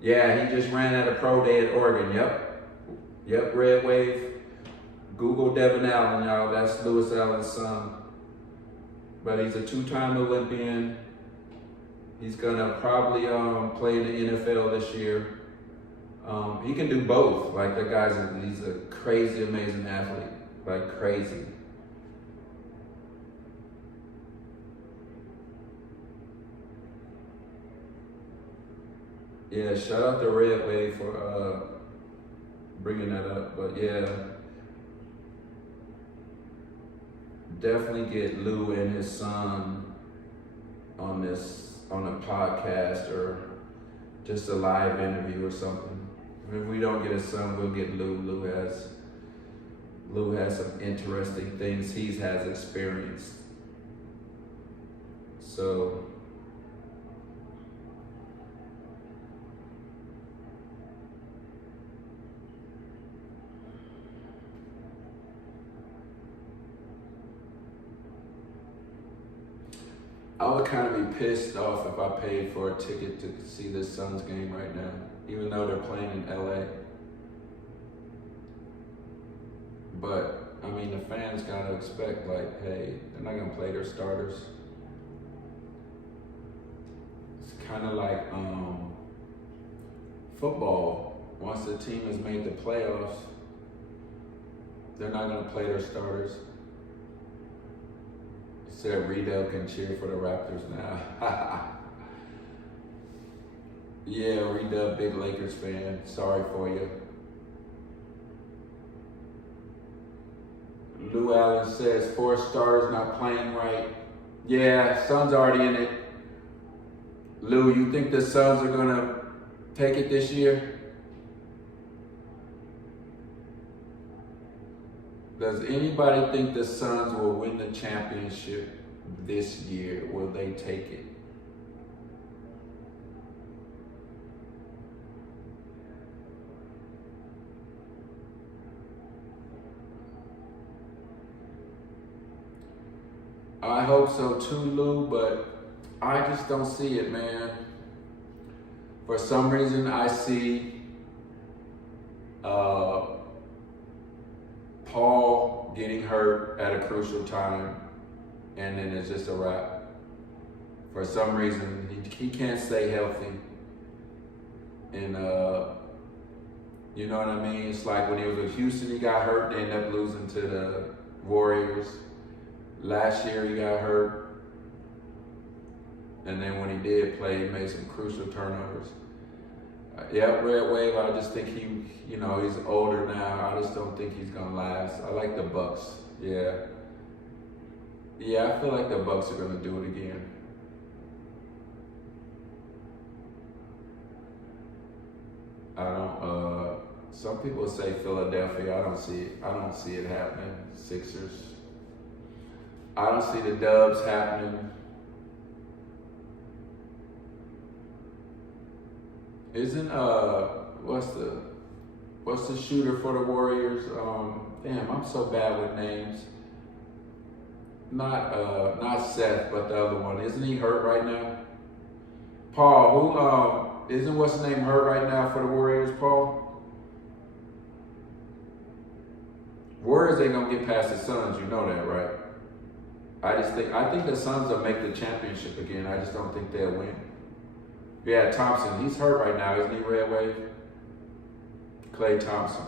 Yeah, he just ran at a pro day at Oregon. Yep, Red Wave. Google Devin Allen, y'all. That's Lewis Allen's son. But he's a two-time Olympian. He's gonna probably play in the NFL this year. He can do both. Like that he's a crazy, amazing athlete. Like crazy. Yeah, shout out to Red Wave for bringing that up. But yeah, definitely get Lou and his son on a podcast or just a live interview or something. If we don't get his son, we'll get Lou. Lou has some interesting things he has experienced. So I would kind of be pissed off if I paid for a ticket to see this Suns game right now, even though they're playing in LA. But, I mean, the fans gotta expect, like, hey, they're not gonna play their starters. It's kind of like football. Once the team has made the playoffs, they're not gonna play their starters. Said Riedel can cheer for the Raptors now. Yeah, Riedel, big Lakers fan. Sorry for you. Lou Allen says 4 starters not playing right. Yeah, Suns already in it. Lou, you think the Suns are gonna take it this year? Does anybody think the Suns will win the championship this year? Will they take it? I hope so too, Lou, but I just don't see it, man. For some reason, I see Paul getting hurt at a crucial time, and then it's just a wrap. For some reason, he can't stay healthy. And, you know what I mean? It's like when he was with Houston, he got hurt, they ended up losing to the Warriors. Last year, he got hurt. And then when he did play, he made some crucial turnovers. Yeah, Red Wave, I just think he's older now. I just don't think he's gonna last. I like the Bucks. Yeah, I feel like the Bucks are gonna do it again. Some people say Philadelphia. I don't see it. I don't see it happening. Sixers. I don't see the Dubs happening. Isn't what's the shooter for the Warriors? Damn, I'm so bad with names. Not Seth, but the other one. Isn't he hurt right now? Paul, who isn't what's his name hurt right now for the Warriors, Paul? Warriors ain't gonna get past the Suns, you know that, right? I think the Suns will make the championship again. I just don't think they'll win. Yeah, Thompson, he's hurt right now, isn't he, Red Wave? Klay Thompson.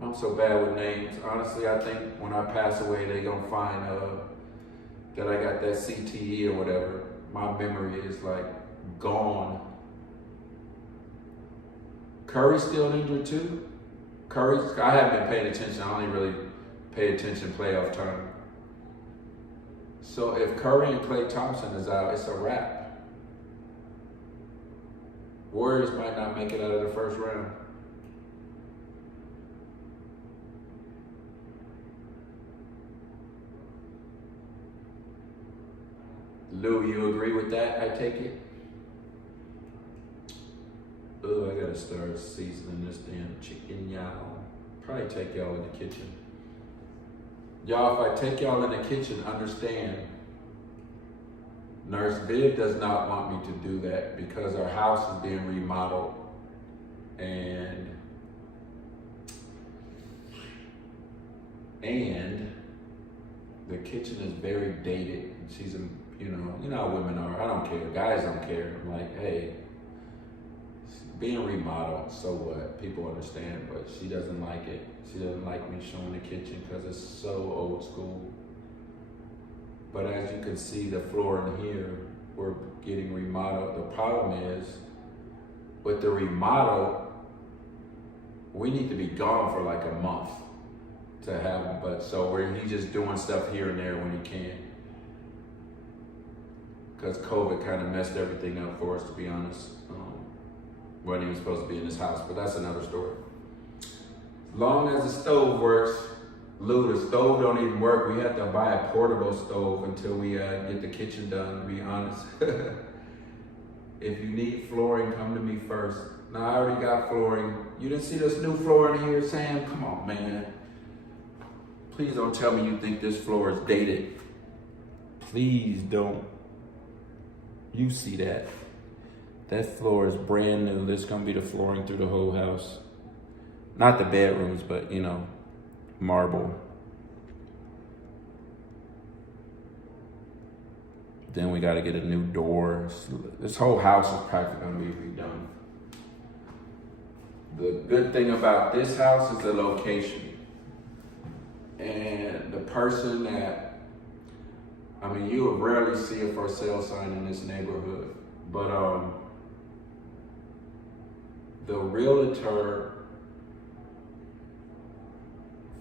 I'm so bad with names. Honestly, I think when I pass away, they gonna find that I got that CTE or whatever. My memory is like gone. Curry's still injured too? I haven't been paying attention. I only really pay attention playoff time. So if Curry and Klay Thompson is out, it's a wrap. Warriors might not make it out of the first round. Lou, you agree with that, I take it? Oh, I gotta start seasoning this damn chicken, y'all. Probably take y'all in the kitchen. Y'all, if I take y'all in the kitchen, understand, Nurse Viv does not want me to do that because our house is being remodeled and the kitchen is very dated. She's you know how women are. I don't care. Guys don't care. I'm like, hey, being remodeled, so what? People understand, but she doesn't like it. She doesn't like me showing the kitchen because it's so old school. But as you can see, the floor in here, we're getting remodeled. The problem is, with the remodel, we need to be gone for like a month to have, but so he's just doing stuff here and there when he can. Because COVID kind of messed everything up for us, to be honest. Wasn't even supposed to be in this house, but that's another story. As long as the stove works, Lou, the stove don't even work. We have to buy a portable stove until we get the kitchen done, to be honest. If you need flooring, come to me first. Now, I already got flooring. You didn't see this new floor in here, Sam? Come on, man. Please don't tell me you think this floor is dated. Please don't. You see that. That floor is brand new. This is gonna be the flooring through the whole house. Not the bedrooms, but you know, marble. Then we gotta get a new door. This whole house is practically gonna be redone. The good thing about this house is the location. And the person that, I mean, you will rarely see a for sale sign in this neighborhood, but the realtor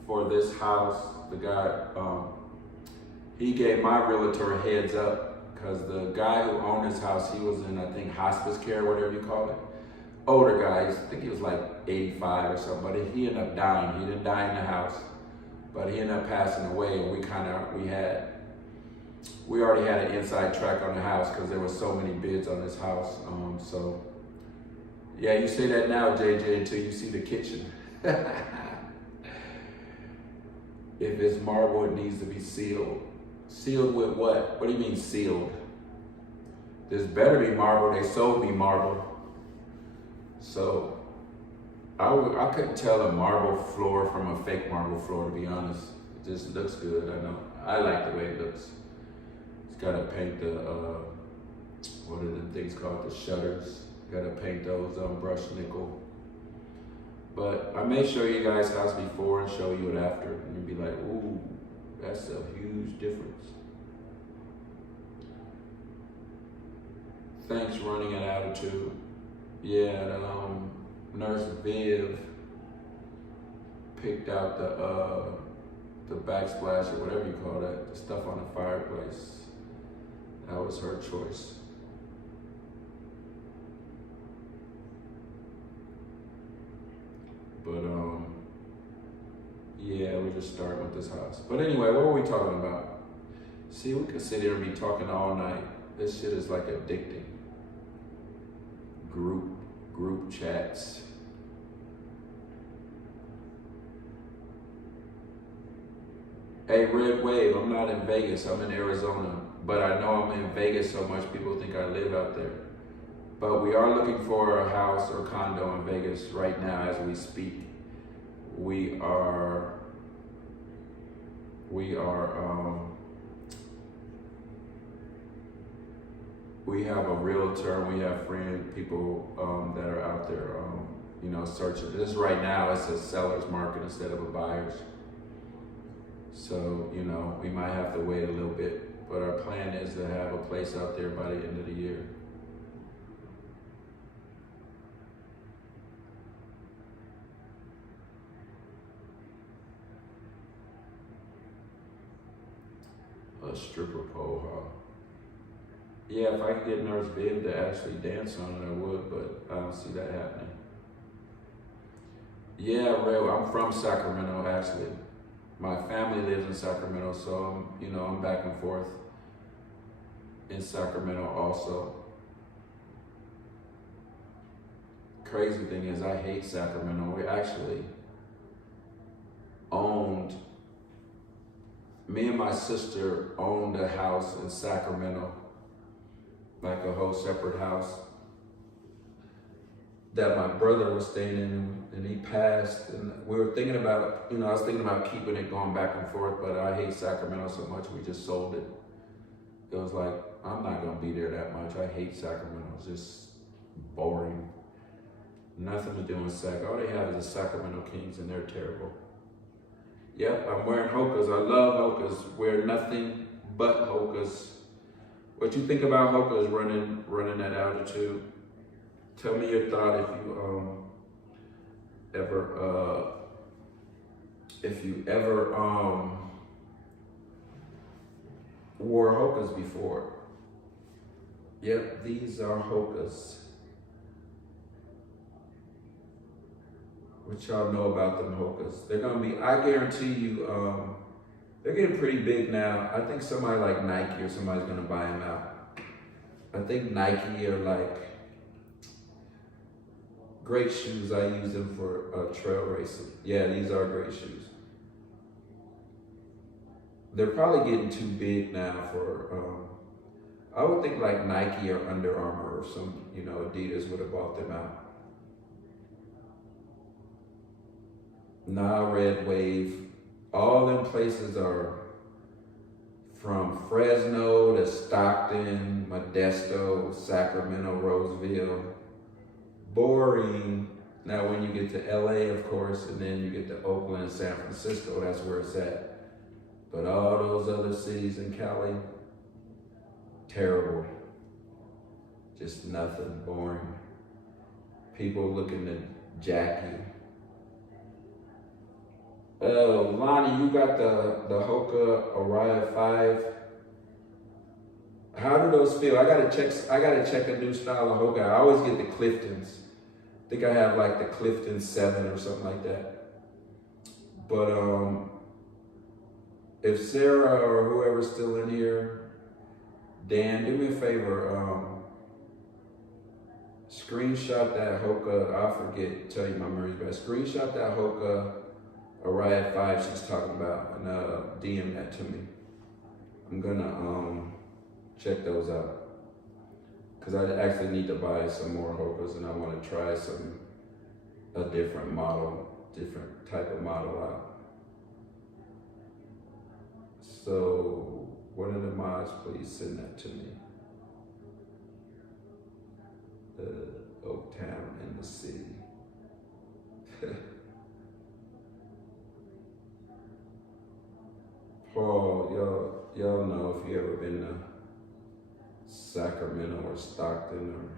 for this house, the guy, he gave my realtor a heads up because the guy who owned this house, he was in, I think, hospice care, whatever you call it. Older guy, I think he was like 85 or something, but he ended up dying. He didn't die in the house, but he ended up passing away, and we already had an inside track on the house because there were so many bids on this house. So yeah, you say that now, JJ, until you see the kitchen. If it's marble, it needs to be sealed. Sealed with what? What do you mean sealed? This better be marble. They sold me marble. So I couldn't tell a marble floor from a fake marble floor, to be honest. It just looks good, I know. I like the way it looks. It's gotta paint the, what are the things called? The shutters. Gotta paint those brushed nickel. But I may show you guys house before and show you it after. And you'll be like, ooh, that's a huge difference. Thanks, running at altitude. Yeah, Nurse Viv picked out the backsplash or whatever you call that, the stuff on the fireplace. That was her choice. But just starting with this house. But anyway, what were we talking about? See, we could sit here and be talking all night. This shit is like addicting. Group chats. Hey, Red Wave, I'm not in Vegas, I'm in Arizona. But I know I'm in Vegas so much people think I live out there. But we are looking for a house or condo in Vegas right now as we speak. We have a realtor, and we have people that are out there, searching. This right now, it's a seller's market instead of a buyer's. So, we might have to wait a little bit, but our plan is to have a place out there by the end of the year. A stripper pole, huh? Yeah, if I could get Nurse Viv to actually dance on it, I would, but I don't see that happening. Yeah, I'm from Sacramento, actually. My family lives in Sacramento, so I'm back and forth in Sacramento also. Crazy thing is, I hate Sacramento. We actually me and my sister owned a house in Sacramento, like a whole separate house that my brother was staying in, and he passed. And we were thinking about, I was thinking about keeping it going back and forth, but I hate Sacramento so much, we just sold it. It was like, I'm not gonna be there that much. I hate Sacramento, it's just boring. Nothing to do in Sac. All they have is the Sacramento Kings, and they're terrible. Yep, I'm wearing Hokas. I love Hokas. Wear nothing but Hokas. What you think about Hokas running at altitude? Tell me your thought if you ever wore Hokas before. Yep, these are Hokas. What y'all know about them Hokas? They're gonna be, I guarantee you, they're getting pretty big now. I think somebody like Nike or somebody's gonna buy them out. I think Nike are like great shoes. I use them for trail racing. Yeah, these are great shoes. They're probably getting too big now for, I would think like Nike or Under Armour or some, Adidas would have bought them out. Nah, Red Wave. All them places are from Fresno to Stockton, Modesto, Sacramento, Roseville. Boring. Now when you get to LA, of course, and then you get to Oakland and San Francisco, that's where it's at. But all those other cities in Cali, terrible. Just nothing, boring. People looking to jack you. Lonnie, you got the Hoka Araya 5. How do those feel? I gotta check a new style of Hoka. I always get the Cliftons. I think I have like the Clifton 7 or something like that. But if Sarah or whoever's still in here, Dan, do me a favor. Screenshot that Hoka. I forget, tell you my memory's bad. Screenshot that Hoka Araya 5 she's talking about, and DM that to me. I'm gonna check those out, because I actually need to buy some more Hokas, and I want to try a different type of model out. So one of the mods, please send that to me. Oaktown in the city. Paul, y'all know if you ever been to Sacramento or Stockton or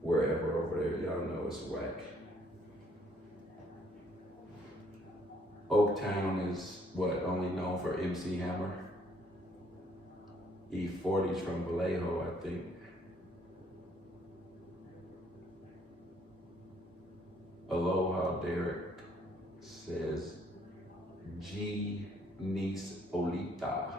wherever over there, y'all know it's whack. Oaktown is only known for MC Hammer. E40's from Vallejo, I think. Aloha Derek says, G. Nice Olita.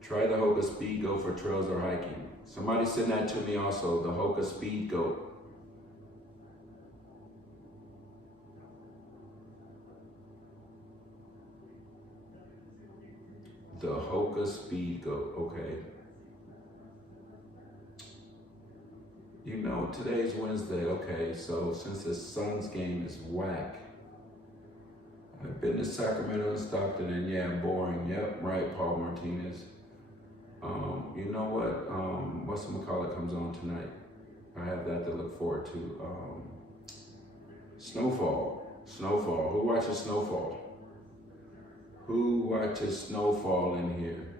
Try the Hoka Speed Goat for trails or hiking. Somebody send that to me also, the Hoka Speed Goat. The Hoka Speed Goat, okay. You know, today's Wednesday, okay, so since the Suns game is whack, I've been to Sacramento and Stockton, and yeah, boring. Yep, right, Paul Martinez. You know what? Whatchamacallit comes on tonight? I have that to look forward to. Snowfall. Snowfall. Who watches Snowfall? Who watches Snowfall in here?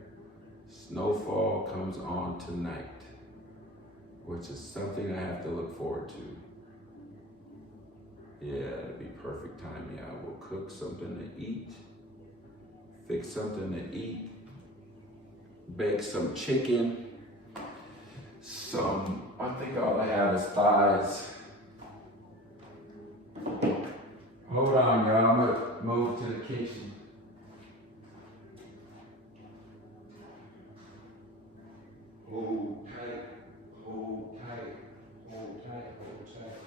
Snowfall comes on tonight, which is something I have to look forward to. Yeah, it'll be perfect timing. I will cook something to eat, fix something to eat, bake some chicken, I think all I have is thighs. Hold on, y'all, I'm gonna move to the kitchen. Hold tight, hold tight, hold tight, hold tight.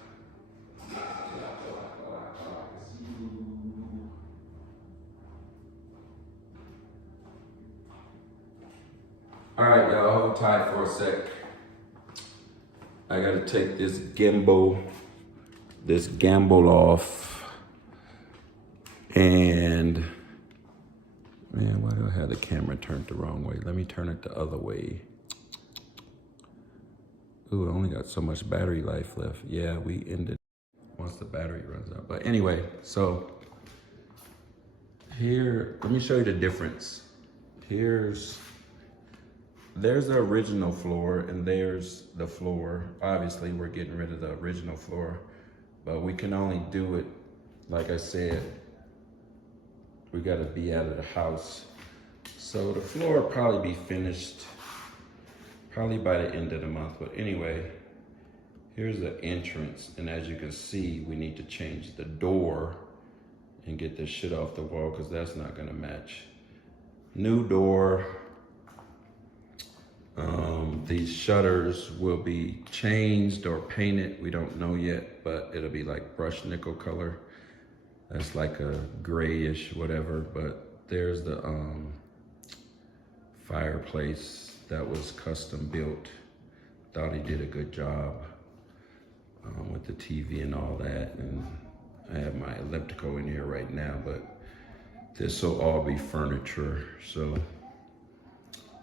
All right, y'all, hold tight for a sec. I gotta take this gimbal off. And man, why do I have the camera turned the wrong way? Let me turn it the other way. Ooh, I only got so much battery life left. Yeah, we ended once the battery runs out. But anyway, so here, let me show you the difference. There's the original floor and there's the floor. Obviously, we're getting rid of the original floor, but we can only do it, like I said, we gotta be out of the house. So the floor will probably be finished probably by the end of the month. But anyway, here's the entrance. And as you can see, we need to change the door and get this shit off the wall because that's not gonna match. New door. These shutters will be changed or painted. We don't know yet, but it'll be like brushed nickel color. That's like a grayish, whatever. But there's the fireplace that was custom built. Thought he did a good job with the TV and all that. And I have my elliptical in here right now, but this will all be furniture. So,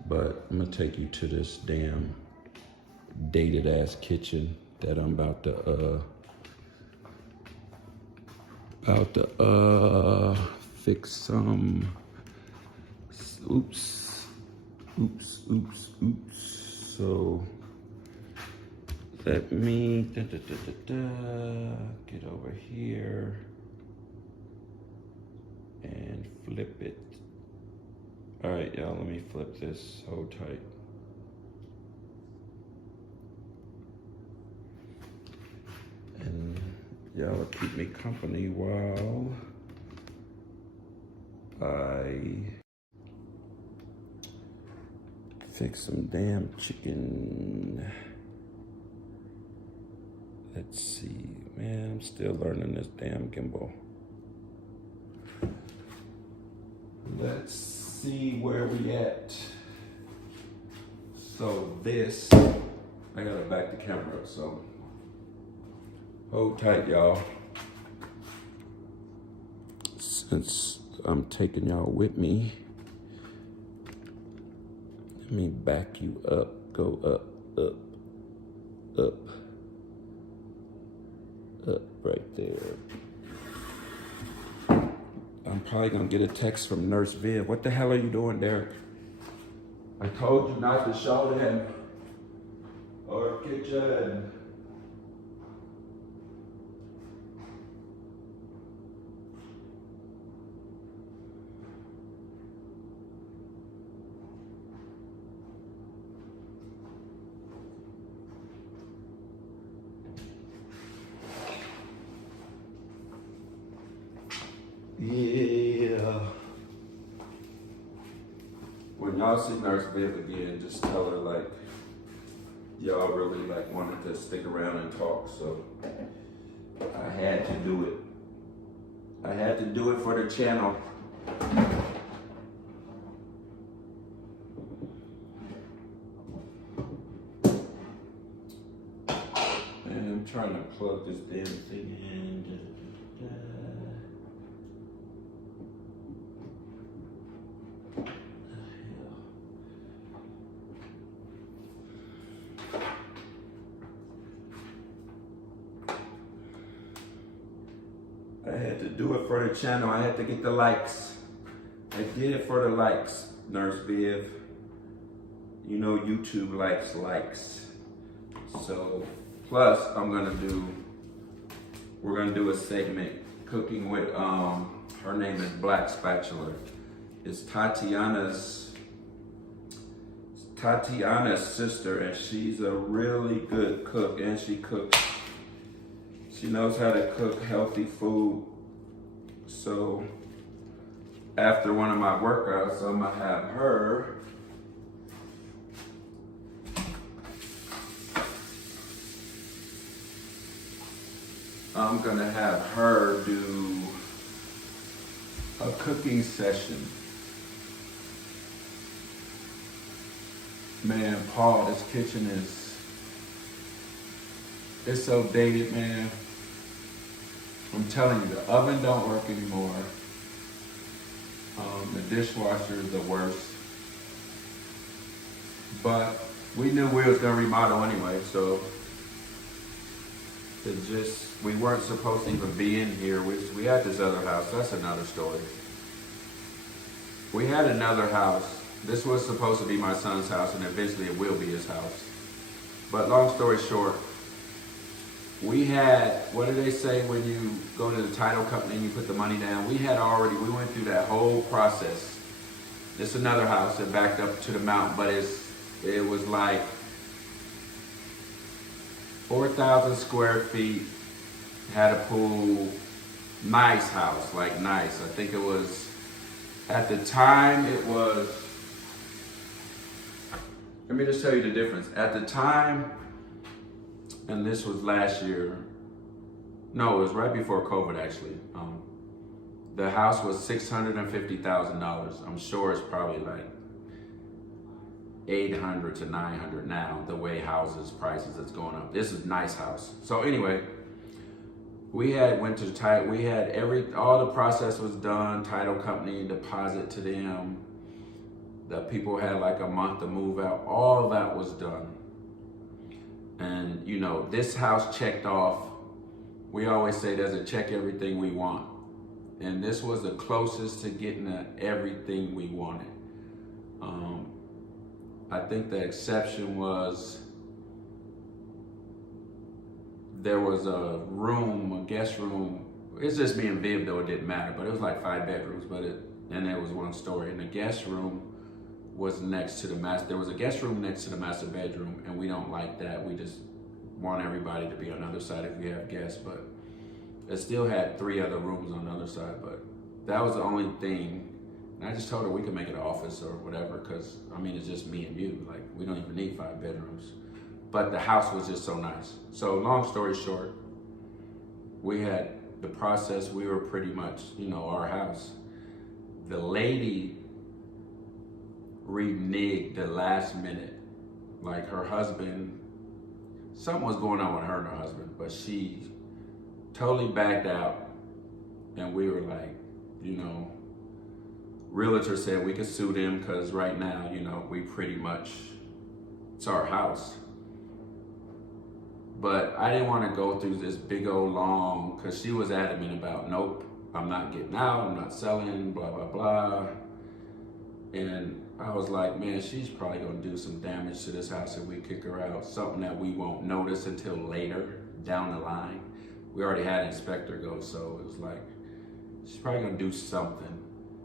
but I'm gonna take you to this damn dated ass kitchen that I'm about to fix some. Oops. So let me get over here and flip it. All right, y'all, let me flip this. Hold tight. And y'all will keep me company while I fix some damn chicken. Let's see, man, I'm still learning this damn gimbal. Let's see where we at. So this, I gotta back the camera up, so hold tight, y'all. Since I'm taking y'all with me, let me back you up, go up, right there. I'm probably gonna get a text from Nurse Viv. What the hell are you doing, Derek? I told you not to shout at him or kitchen. when y'all see Nurse Viv again, just tell her like y'all really like wanted to stick around and talk, so I had to do it. I had to do it for the channel. And I'm trying to plug this damn thing in. I had to do it for the channel. I had to get the likes. I did it for the likes, Nurse Viv. You know YouTube likes. So, plus we're gonna do a segment cooking with, her name is Black Spatula. It's Tatiana's sister, and she's a really good cook, and she knows how to cook healthy food. So after one of my workouts, I'm gonna have her do a cooking session. Man, Paul, this kitchen it's so dated, man. I'm telling you, the oven don't work anymore. The dishwasher is the worst. But we knew we was gonna remodel anyway, so we weren't supposed to even be in here. We had this other house, that's another story. We had another house. This was supposed to be my son's house, and eventually it will be his house. But long story short, we had, what do they say when you go to the title company and you put the money down? We went through that whole process. This is another house that backed up to the mountain, but it was like 4,000 square feet, had a pool, nice house, like nice. I think it was, at the time let me just tell you the difference. At the time, and this was last year, no, it was right before COVID actually. The house was $650,000. I'm sure it's probably like 800 to 900 now, the way houses prices is going up. This is a nice house. So anyway, we had went to the title, we had all the process was done, title company, deposit to them. The people had like a month to move out. All of that was done. And you know, this house checked off. We always say there's a check everything we want. And this was the closest to getting everything we wanted. I think the exception was there was a guest room. It's just me and Viv though, it didn't matter, but it was like 5 bedrooms, and there was one story. And the guest room was next to the master. There was a guest room next to the master bedroom, and we don't like that. We just want everybody to be on the other side if we have guests, but it still had 3 other rooms on the other side, but that was the only thing. And I just told her we could make it an office or whatever, because I mean, it's just me and you. Like, we don't even need 5 bedrooms. But the house was just so nice. So long story short, we had the process, we were pretty much, our house. The lady reneged the last minute. Like, her husband, something was going on with her and her husband, but she totally backed out. And we were like, realtor said we could sue them because right now, we pretty much, it's our house. But I didn't want to go through this big old long, because she was adamant about, nope, I'm not getting out, I'm not selling, blah, blah, blah. And I was like, man, she's probably going to do some damage to this house if we kick her out, something that we won't notice until later down the line. We already had an inspector go, so it was like, she's probably going to do something.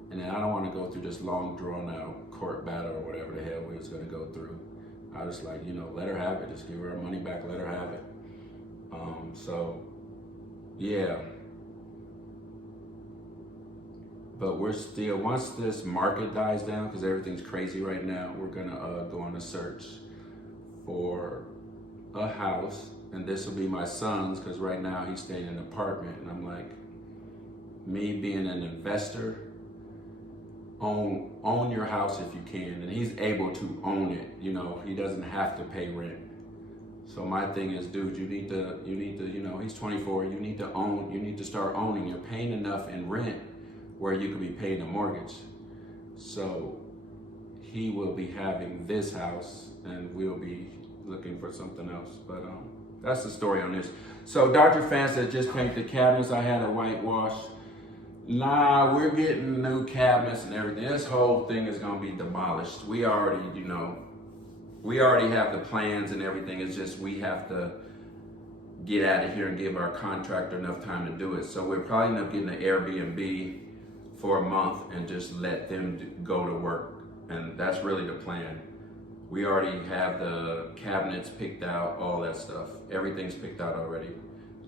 And then I don't want to go through this long drawn out court battle or whatever the hell we was going to go through. I was like, let her have it. Just give her her money back, let her have it. So, yeah. but we're still, once this market dies down, because everything's crazy right now, we're gonna go on a search for a house, and this will be my son's, because right now he's staying in an apartment, and I'm like, me being an investor, own your house if you can, and he's able to own it. You know, he doesn't have to pay rent. So my thing is, dude, you need to, you know, he's 24. You need to start owning. You're paying enough in rent where you could be paying a mortgage. So he will be having this house, and we'll be looking for something else. But that's the story on this. So Dr. Fan said, just paint the cabinets. I had a whitewash. Nah, we're getting new cabinets and everything. This whole thing is gonna be demolished. We already, you know, we already have the plans and everything. It's just we have to get out of here and give our contractor enough time to do it. So we're probably end up getting an Airbnb for a month and just let them go to work. And that's really the plan. We already have the cabinets picked out, all that stuff. Everything's picked out already.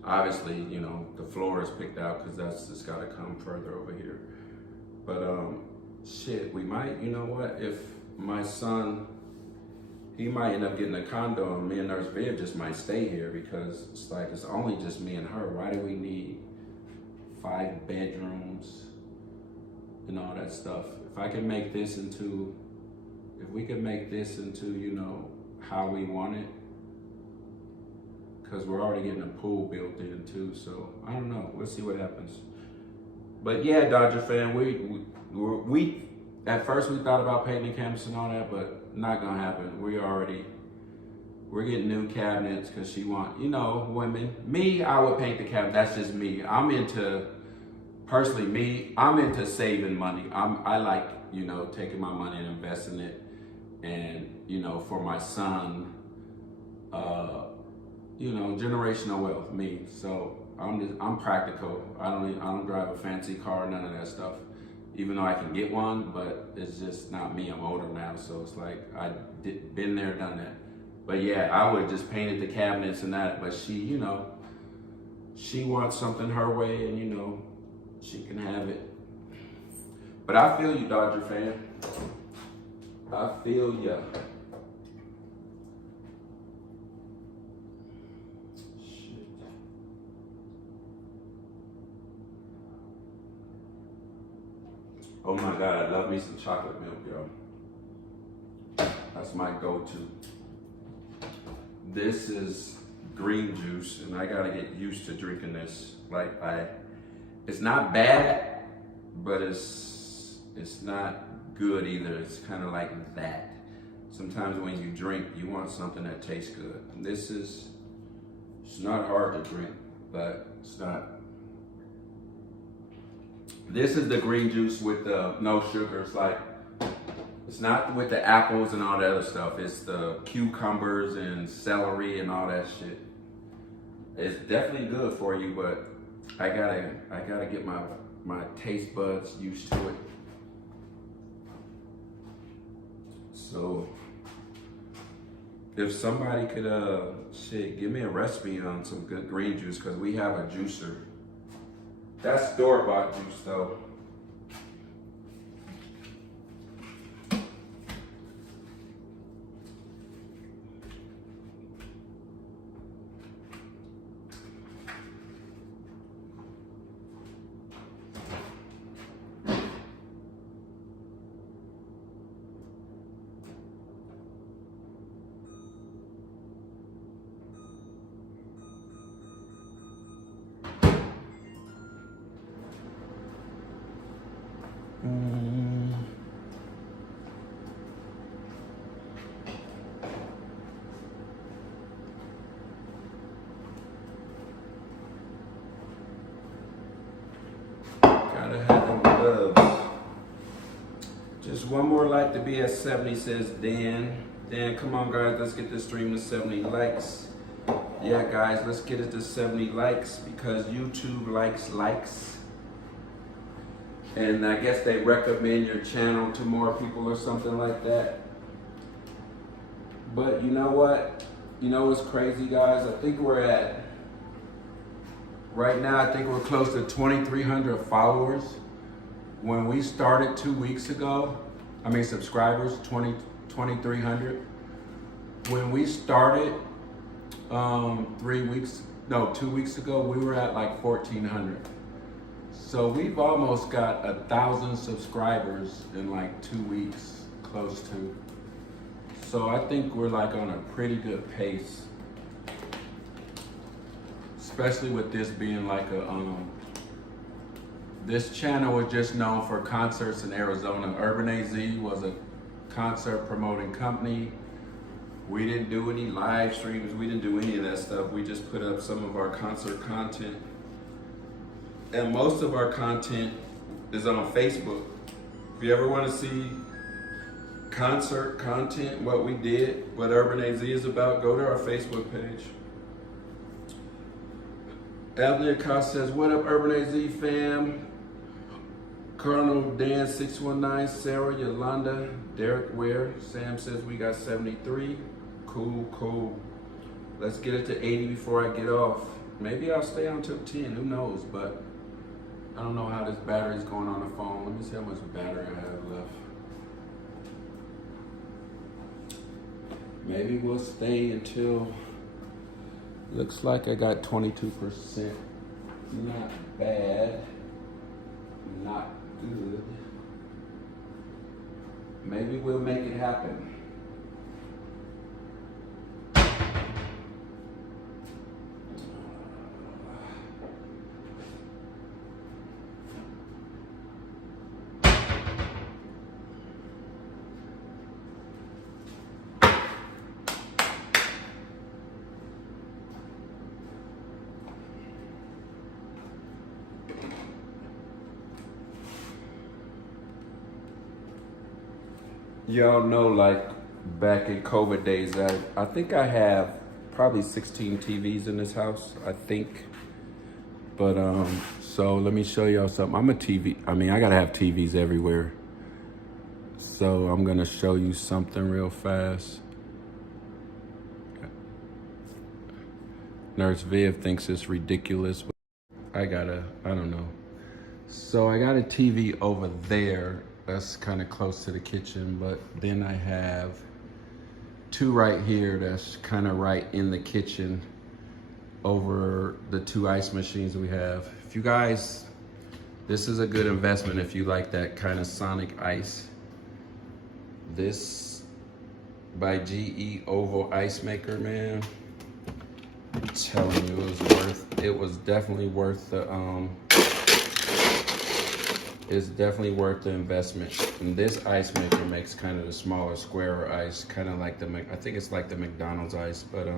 Obviously, you know, the floor is picked out because that's just got to come further over here. But shit, we might, you know what, if my son, he might end up getting a condo, and me and Nurse Viv just might stay here, because it's like, it's only just me and her. Why do we need 5 bedrooms and all that stuff? If I can make this into, if we can make this into, you know, how we want it, because we're already getting a pool built in too, so I don't know. We'll see what happens. But yeah, Dodger fan, we at first we thought about painting the cabinets and all that, but not gonna happen. We're getting new cabinets because she want, you know, women. Me, I would paint the cabinet. That's just me. I'm into saving money. I like, you know, taking my money and investing it, and you know, for my son. You know, generational wealth, me. So I'm practical. I don't drive a fancy car, none of that stuff. Even though I can get one, but it's just not me. I'm older now, so it's like been there, done that. But yeah, I would have just painted the cabinets and that. But she, you know, she wants something her way, and you know, she can have it. But I feel you, Dodger fan. I feel ya. Oh my God, I love me some chocolate milk, yo. That's my go-to. This is green juice, and I gotta get used to drinking this. Like, it's not bad, but it's not good either. It's kind of like that. Sometimes when you drink, you want something that tastes good. And this is, it's not hard to drink, but it's not. This is the green juice with the no sugar. It's like, it's not with the apples and all the other stuff. It's the cucumbers and celery and all that shit. It's definitely good for you, but I gotta get my taste buds used to it. So if somebody could give me a recipe on some good green juice, because we have a juicer. That's store-bought juice though. Gotta have them gloves. Just one more like to be at 70, says Dan. Dan, come on guys, let's get this stream to 70 likes. Yeah guys, let's get it to 70 likes, because YouTube likes. And I guess they recommend your channel to more people or something like that. But you know what? You know what's crazy, guys? I think we're at, right now, I think we're close to 2,300 followers. when we started 2 weeks ago, subscribers, 2,300. When we started 2 weeks ago, we were at like 1,400. So we've almost got 1,000 subscribers in like 2 weeks, close to. So I think we're like on a pretty good pace, especially with this being like this channel was just known for concerts in Arizona. Urban AZ was a concert promoting company. We didn't do any live streams. We didn't do any of that stuff. We just put up some of our concert content. And most of our content is on Facebook. If you ever want to see concert content, what we did, what Urban AZ is about, go to our Facebook page. Abner Cost says, what up, Urban AZ fam? Colonel Dan 619, Sarah, Yolanda, Derek Ware. Sam says we got 73. Cool. Let's get it to 80 before I get off. Maybe I'll stay on till 10, who knows, but I don't know how this battery's going on the phone. Let me see how much battery I have left. Maybe we'll stay until, looks like I got 22%. Not bad, not good. Maybe we'll make it happen. Y'all know, like back in COVID days, I think I have probably 16 TVs in this house, I think. But so let me show y'all something. I gotta have TVs everywhere. So I'm gonna show you something real fast. Nurse Viv thinks it's ridiculous. I don't know. So I got a TV over there. That's kind of close to the kitchen, but then I have two right here that's kind of right in the kitchen over the two ice machines we have. If you guys, this is a good investment if you like that kind of sonic ice. This by GE Oval Ice Maker, man. I'm telling you, it was definitely worth the it's definitely worth the investment. And this ice maker makes kind of the smaller, squarer ice, kind of like I think it's like the McDonald's ice, but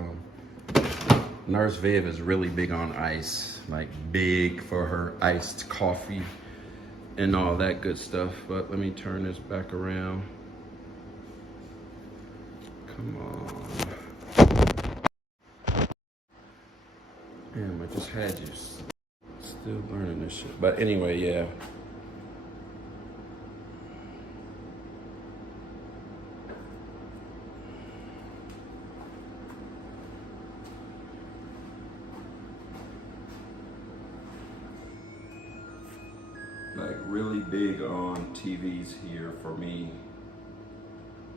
Nurse Viv is really big on ice, like big for her iced coffee and all that good stuff. But let me turn this back around. Come on. Damn, I just had you. Still learning this shit. But anyway, yeah. Like really big on TVs here for me.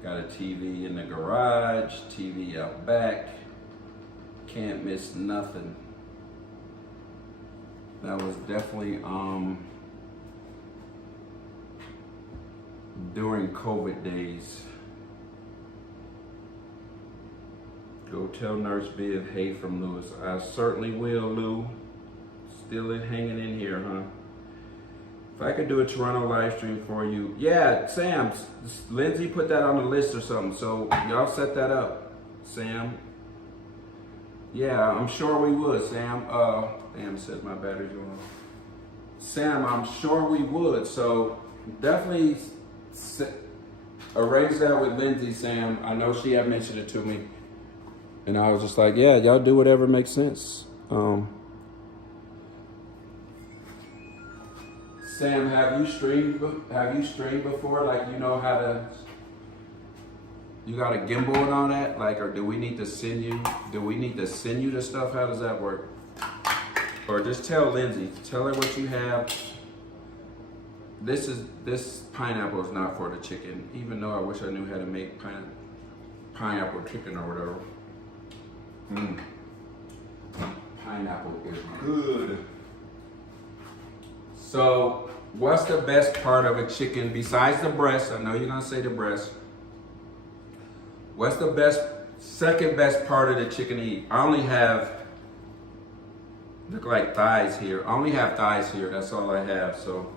Got a TV in the garage, TV out back. Can't miss nothing. That was definitely during COVID days. Go tell Nurse Viv hey from Lewis. I certainly will, Lou. Still hanging in here, huh? If I could do a Toronto live stream for you. Yeah, Sam, Lindsay put that on the list or something. So y'all set that up, Sam. Yeah, I'm sure we would, Sam. Damn, it says my battery's going off. Sam, I'm sure we would. So definitely arrange that with Lindsay, Sam. I know she had mentioned it to me. And I was just like, yeah, y'all do whatever makes sense. Sam, have you streamed before? Like, you know how to, you got a gimbal and all that? Like, or do we need to send you the stuff? How does that work? Or just tell Lindsay, tell her what you have. this pineapple is not for the chicken, even though I wish I knew how to make pineapple chicken or whatever. Pineapple is good. So, what's the best part of a chicken besides the breast? I know you're gonna say the breast. What's the second best part of the chicken to eat? I only have, look like thighs here. I only have thighs here, that's all I have. So,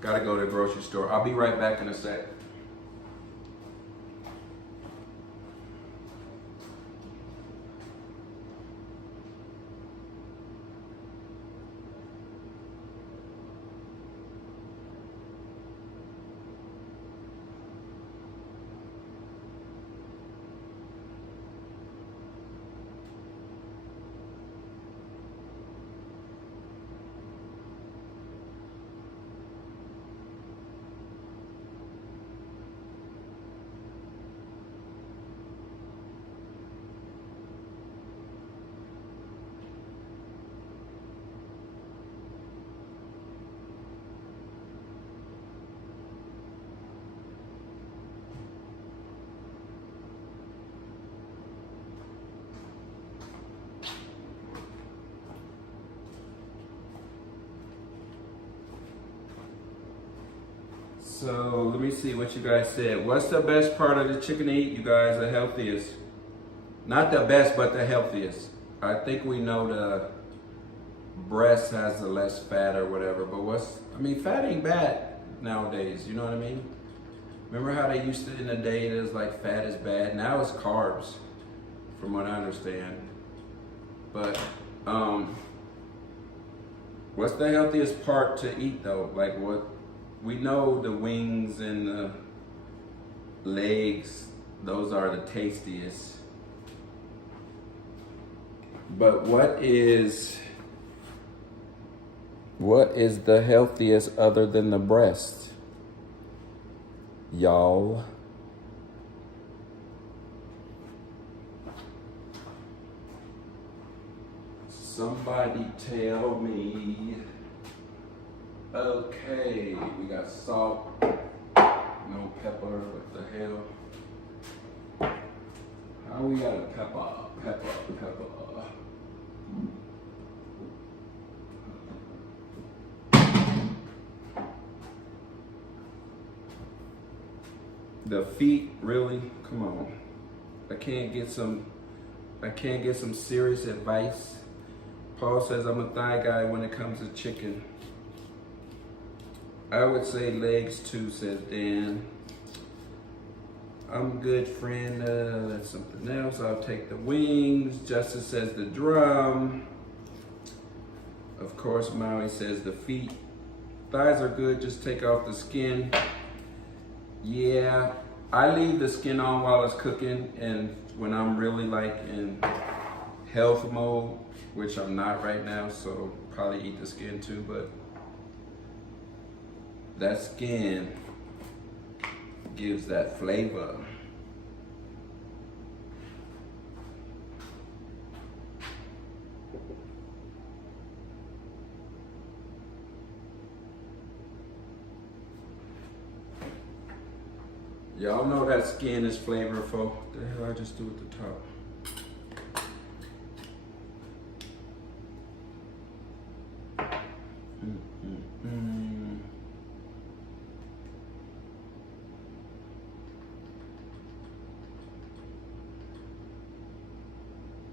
gotta go to the grocery store. I'll be right back in a sec. So let me see what you guys said. What's the best part of the chicken to eat, you guys? The healthiest. Not the best, but the healthiest. I think we know the breast has the less fat or whatever, but fat ain't bad nowadays, you know what I mean? Remember how they used to in the day, it was like fat is bad. Now it's carbs, from what I understand. But, what's the healthiest part to eat though? Like what? We know the wings and the legs, those are the tastiest. But what is the healthiest other than the breast? Y'all. Somebody tell me. Okay, we got salt, no pepper, what the hell? How we got a pepper? The feet, really? Come on. I can't get some serious advice. Paul says I'm a thigh guy when it comes to chicken. I would say legs too, says Dan. I'm good, friend. That's something else. I'll take the wings. Justice says the drum. Of course, Maui says the feet. Thighs are good, just take off the skin. Yeah, I leave the skin on while it's cooking, and when I'm really like in health mode, which I'm not right now, so probably eat the skin too, but that skin gives that flavor. Y'all know that skin is flavorful. What the hell I just do at the top?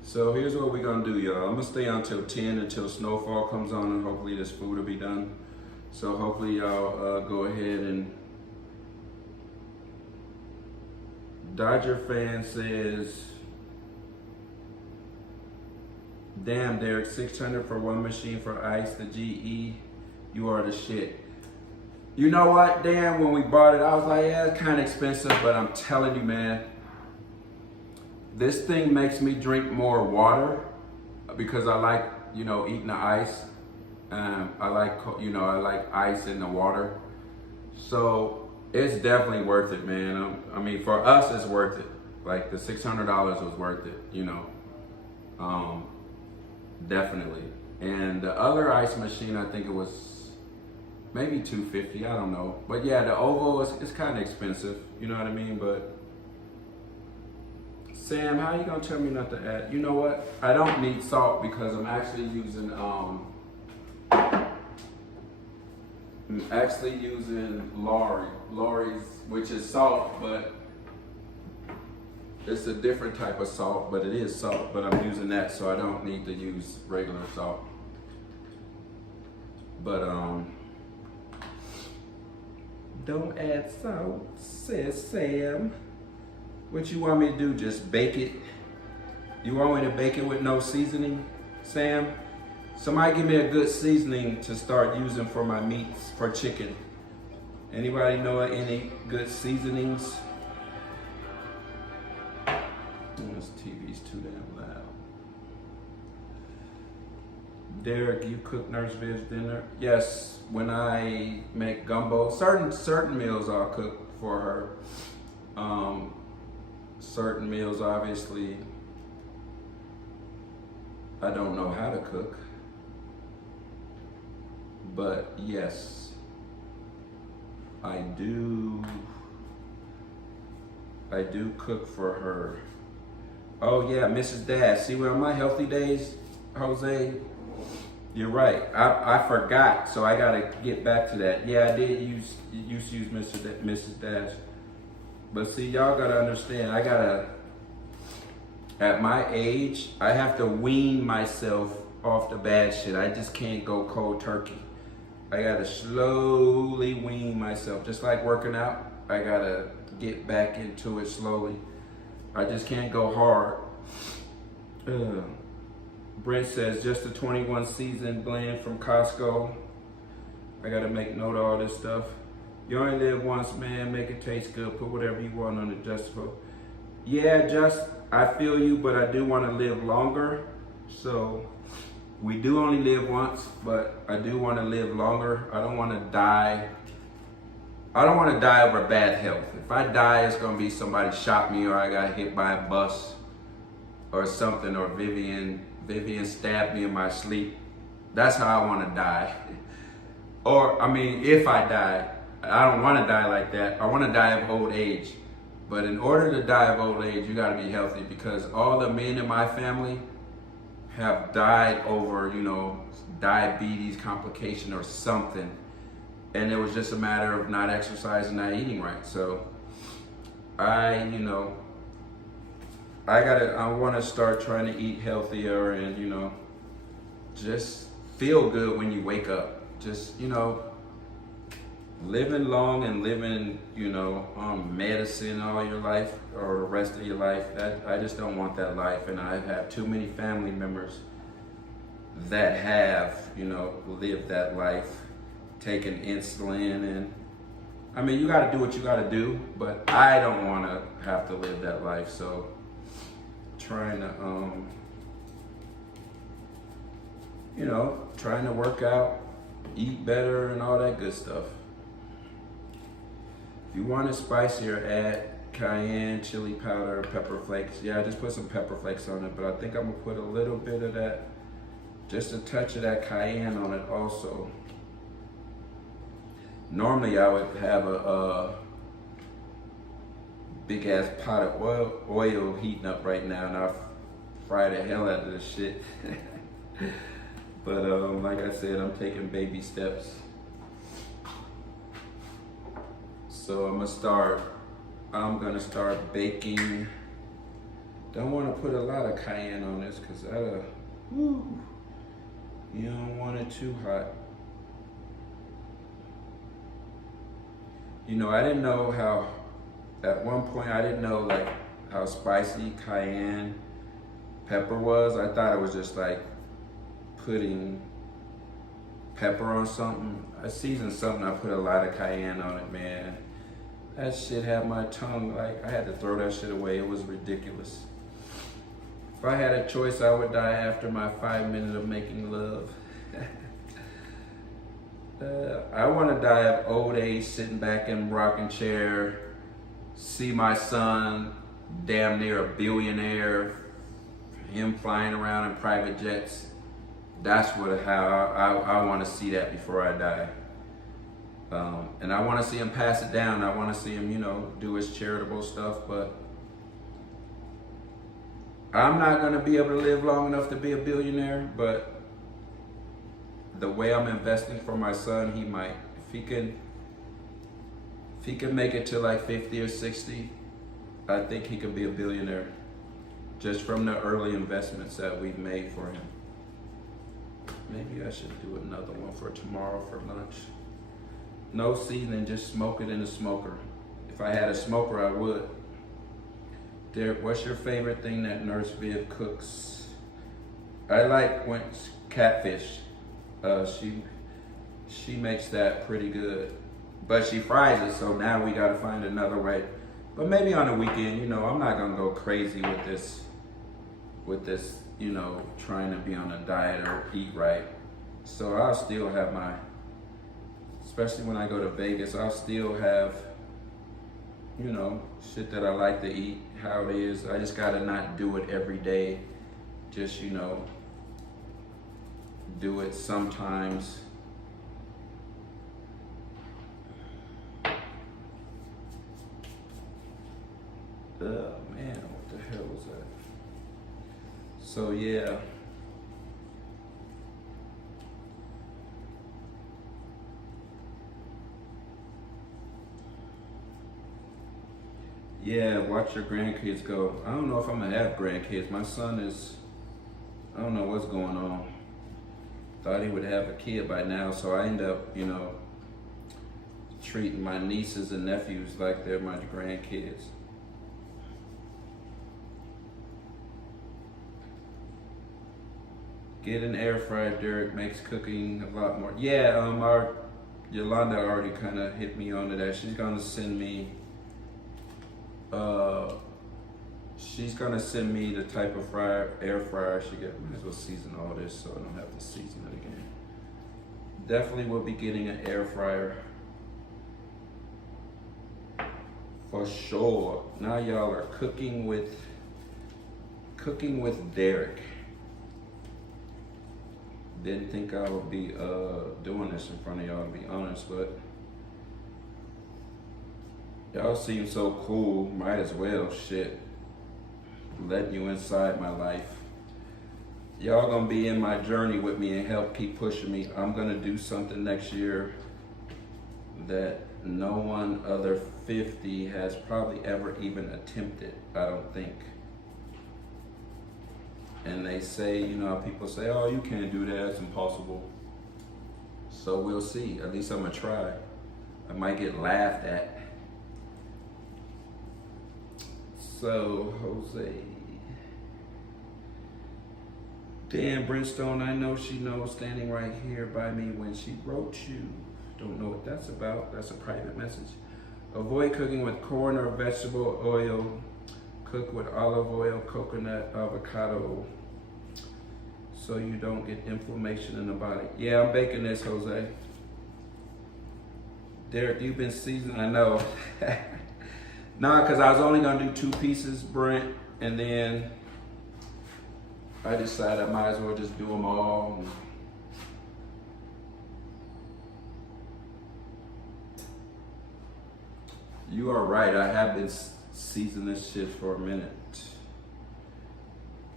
So here's what we're gonna do, y'all. I'm gonna stay until 10 until snowfall comes on, and hopefully this food will be done. So hopefully y'all go ahead and. Dodger fan says, damn Derek, 600 for one machine for ice, the GE, you are the shit. You know what, Dan, when we bought it, I was like, yeah, it's kind of expensive, but I'm telling you, man, this thing makes me drink more water because I like, eating the ice. I like ice in the water. So it's definitely worth it, man. I mean, for us, it's worth it. Like the $600 was worth it, definitely. And the other ice machine, I think it was maybe $250. I don't know. But yeah, the oval is kind of expensive. You know what I mean? But Sam, how you gonna tell me not to add? You know what? I don't need salt because I'm actually using Lori's, which is salt, but it's a different type of salt, but it is salt. But I'm using that, so I don't need to use regular salt. But don't add salt, says Sam. What you want me to do? Just bake it? You want me to bake it with no seasoning, Sam? Somebody give me a good seasoning to start using for my meats, for chicken. Anybody know any good seasonings? This TV's too damn loud. Derek, you cook Nurse Viv's dinner? Yes, when I make gumbo, certain meals I'll cook for her. Certain meals, obviously, I don't know how to cook. But yes, I do cook for her. Oh yeah, Mrs. Dash. See, where on my healthy days, Jose, you're right. I forgot, so I gotta get back to that. Yeah, I did use Mrs. Dash. But see, y'all gotta understand, at my age, I have to wean myself off the bad shit. I just can't go cold turkey. I gotta slowly wean myself. Just like working out, I gotta get back into it slowly. I just can't go hard. Brent says, just a 21 season blend from Costco. I gotta make note of all this stuff. You only live once, man. Make it taste good. Put whatever you want on it, Justifiable. Yeah, I feel you, but I do want to live longer. So we do only live once, but I do want to live longer. I don't want to die. I don't want to die over bad health. If I die, it's going to be somebody shot me or I got hit by a bus or something, or Vivian stabbed me in my sleep. That's how I want to die. Or, I mean, if I die, I don't want to die like that. I want to die of old age. But in order to die of old age, you got to be healthy, because all the men in my family have died over, diabetes complication or something. And it was just a matter of not exercising, not eating right. So I want to start trying to eat healthier and, just feel good when you wake up. Just, living long and living, medicine all your life or the rest of your life, I just don't want that life. And I have too many family members that have, lived that life, taking insulin. And I mean, you got to do what you got to do, but I don't want to have to live that life. So trying to work out, eat better and all that good stuff. If you want it spicier, add cayenne, chili powder, pepper flakes. Yeah, I just put some pepper flakes on it, but I think I'm gonna put a little bit of that, just a touch of that cayenne on it also. Normally I would have a big ass pot of oil heating up right now, and I'll fry the hell out of this shit. But like I said, I'm taking baby steps. So I'm gonna start baking. Don't want to put a lot of cayenne on this because you don't want it too hot. I didn't know how, at one point I didn't know like how spicy cayenne pepper was. I thought it was just like putting pepper on something. I seasoned something, I put a lot of cayenne on it, man. That shit had my tongue, like I had to throw that shit away. It was ridiculous. If I had a choice, I would die after my 5 minutes of making love. I want to die of old age, sitting back in a rocking chair, see my son damn near a billionaire, him flying around in private jets. That's how I want to see that before I die. And I want to see him pass it down. I want to see him, do his charitable stuff, but I'm not going to be able to live long enough to be a billionaire, but the way I'm investing for my son, he might. If he can make it to like 50 or 60, I think he can be a billionaire just from the early investments that we've made for him. Maybe I should do another one for tomorrow for lunch. No seasoning, just smoke it in a smoker. If I had a smoker, I would. Derek, what's your favorite thing that Nurse Viv cooks? I like when catfish. She makes that pretty good, but she fries it. So now we got to find another way. But maybe on the weekend, I'm not gonna go crazy with this, trying to be on a diet or eat right. So I'll still have especially when I go to Vegas, I'll still have, shit that I like to eat, how it is. I just gotta not do it every day. Just, do it sometimes. Oh man, what the hell was that? So yeah. Yeah, watch your grandkids go. I don't know if I'm gonna have grandkids. My son I don't know what's going on. Thought he would have a kid by now, so I end up, treating my nieces and nephews like they're my grandkids. Get an air fryer, Derek, makes cooking a lot more. Yeah, our Yolanda already kind of hit me onto that. She's gonna send me the type of air fryer she get. Might as well season all this so I don't have to season it again. Definitely will be getting an air fryer. For sure. Now y'all are cooking with Derek. Didn't think I would be doing this in front of y'all, to be honest, but y'all seem so cool. Might as well, shit. Letting you inside my life. Y'all gonna be in my journey with me and help keep pushing me. I'm gonna do something next year that no one other 50 has probably ever even attempted, I don't think. And they say, people say, oh, you can't do that, it's impossible. So we'll see. At least I'm gonna try. I might get laughed at. So, Jose. Damn, Brimstone, I know she knows, standing right here by me when she wrote you. Don't know what that's about. That's a private message. Avoid cooking with corn or vegetable oil. Cook with olive oil, coconut, avocado, so you don't get inflammation in the body. Yeah, I'm baking this, Jose. Derek, you've been seasoning, I know. Nah, because I was only gonna do 2 pieces, Brent, and then I decided I might as well just do them all. You are right, I have been seasoning this shit for a minute.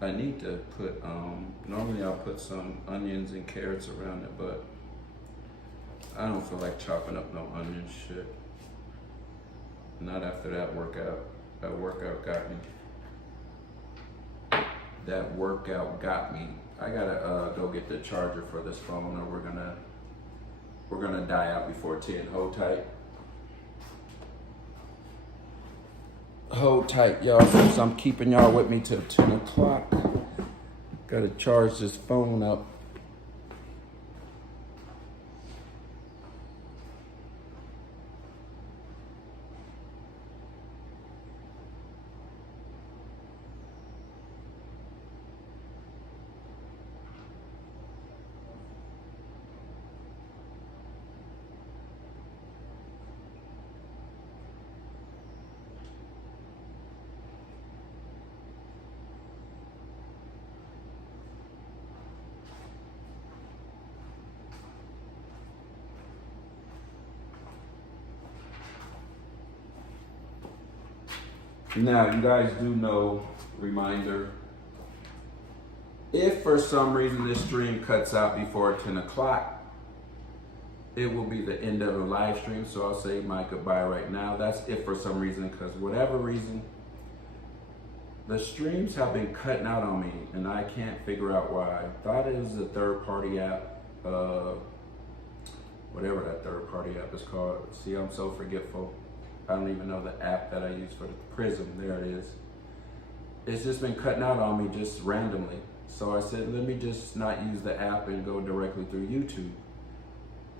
I need to put, normally I'll put some onions and carrots around it, but I don't feel like chopping up no onion shit. Not after that workout. That workout got me. That workout got me. I gotta go get the charger for this phone, or we're gonna die out before 10. Hold tight. Hold tight, y'all, since I'm keeping y'all with me till 10 o'clock. Gotta charge this phone up. Now, you guys do know, reminder, if for some reason this stream cuts out before 10 o'clock, it will be the end of the live stream. So I'll say my goodbye right now. That's if for some reason, because whatever reason, the streams have been cutting out on me and I can't figure out why. I thought it was a third party app, whatever that third party app is called. See, I'm so forgetful. I don't even know the app that I use for the Prism. There it is. It's just been cutting out on me just randomly. So I said, let me just not use the app and go directly through YouTube.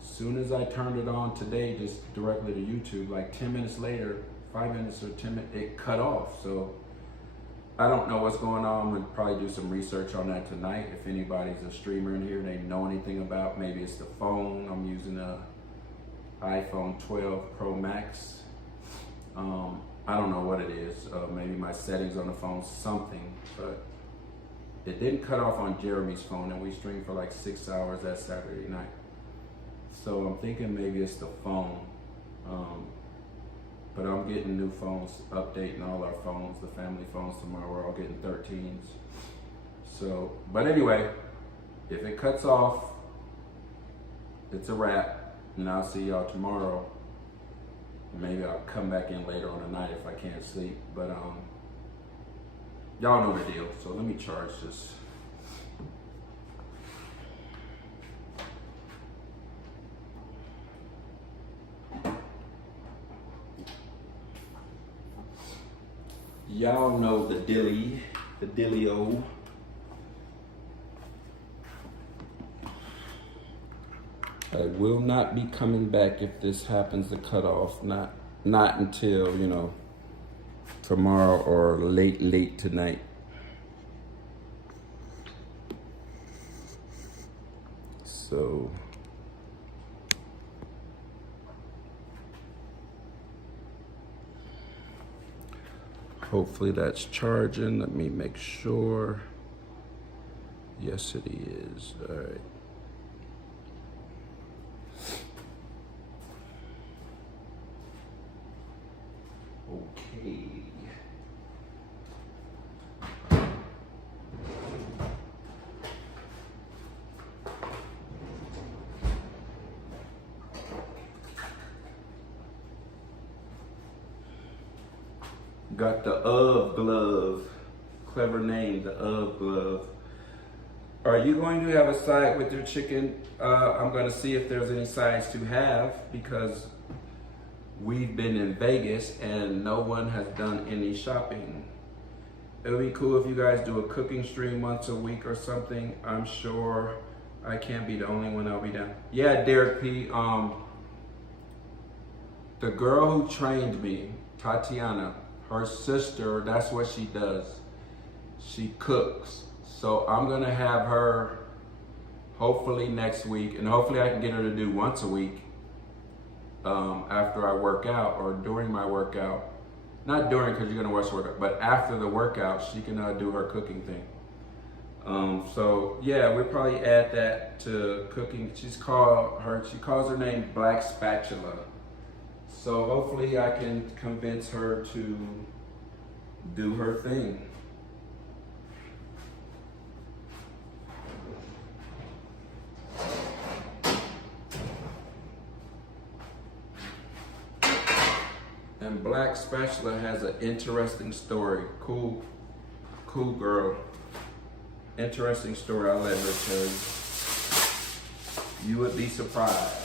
As soon as I turned it on today, just directly to YouTube, like 10 minutes later, 5 minutes or 10 minutes, it cut off. So I don't know what's going on. We'll probably do some research on that tonight. If anybody's a streamer in here, they know anything about, maybe it's the phone. I'm using a iPhone 12 Pro Max. I don't know what it is. Maybe my settings on the phone, something, but it didn't cut off on Jeremy's phone, and we streamed for like 6 hours that Saturday night. So I'm thinking maybe it's the phone. But I'm getting new phones, updating all our phones, the family phones tomorrow. We're all getting 13s. So, but anyway, if it cuts off, it's a wrap, and I'll see y'all tomorrow. Maybe I'll come back in later on the night if I can't sleep. But y'all know the deal. So let me charge this. Y'all know the dealio. I will not be coming back if this happens to cut off. Not until, you know, tomorrow or late tonight. So hopefully that's charging. Let me make sure. Yes, it is. All right. Okay. Got the glove. Clever name, the glove. Are you going to have a side with your chicken? I'm going to see if there's any sides to have, because we've been in Vegas and no one has done any shopping. It would be cool if you guys do a cooking stream once a week or something. I'm sure I can't be the only one that'll be down. Yeah, Derek P. The girl who trained me, Tatiana, her sister, that's what she does. She cooks. So I'm gonna have her hopefully next week, and hopefully I can get her to do once a week after I work out or during my workout. Not during, because you're gonna watch the workout, but after the workout, she can do her cooking thing. So yeah, we'll probably add that to cooking. She calls her name Black Spatula. So hopefully I can convince her to do her thing. And Black Spatula has an interesting story. Cool girl. Interesting story, I'll let her tell you. You would be surprised.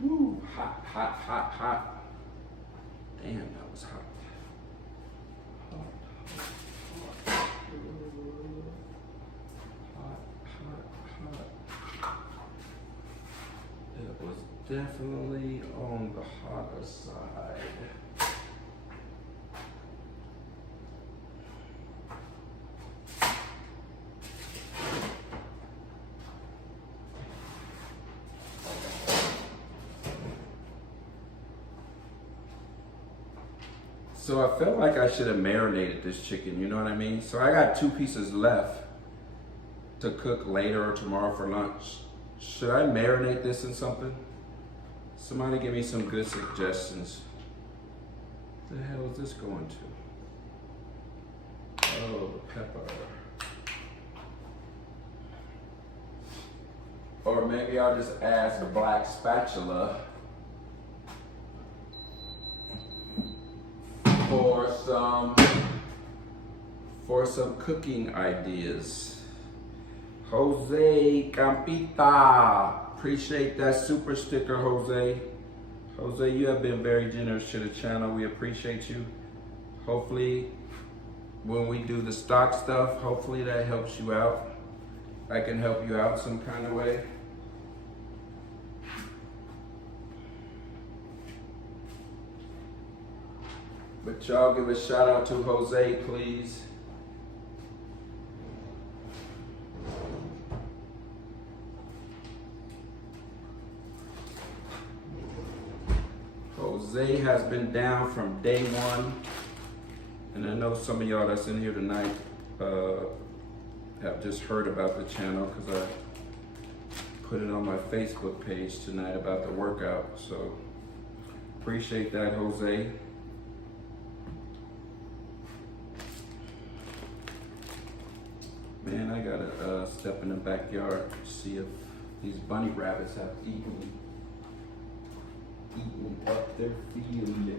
Woo, hot. Damn, that was hot. Hot. It was definitely on the hotter side. So I felt like I should have marinated this chicken, you know what I mean? So I got 2 pieces left to cook later or tomorrow for lunch. Should I marinate this in something? Somebody give me some good suggestions. What the hell is this going to? Oh, the pepper. Or maybe I'll just ask a black spatula for some cooking ideas. Jose Campita. Appreciate that super sticker, Jose. Jose, you have been very generous to the channel. We appreciate you. Hopefully, when we do the stock stuff, hopefully that helps you out. I can help you out some kind of way. But y'all give a shout out to Jose, please. Jose has been down from day one, and I know some of y'all that's in here tonight have just heard about the channel because I put it on my Facebook page tonight about the workout. So appreciate that, Jose. Man, I gotta step in the backyard to see if these bunny rabbits have eaten up their field.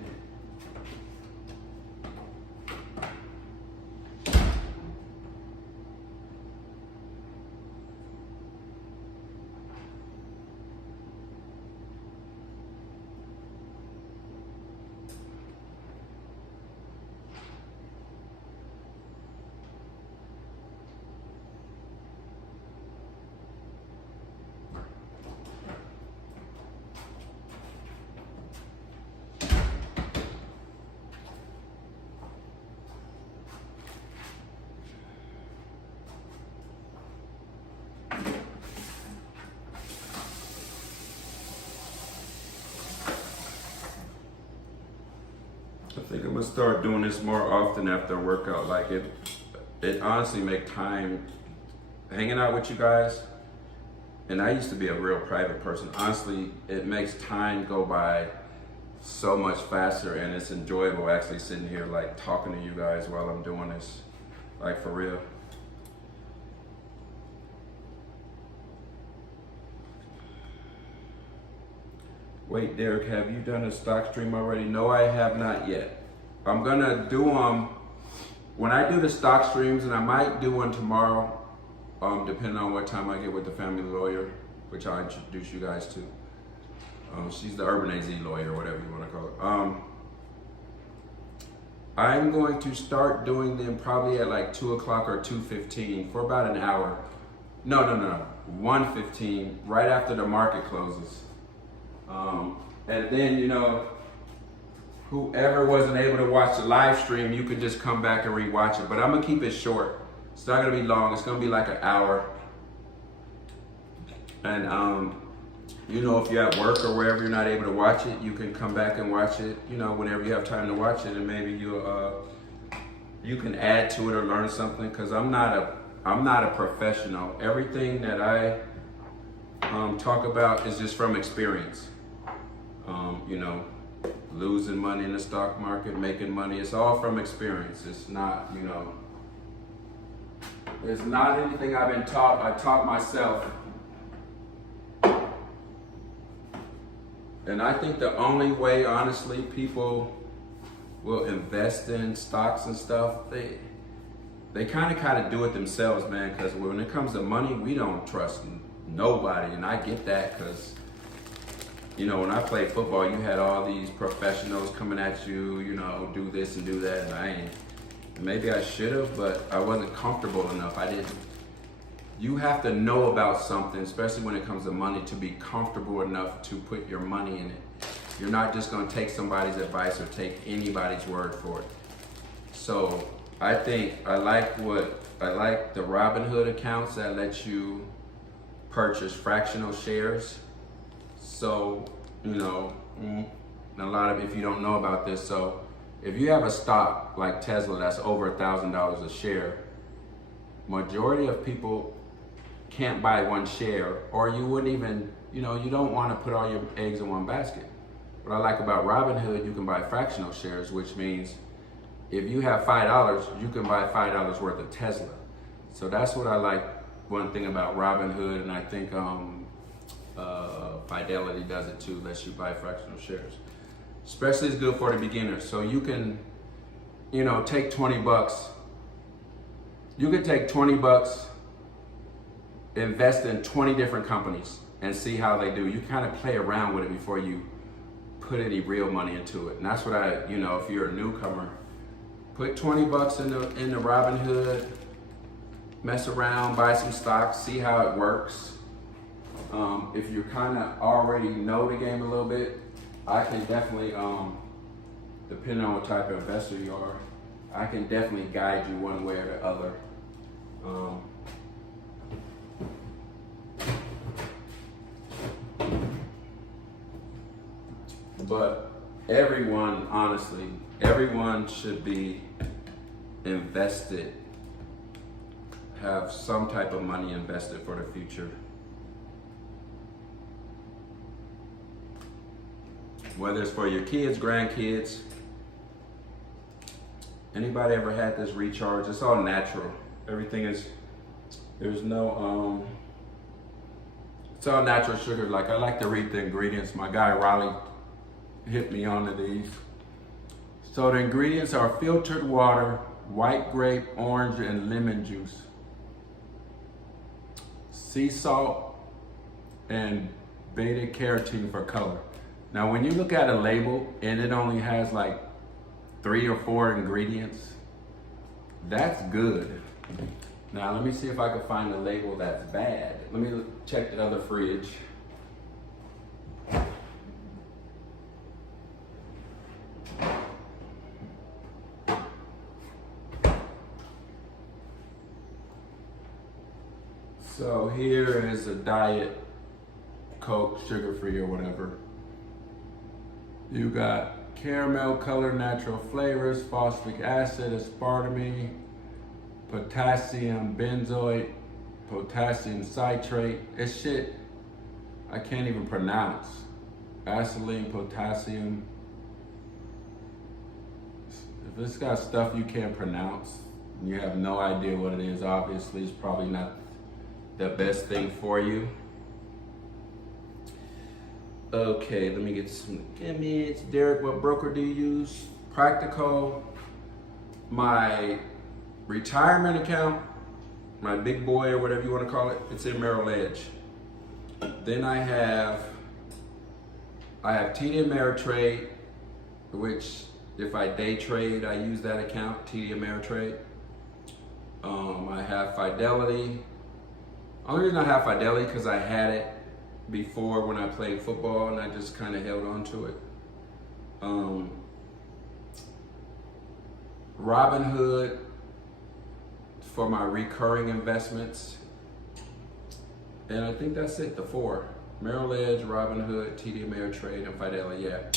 I think I'm gonna start doing this more often after a workout. Like it honestly make time hanging out with you guys. And I used to be a real private person. Honestly, it makes time go by so much faster, and it's enjoyable actually sitting here like talking to you guys while I'm doing this, like for real. Wait, Derek, have you done a stock stream already? No, I have not yet. I'm gonna do them when I do the stock streams, and I might do one tomorrow, depending on what time I get with the family lawyer, which I'll introduce you guys to. She's the Urban AZ lawyer, whatever you wanna call it. I'm going to start doing them probably at like 2 o'clock or 2:15 for about an hour. No, 1:15, right after the market closes. And then, you know, whoever wasn't able to watch the live stream, you could just come back and rewatch it. But I'm gonna keep it short. It's not gonna be long. It's gonna be like an hour. And you know, if you're at work or wherever you're not able to watch it, you can come back and watch it, you know, whenever you have time to watch it, and maybe you can add to it or learn something. Because I'm not a professional. Everything that I talk about is just from experience. You know, losing money in the stock market, making money, it's all from experience. It's not, you know, it's not anything I've been taught. I taught myself. And I think the only way, honestly, people will invest in stocks and stuff, they kind of do it themselves, man, because when it comes to money, we don't trust nobody. And I get that because, you know, when I played football, you had all these professionals coming at you, you know, do this and do that, and maybe I should have, but I wasn't comfortable enough. I didn't. You have to know about something, especially when it comes to money, to be comfortable enough to put your money in it. You're not just gonna take somebody's advice or take anybody's word for it. So I think I like the Robinhood accounts that let you purchase fractional shares. So, you know, a lot of, if you don't know about this, so if you have a stock like Tesla that's over $1,000 a share, majority of people can't buy one share, or you wouldn't even you know, you don't want to put all your eggs in one basket. What I like about Robinhood, you can buy fractional shares, which means if you have $5, you can buy $5 worth of Tesla. So that's what I like, one thing about Robinhood, and I think Fidelity does it too, lets you buy fractional shares. Especially it's good for the beginners. So you can, you know, take 20 bucks. You could take 20 bucks, invest in 20 different companies and see how they do. You kind of play around with it before you put any real money into it. And that's what I, you know, if you're a newcomer, put 20 bucks in the Robinhood, mess around, buy some stocks, see how it works. If you kind of already know the game a little bit, I can definitely, depending on what type of investor you are, I can definitely guide you one way or the other. But everyone, honestly, everyone should be invested, have some type of money invested for the future. Whether it's for your kids, grandkids, anybody ever had this recharge? It's all natural. Everything is, there's no, it's all natural sugar. Like, I like to read the ingredients. My guy Raleigh hit me onto these. So the ingredients are filtered water, white grape, orange, and lemon juice, sea salt, and beta carotene for color. Now, when you look at a label and it only has like 3 or 4 ingredients, that's good. Now, let me see if I can find a label that's bad. Let me check the other fridge. So here is a Diet Coke, sugar-free or whatever. You got caramel color, natural flavors, phosphoric acid, aspartame, potassium benzoate, potassium citrate. It's shit I can't even pronounce. Acetylene, potassium. If it's got stuff you can't pronounce and you have no idea what it is, obviously it's probably not the best thing for you. Okay, let me get some gimmicks. Derek, what broker do you use? Practical. My retirement account, my big boy or whatever you want to call it, it's in Merrill Edge. Then I have TD Ameritrade, which if I day trade, I use that account, TD Ameritrade. I have Fidelity. Only reason I have Fidelity because I had it before when I played football and I just kind of held on to it. Robinhood for my recurring investments. And I think that's it, the 4. Merrill Edge, Robinhood, TD Ameritrade, and Fidelity, yeah.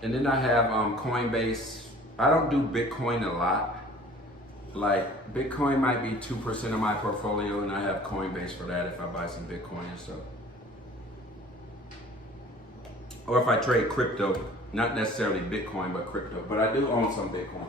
And then I have Coinbase. I don't do Bitcoin a lot. Like, Bitcoin might be 2% of my portfolio, and I have Coinbase for that if I buy some Bitcoin and stuff. Or if I trade crypto, not necessarily Bitcoin, but crypto. But I do own some Bitcoin.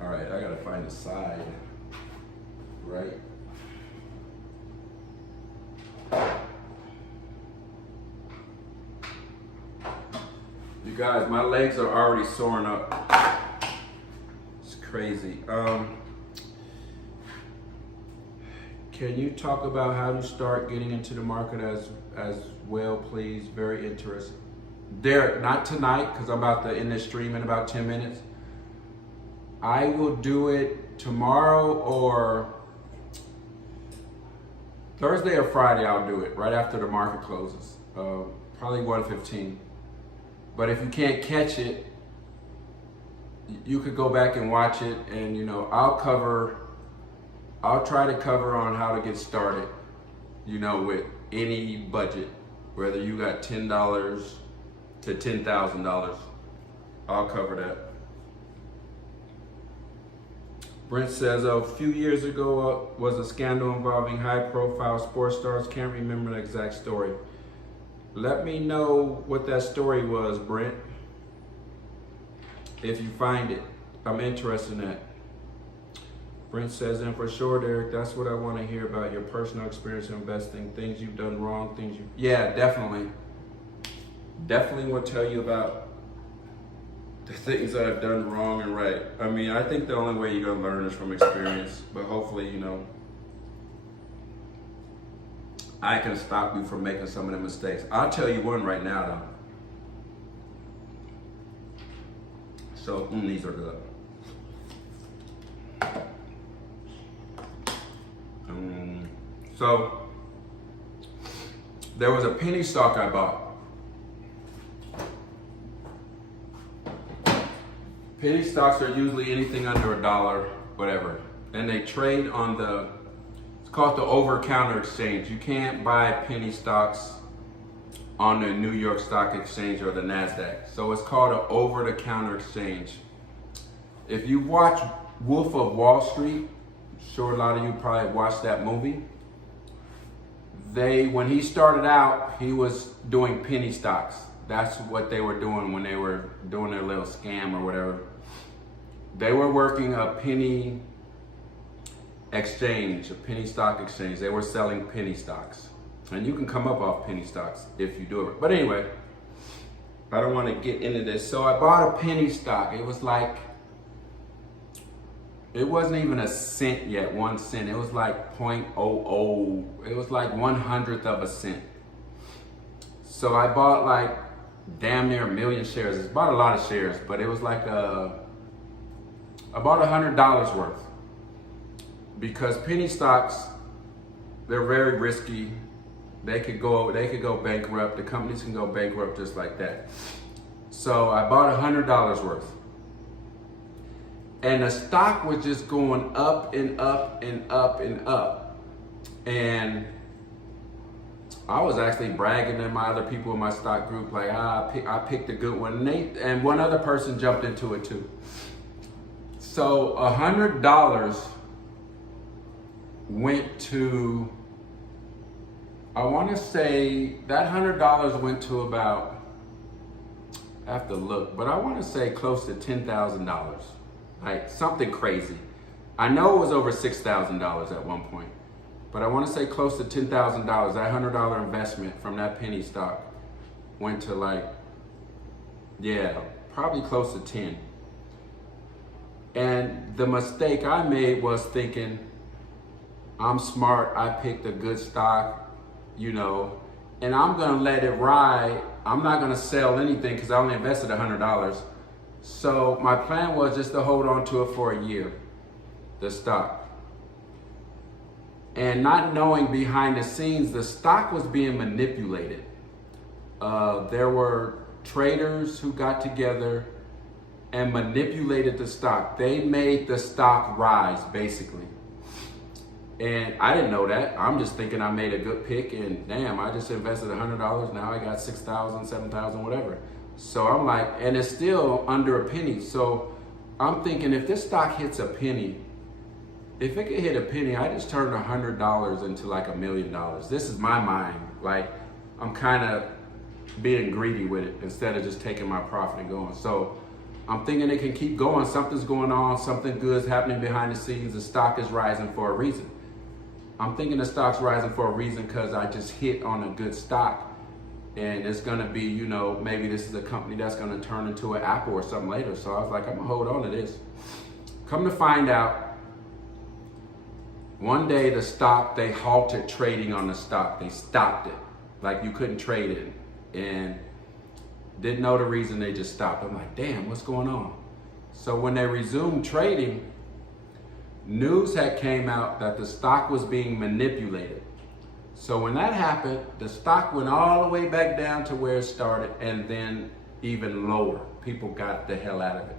All right, I gotta find a side, right? You guys, my legs are already soaring up. It's crazy. Can you talk about how to start getting into the market as well, please? Very interesting. Derek, not tonight, because I'm about to end this stream in about 10 minutes. I will do it tomorrow or Thursday or Friday. I'll do it right after the market closes, probably 1:15. But if you can't catch it, you could go back and watch it, and you know, I'll try to cover on how to get started, you know, with any budget, whether you got $10, to $10,000. I'll cover that. Brent says, a few years ago was a scandal involving high-profile sports stars. Can't remember the exact story. Let me know what that story was, Brent. If you find it, I'm interested in that. Brent says, and for sure, Derek, that's what I want to hear about your personal experience in investing, things you've done wrong, things you... Yeah, definitely. Definitely will tell you about the things that I've done wrong and right. I mean, I think the only way you're going to learn is from experience, but hopefully, you know, I can stop you from making some of the mistakes. I'll tell you one right now, though. So, these are good. So, there was a penny stock I bought. Penny stocks are usually anything under $1, whatever. And they trade on it's called the over-counter exchange. You can't buy penny stocks on the New York Stock Exchange or the NASDAQ. So it's called an over-the-counter exchange. If you watch Wolf of Wall Street, I'm sure a lot of you probably watched that movie. When he started out, he was doing penny stocks. That's what they were doing when they were doing their little scam or whatever. They were working a penny exchange, a penny stock exchange. They were selling penny stocks. And you can come up off penny stocks if you do it. But anyway, I don't want to get into this. So I bought a penny stock. It was like, it wasn't even a cent yet, 1 cent. It was like 0.00. It was like 1/100th of a cent. So I bought like damn near 1 million shares. It's bought a lot of shares, but it was like about $100 worth. Because penny stocks, they're very risky. They could go bankrupt. The companies can go bankrupt just like that. So I bought $100 worth. And the stock was just going up and up and up and up. And I was actually bragging to my other people in my stock group, like, I picked a good one. And one other person jumped into it too. So $100 went to, I want to say that $100 went to about, I have to look, but I want to say close to $10,000. Like something crazy. I know it was over $6,000 at one point, but I want to say close to $10,000. That $100 investment from that penny stock went to like, yeah, probably close to 10. And the mistake I made was thinking, I'm smart, I picked a good stock, you know, and I'm gonna let it ride. I'm not gonna sell anything because I only invested $100. So my plan was just to hold on to it for a year, the stock. And not knowing behind the scenes, the stock was being manipulated. There were traders who got together and manipulated the stock. They made the stock rise, basically. And I didn't know that. I'm just thinking I made a good pick and damn, I just invested $100. Now I got 6,000, 7,000, whatever. So I'm like, and it's still under a penny. So I'm thinking if this stock hits a penny, if it could hit a penny, I just turned $100 into like $1 million. This is my mind. Like I'm kind of being greedy with it instead of just taking my profit and going. So I'm thinking it can keep going. Something's going on. Something good's happening behind the scenes. The stock is rising for a reason. I'm thinking the stock's rising for a reason because I just hit on a good stock. And it's gonna be, you know, maybe this is a company that's gonna turn into an Apple or something later. So I was like, I'm gonna hold on to this. Come to find out, one day the stock, they halted trading on the stock. They stopped it. Like you couldn't trade it. And didn't know the reason, they just stopped. I'm like, damn, what's going on? So when they resumed trading, news had came out that the stock was being manipulated. So when that happened, the stock went all the way back down to where it started and then even lower. People got the hell out of it.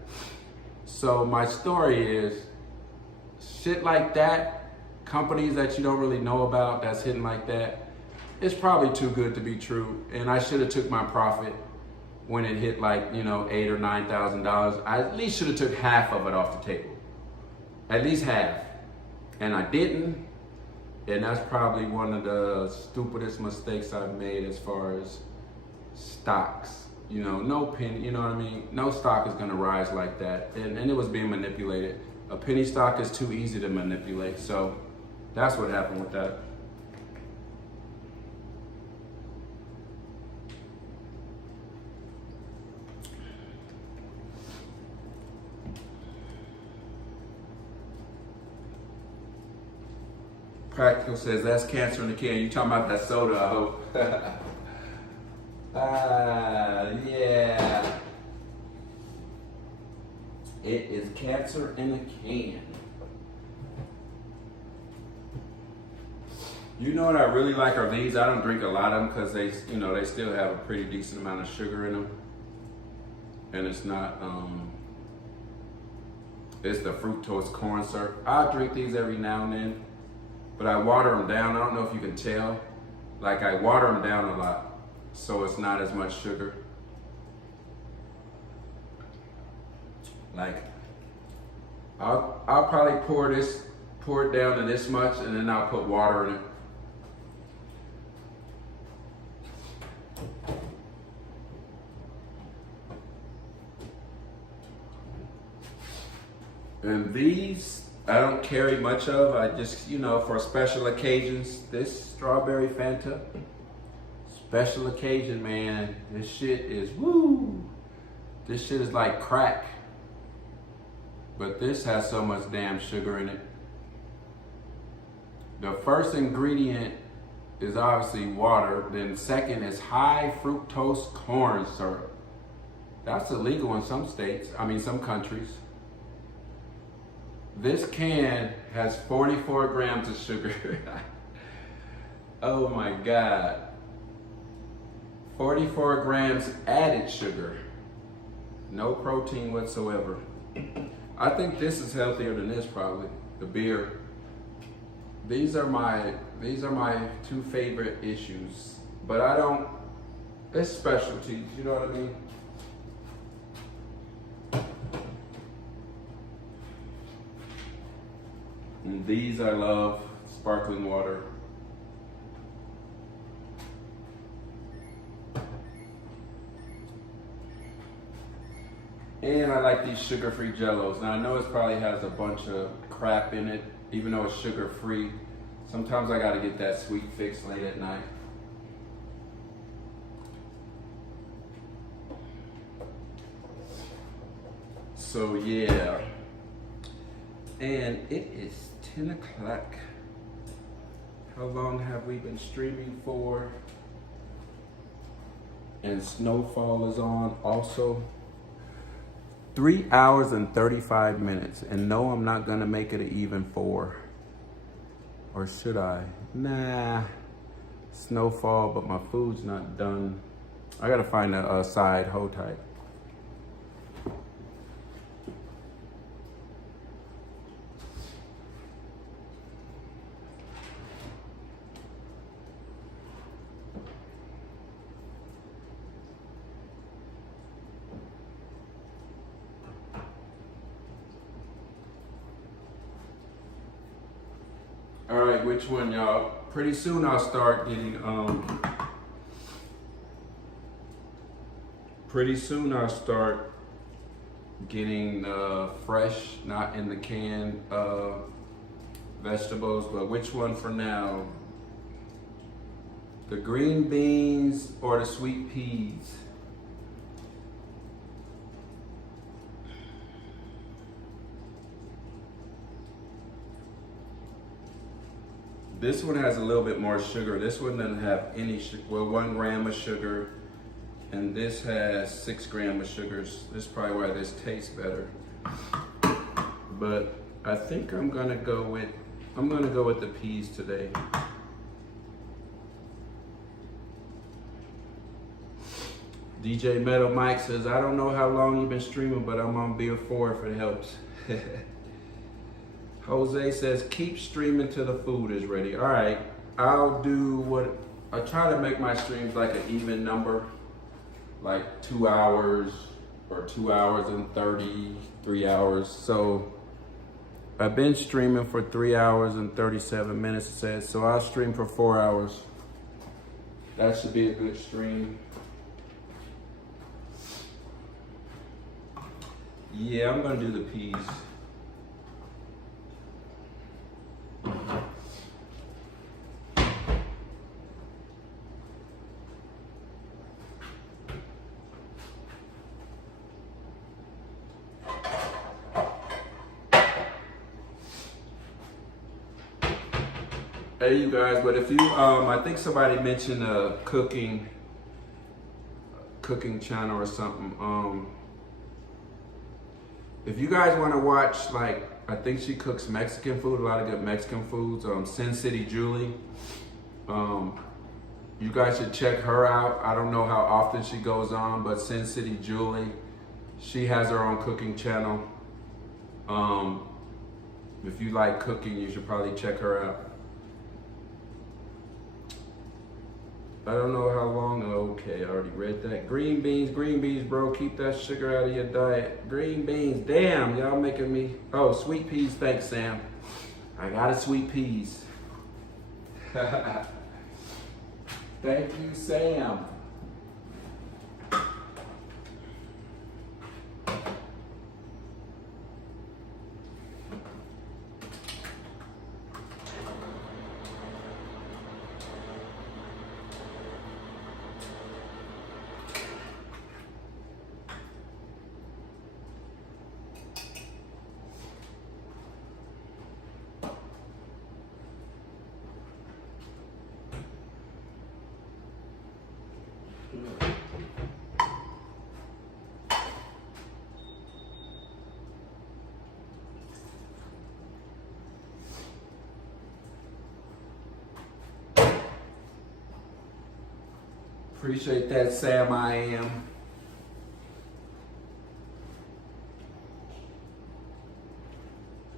So my story is shit like that, companies that you don't really know about that's hitting like that, it's probably too good to be true. And I should have took my profit when it hit like, you know, $8,000 or $9,000, I at least should have took half of it off the table. At least half. And I didn't. And that's probably one of the stupidest mistakes I've made as far as stocks. You know, no penny, you know what I mean? No stock is gonna rise like that. And it was being manipulated. A penny stock is too easy to manipulate. So that's what happened with that. Practical says that's cancer in the can. You talking about that soda, I hope. Yeah. It is cancer in a can. You know what I really like are these. I don't drink a lot of them because they, you know, they still have a pretty decent amount of sugar in them. And it's not, it's the fructose corn syrup. I drink these every now and then. But I water them down. I don't know if you can tell. Like I water them down a lot, so it's not as much sugar. Like I'll probably pour it down to this much, and then I'll put water in it. And these I don't carry much of. I just, you know, for special occasions, this strawberry Fanta, special occasion, man. This shit is woo. This shit is like crack. But this has so much damn sugar in it. The first ingredient is obviously water. Then second is high fructose corn syrup. That's illegal in some states. I mean, some countries. This can has 44 grams of sugar. Oh my God. 44 grams added sugar. No protein whatsoever. I think this is healthier than this probably, the beer. These are my two favorite issues. But I don't, it's specialties, you know what I mean? And these I love, sparkling water. And I like these sugar-free Jellos. Now I know it probably has a bunch of crap in it, even though it's sugar-free. Sometimes I gotta get that sweet fix late at night. So yeah. And it is 10 o'clock. How long have we been streaming for? And snowfall is on also. 3 hours and 35 minutes. And no, I'm not gonna make it an even 4. Or should I? Nah. Snowfall, but my food's not done. I gotta find a side, hold tight. All right, which one, y'all? Pretty soon I'll start getting, fresh, not in the can, vegetables, but which one for now? The green beans or the sweet peas? This one has a little bit more sugar. This one doesn't have any sugar. Well, 1 gram of sugar, and this has 6 grams of sugars. This is probably why this tastes better. But I think I'm gonna go with the peas today. DJ Metal Mike says, I don't know how long you've been streaming, but I'm on beer 4 if it helps. Jose says, keep streaming till the food is ready. All right, I try to make my streams like an even number. like 2 hours or 2 hours and 33 hours. So I've been streaming for 3 hours and 37 minutes, it says. So I'll stream for 4 hours. That should be a good stream. Yeah, I'm gonna do the peas. Hey you guys, but if you, I think somebody mentioned a cooking channel or something. If you guys want to watch, like, I think she cooks Mexican food, a lot of good Mexican foods. Sin City Julie. You guys should check her out. I don't know how often she goes on, but Sin City Julie, she has her own cooking channel. If you like cooking, you should probably check her out. I don't know how long. Okay, I already read that. Green beans, bro. Keep that sugar out of your diet. Green beans. Damn, y'all making me. Oh, sweet peas. Thanks, Sam. I got a sweet peas. Thank you, Sam. Appreciate that, Sam. I am.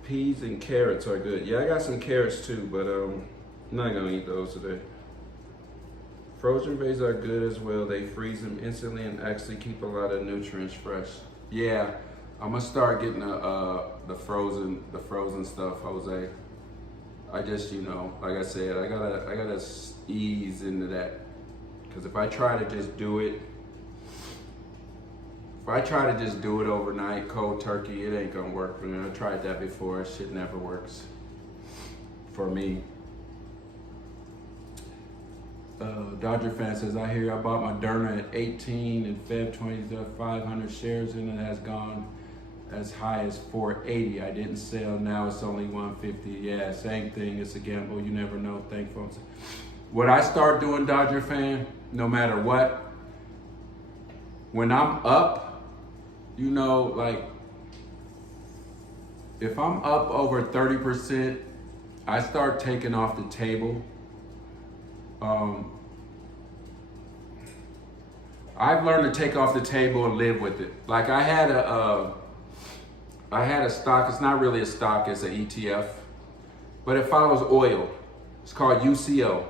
Peas and carrots are good. Yeah, I got some carrots too, but I'm not gonna eat those today. Frozen veggies are good as well. They freeze them instantly and actually keep a lot of nutrients fresh. Yeah, I'm gonna start getting the frozen stuff, Jose. I just, you know, like I said, I gotta ease into that. Because if I try to just do it overnight, cold turkey, it ain't gonna work for me. I tried that before, shit never works for me. Dodger fan says, I hear I bought my Moderna at 18 and Feb 20, 500 shares in it has gone as high as 480. I didn't sell, now it's only 150. Yeah, same thing, it's a gamble, you never know, thankful. What I start doing, Dodger fan, no matter what, when I'm up, you know, like, if I'm up over 30%, I start taking off the table. I've learned to take off the table and live with it. Like I had a stock, it's not really a stock, it's an ETF, but it follows oil. It's called UCO.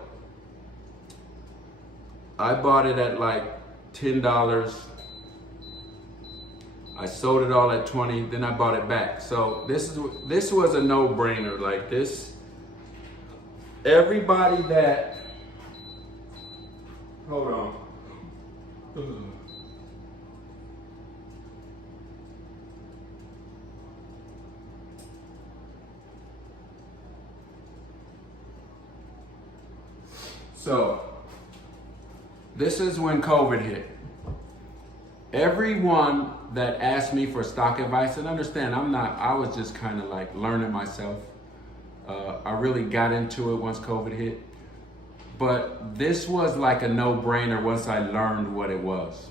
I bought it at like $10. I sold it all at 20, then I bought it back. So this was a no-brainer. Like this, everybody that, hold on. So, this is when COVID hit. Everyone that asked me for stock advice, and understand, I was just kind of like learning myself. I really got into it once COVID hit. But this was like a no-brainer once I learned what it was.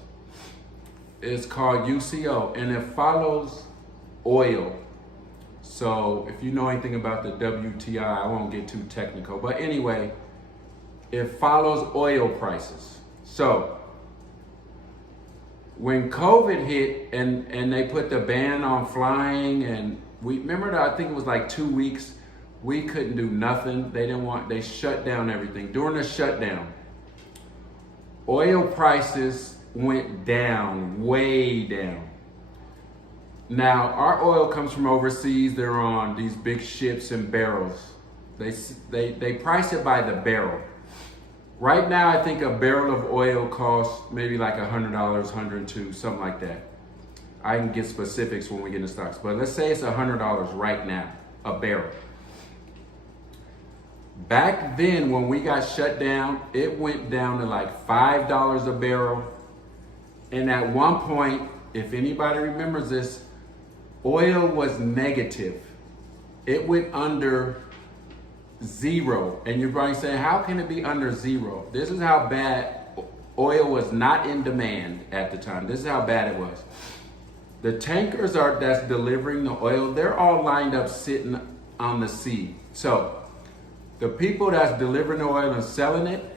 It's called UCO, and it follows oil. So if you know anything about the WTI, I won't get too technical. But anyway, it follows oil prices. So when COVID hit and they put the ban on flying, and we remember that, I think it was like 2 weeks, we couldn't do nothing. They shut down everything. During the shutdown, oil prices went down, way down. Now, our oil comes from overseas. They're on these big ships and barrels. They price it by the barrel. Right now, I think a barrel of oil costs maybe like $100, $102, something like that. I can get specifics when we get into stocks, but let's say it's $100 right now, a barrel. Back then, when we got shut down, it went down to like $5 a barrel. And at one point, if anybody remembers this, oil was negative. It went under zero. And you're probably saying, how can it be under zero? This is how bad oil was not in demand at the time. This is how bad it was. The tankers that's delivering the oil, they're all lined up sitting on the sea. So the people that's delivering the oil and selling it,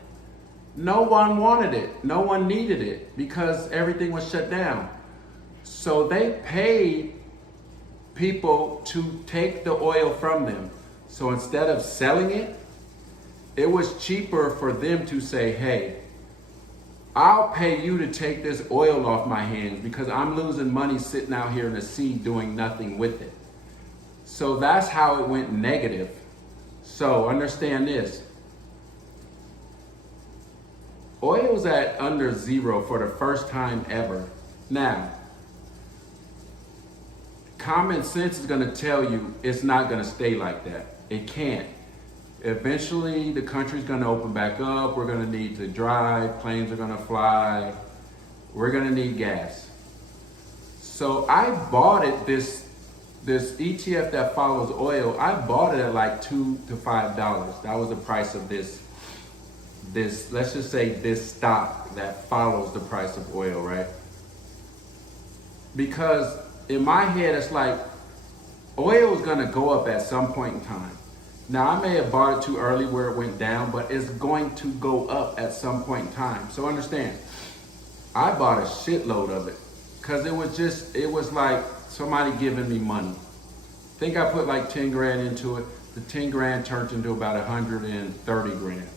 no one wanted it. No one needed it because everything was shut down. So they paid people to take the oil from them. So instead of selling it, it was cheaper for them to say, hey, I'll pay you to take this oil off my hands because I'm losing money sitting out here in the sea doing nothing with it. So that's how it went negative. So understand this. Oil's at under zero for the first time ever. Now, common sense is going to tell you it's not going to stay like that. It can't. Eventually, the country's going to open back up. We're going to need to drive. Planes are going to fly. We're going to need gas. So I bought it, this ETF that follows oil, I bought it at like $2 to $5. That was the price of this, let's just say this stock that follows the price of oil, right? Because in my head, it's like oil is going to go up at some point in time. Now, I may have bought it too early where it went down, but it's going to go up at some point in time. So understand, I bought a shitload of it because it was like somebody giving me money. I think I put like 10 grand into it. The 10 grand turned into about 130 grand.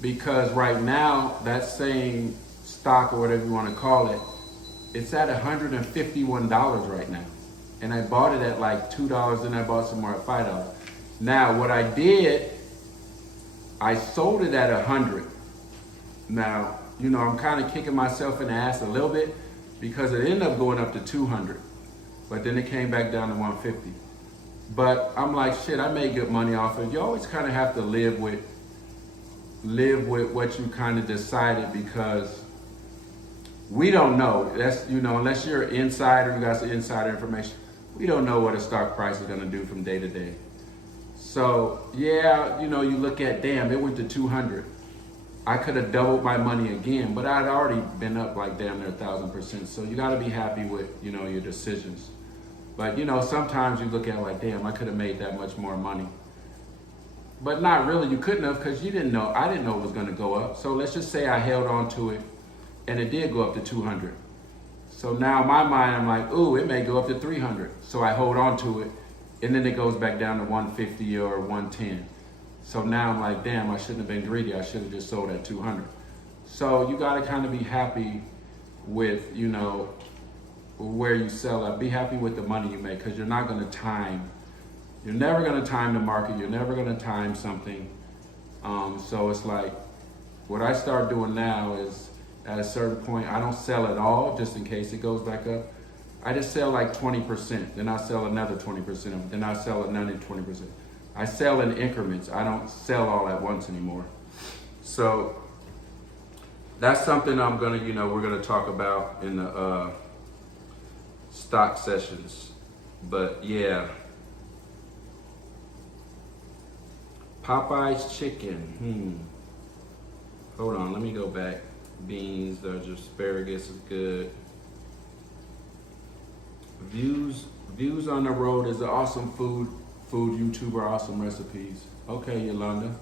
Because right now, that same stock or whatever you want to call it, it's at $151 right now. And I bought it at like $2 and I bought some more at $5. Now, what I did, I sold it at 100. Now, I'm kind of kicking myself in the ass a little bit because it ended up going up to 200. But then it came back down to 150. But I'm like, shit, I made good money off it. You always kind of have to live with what you kind of decided because we don't know. That's, unless you're an insider, you got some insider information, we don't know what a stock price is going to do from day to day. So, yeah, you look at, damn, it went to 200. I could have doubled my money again, but I'd already been up like damn near 1,000%. So you got to be happy with, your decisions. But, sometimes you look at it like, damn, I could have made that much more money. But not really, you couldn't have because you didn't know. I didn't know it was going to go up. So let's just say I held on to it and it did go up to 200. So now in my mind, I'm like, ooh, it may go up to 300. So I hold on to it. And then it goes back down to 150 or 110. So now I'm like, damn, I shouldn't have been greedy. I should have just sold at 200. So you got to kind of be happy with, where you sell at. Be happy with the money you make because you're not going to time. You're never going to time the market. You're never going to time something. So it's like, what I start doing now is at a certain point, I don't sell at all just in case it goes back up. I just sell like 20%, then I sell another 20%, then I sell another 20%. I sell in increments. I don't sell all at once anymore. So that's something I'm gonna, we're gonna talk about in the stock sessions. But yeah, Popeye's chicken. Hold on, let me go back. Beans, there's asparagus is good. Views on the Road is an awesome food YouTuber, awesome recipes. Okay, Yolanda.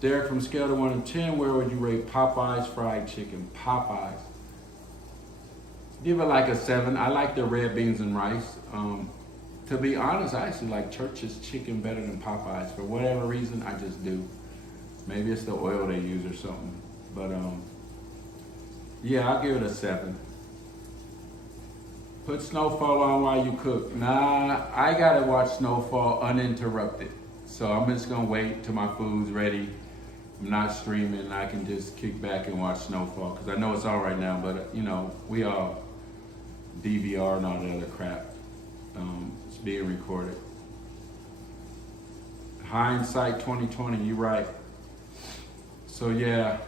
Derek, from scale to 1 to 10, where would you rate Popeye's fried chicken? Popeye's. Give it like a 7. I like the red beans and rice. To be honest, I actually like Church's chicken better than Popeye's. For whatever reason, I just do. Maybe it's the oil they use or something. But Yeah, I'll give it a 7. Put Snowfall on while you cook. Nah, I gotta watch Snowfall uninterrupted. So I'm just gonna wait till my food's ready. I'm not streaming. I can just kick back and watch Snowfall because I know it's on right now. But you know, we all DVR and all that other crap. It's being recorded. Hindsight 2020. You're right. So yeah,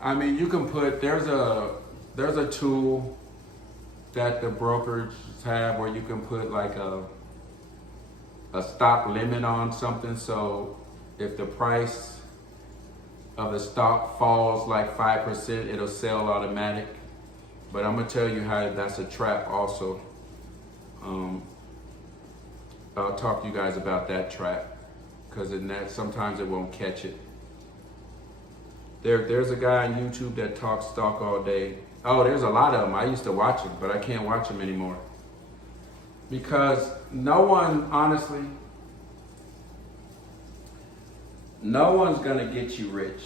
I mean, you can put there's a tool that the brokers have where you can put like a stock limit on something. So if the price of the stock falls like 5%, it'll sell automatic. But I'm gonna tell you how that's a trap also. I'll talk to you guys about that trap because in that sometimes it won't catch it. There's a guy on YouTube that talks stock all day. Oh, there's a lot of them. I used to watch them, but I can't watch them anymore. Because no one, honestly, no one's gonna get you rich.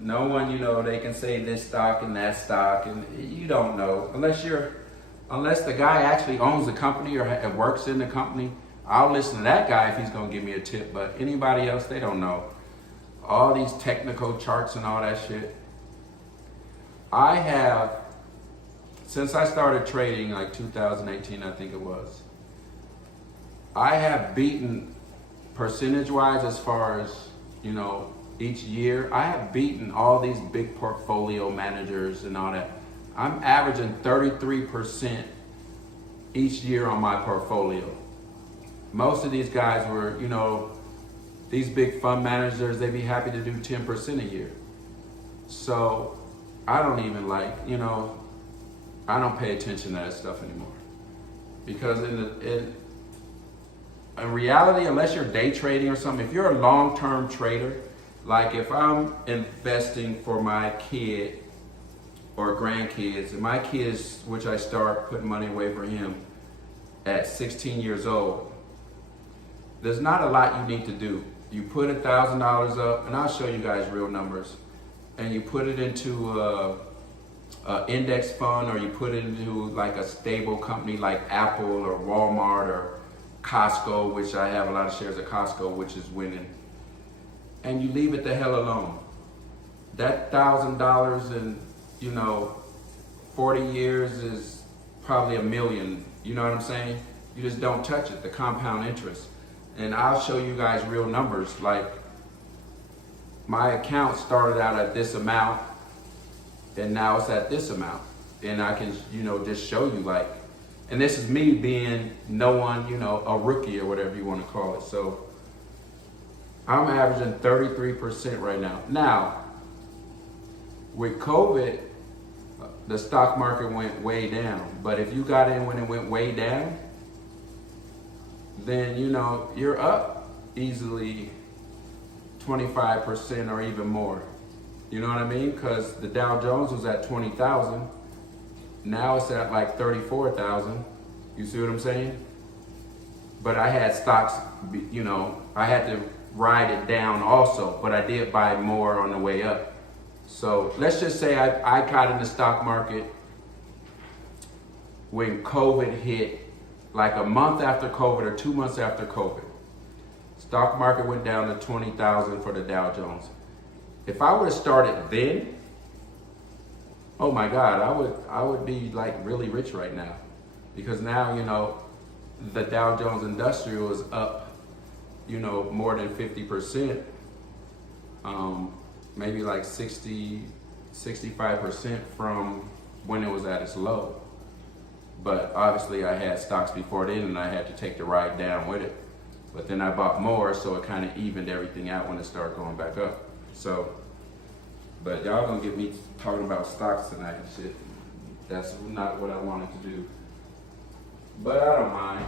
No one, you know, they can say this stock and that stock, and you don't know. Unless the guy actually owns the company or works in the company, I'll listen to that guy if he's gonna give me a tip, but anybody else, they don't know. All these technical charts and all that shit. I have, since I started trading like 2018, I think it was, I have beaten percentage-wise as far as, you know, each year, I have beaten all these big portfolio managers and all that. I'm averaging 33% each year on my portfolio. Most of these guys were, you know, these big fund managers, they'd be happy to do 10% a year. So I don't even like, you know, I don't pay attention to that stuff anymore. Because in reality, unless you're day trading or something, if you're a long-term trader, like if I'm investing for my kid or grandkids, and my kids, which I start putting money away for him at 16 years old, there's not a lot you need to do. You put $1,000 up, and I'll show you guys real numbers, and you put it into a index fund, or you put it into like a stable company like Apple or Walmart or Costco, which I have a lot of shares of Costco, which is winning. And you leave it the hell alone. That $1,000 in, you know, 40 years is probably $1 million. You know what I'm saying? You just don't touch it, the compound interest. And I'll show you guys real numbers. Like my account started out at this amount and now it's at this amount. And I can, you know, just show you like, and this is me being no one, you know, a rookie or whatever you want to call it. So I'm averaging 33% right now. Now, with COVID, the stock market went way down. But if you got in when it went way down, then, you know, you're up easily 25% or even more. You know what I mean? Because the Dow Jones was at 20,000. Now it's at like 34,000. You see what I'm saying? But I had stocks, you know, I had to ride it down also, but I did buy more on the way up. So let's just say I got in the stock market when COVID hit, like a month after COVID or 2 months after COVID. Stock market went down to 20,000 for the Dow Jones. If I would have started then, oh my God, I would be like really rich right now. Because now, you know, the Dow Jones Industrial is up, you know, more than 50%, maybe like 60, 65% from when it was at its low. But obviously I had stocks before then and I had to take the ride down with it. But then I bought more, so it kind of evened everything out when it started going back up. So, but y'all gonna get me talking about stocks tonight and shit. That's not what I wanted to do. But I don't mind.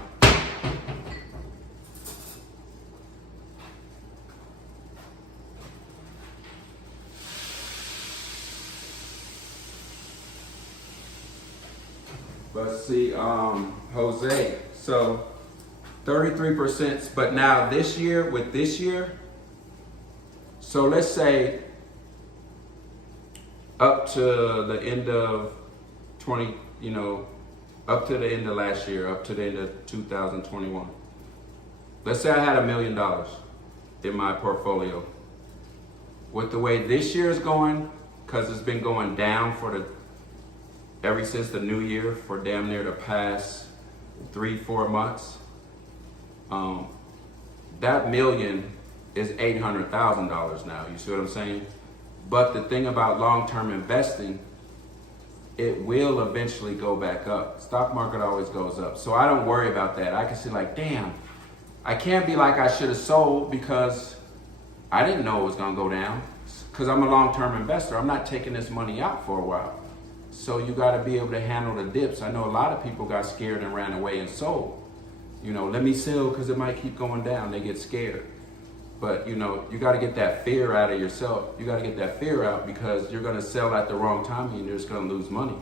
But see, Jose, so 33%, but now this year, with this year, so let's say up to the end of 20, you know, up to the end of last year, up to the end of 2021. Let's say I had $1 million in my portfolio. With the way this year is going, because it's been going down ever since the new year for damn near the past 3-4 months, that million is $800,000 now. You see what I'm saying? But the thing about long-term investing, it will eventually go back up. Stock market always goes up. So I don't worry about that. I can see like, damn, I can't be like I should have sold because I didn't know it was gonna go down. Because I'm a long-term investor. I'm not taking this money out for a while. So you gotta be able to handle the dips. I know a lot of people got scared and ran away and sold. You know, let me sell because it might keep going down. They get scared. But you know, you got to get that fear out of yourself. You got to get that fear out because you're going to sell at the wrong time and you're just going to lose money.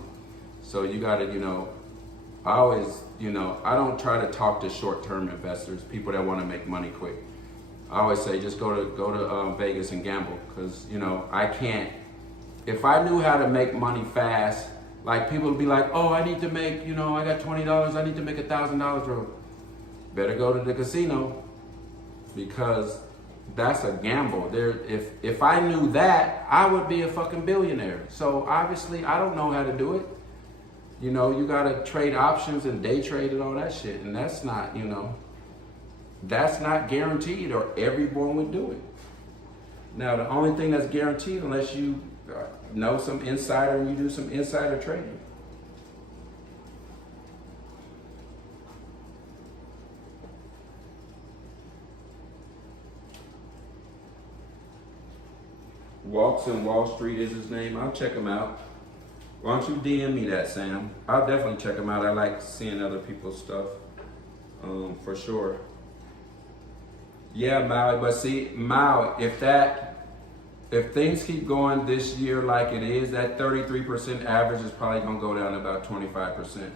So you got to, you know, I always, you know, I don't try to talk to short-term investors, people that want to make money quick. I always say just go to Vegas and gamble because, you know, I can't. If I knew how to make money fast, like people would be like, oh, I need to make, you know, I got $20, I need to make $1,000, bro. Better go to the casino because that's a gamble. If I knew that, I would be a fucking billionaire. So obviously I don't know how to do it. You know, you gotta trade options and day trade and all that shit. And that's not, you know, that's not guaranteed or everyone would do it. Now, the only thing that's guaranteed unless you know some insider and you do some insider trading. Walks in Wall Street is his name. I'll check him out. Why don't you DM me that, Sam? I'll definitely check him out. I like seeing other people's stuff, for sure. Yeah, Maui, but see, Maui, if things keep going this year like it is, that 33% average is probably gonna go down to about 25%.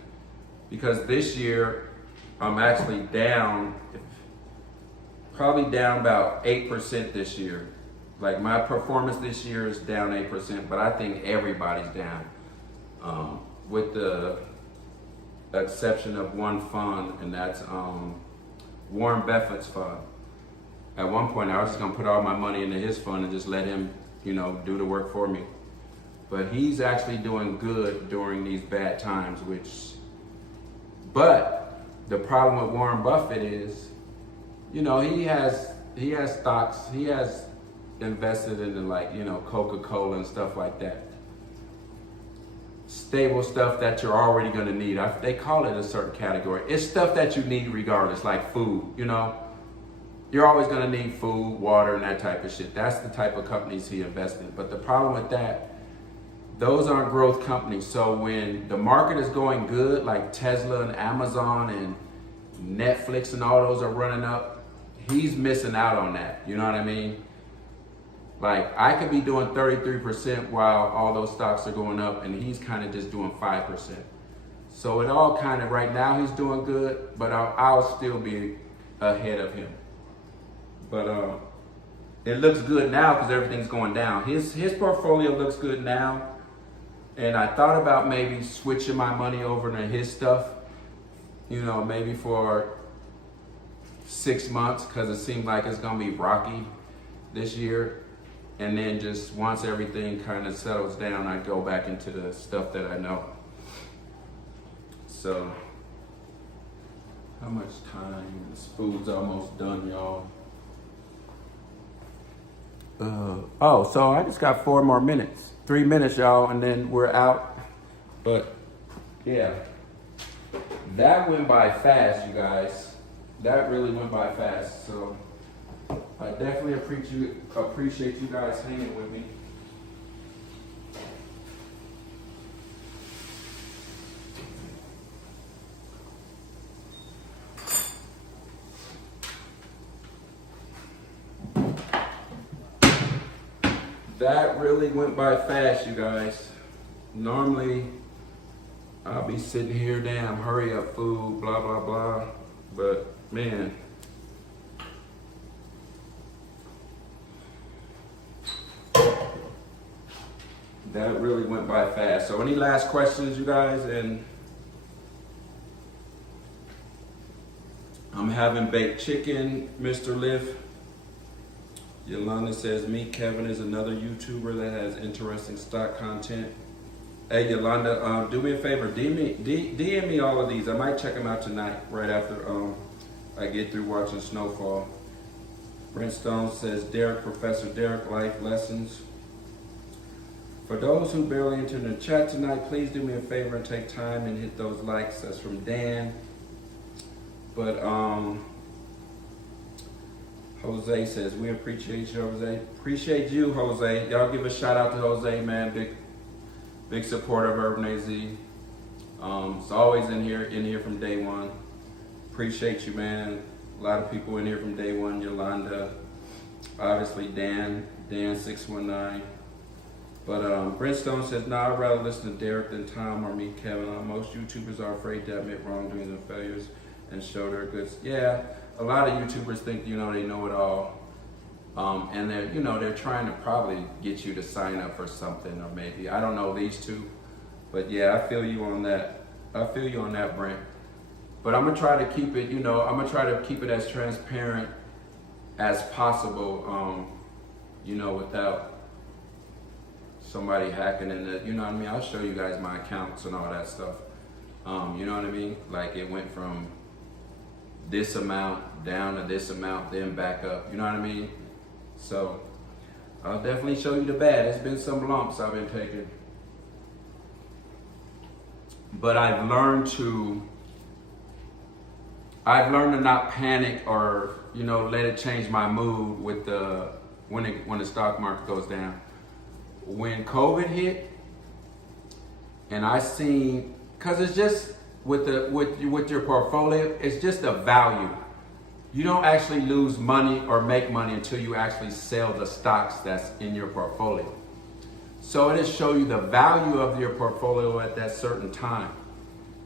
Because this year, I'm actually down, probably down about 8% this year. Like my performance this year is down 8%, but I think everybody's down, with the exception of one fund, and that's Warren Buffett's fund. At one point, I was just gonna put all my money into his fund and just let him, you know, do the work for me. But he's actually doing good during these bad times, but the problem with Warren Buffett is, you know, he has stocks, he has invested in like, you know, Coca-Cola and stuff like that. Stable stuff that you're already gonna need. They call it a certain category. It's stuff that you need regardless, like food, you know. You're always gonna need food, water, and that type of shit. That's the type of companies he invests in. But the problem with that, those aren't growth companies. So when the market is going good, like Tesla and Amazon and Netflix and all those are running up, he's missing out on that. You know what I mean? Like I could be doing 33% while all those stocks are going up and he's kind of just doing 5%. So it all kind of, right now he's doing good, but I'll still be ahead of him. But it looks good now because everything's going down. His portfolio looks good now. And I thought about maybe switching my money over to his stuff, you know, maybe for 6 months because it seemed like it's gonna be rocky this year. And then just once everything kind of settles down, I go back into the stuff that I know. So, how much time? This food's almost done, y'all. So I just got 4 more minutes. 3 minutes, y'all, and then we're out. But, yeah. That went by fast, you guys. That really went by fast, so I definitely appreciate you guys hanging with me. That really went by fast, you guys. Normally, I'll be sitting here, damn, hurry up food, blah, blah, blah. But, man. That really went by fast. So any last questions, you guys? And I'm having baked chicken, Mr. Lift. Yolanda says, meet Kevin is another YouTuber that has interesting stock content. Hey, Yolanda, do me a favor, DM me all of these. I might check them out tonight, right after I get through watching Snowfall. Brent Stone says, Derek, Professor Derek, life lessons. For those who barely entered the chat tonight, please do me a favor and take time and hit those likes. That's from Dan. But Jose says, we appreciate you, Jose. Appreciate you, Jose. Y'all give a shout out to Jose, man. Big supporter of Urban AZ. It's always in here from day one. Appreciate you, man. A lot of people in here from day one. Yolanda, obviously Dan 619. But Brent Stone says, nah, I'd rather listen to Derek than Tom or meet Kevin. Most YouTubers are afraid to admit wrongdoings and failures and show their goods. Yeah, a lot of YouTubers think, they know it all. And they're trying to probably get you to sign up for something, or maybe, I don't know these two. But yeah, I feel you on that. I feel you on that, Brent. But I'm gonna try to keep it, I'm gonna try to keep it as transparent as possible, without somebody hacking in the, I'll show you guys my accounts and all that stuff. You know what I mean? Like it went from this amount down to this amount, then back up. You know what I mean? So I'll definitely show you the bad. It's been some lumps I've been taking. But I've learned to not panic or, let it change my mood with when the stock market goes down. When COVID hit, and I seen, cause it's just with your portfolio, it's just a value. You don't actually lose money or make money until you actually sell the stocks that's in your portfolio. So it'll show you the value of your portfolio at that certain time.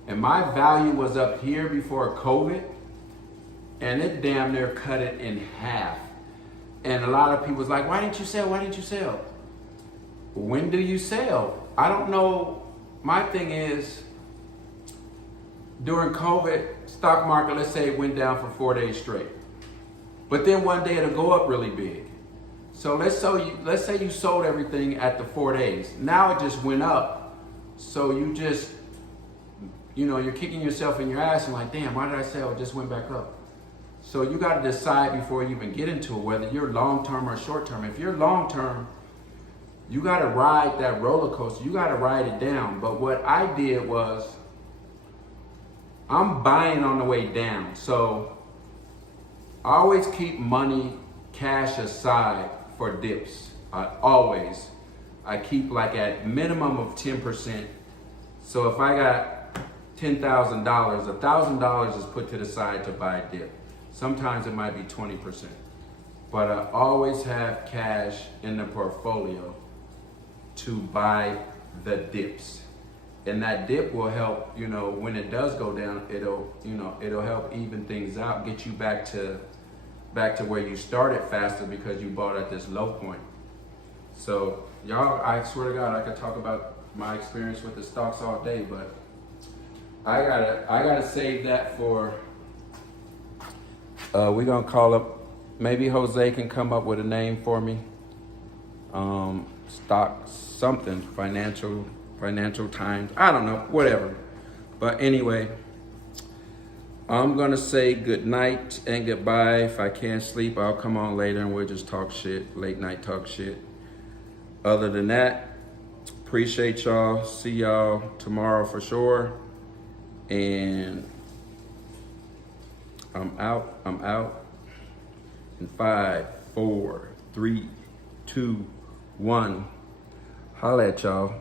And my value was up here before COVID, and it damn near cut it in half. And a lot of people was like, why didn't you sell? Why didn't you sell? When do you sell? I don't know. My thing is, during COVID, stock market, let's say it went down for 4 days straight. But then one day it'll go up really big. So let's say you sold everything at the 4 days. Now it just went up. So you just, you're kicking yourself in your ass and like, damn, why did I sell? It just went back up. So you got to decide before you even get into it, whether you're long-term or short-term. If you're long-term, you got to ride that roller coaster. You got to ride it down. But what I did was, I'm buying on the way down. So I always keep money, cash aside for dips. I keep like at minimum of 10%. So if I got $10,000, $1,000 is put to the side to buy a dip. Sometimes it might be 20%. But I always have cash in the portfolio to buy the dips. And that dip will help, when it does go down, it'll help even things out, get you back to where you started faster because you bought at this low point. So y'all, I swear to God, I could talk about my experience with the stocks all day, but I gotta save that for, we're gonna call up, maybe Jose can come up with a name for me. Stock something, financial times, I don't know, whatever. But anyway, I'm gonna say good night and goodbye. If I can't sleep, I'll come on later and we'll just talk shit, late night talk shit. Other than that, appreciate y'all. See y'all tomorrow for sure. And I'm out. In 5, 4, 3, 2, 1. Holla at y'all.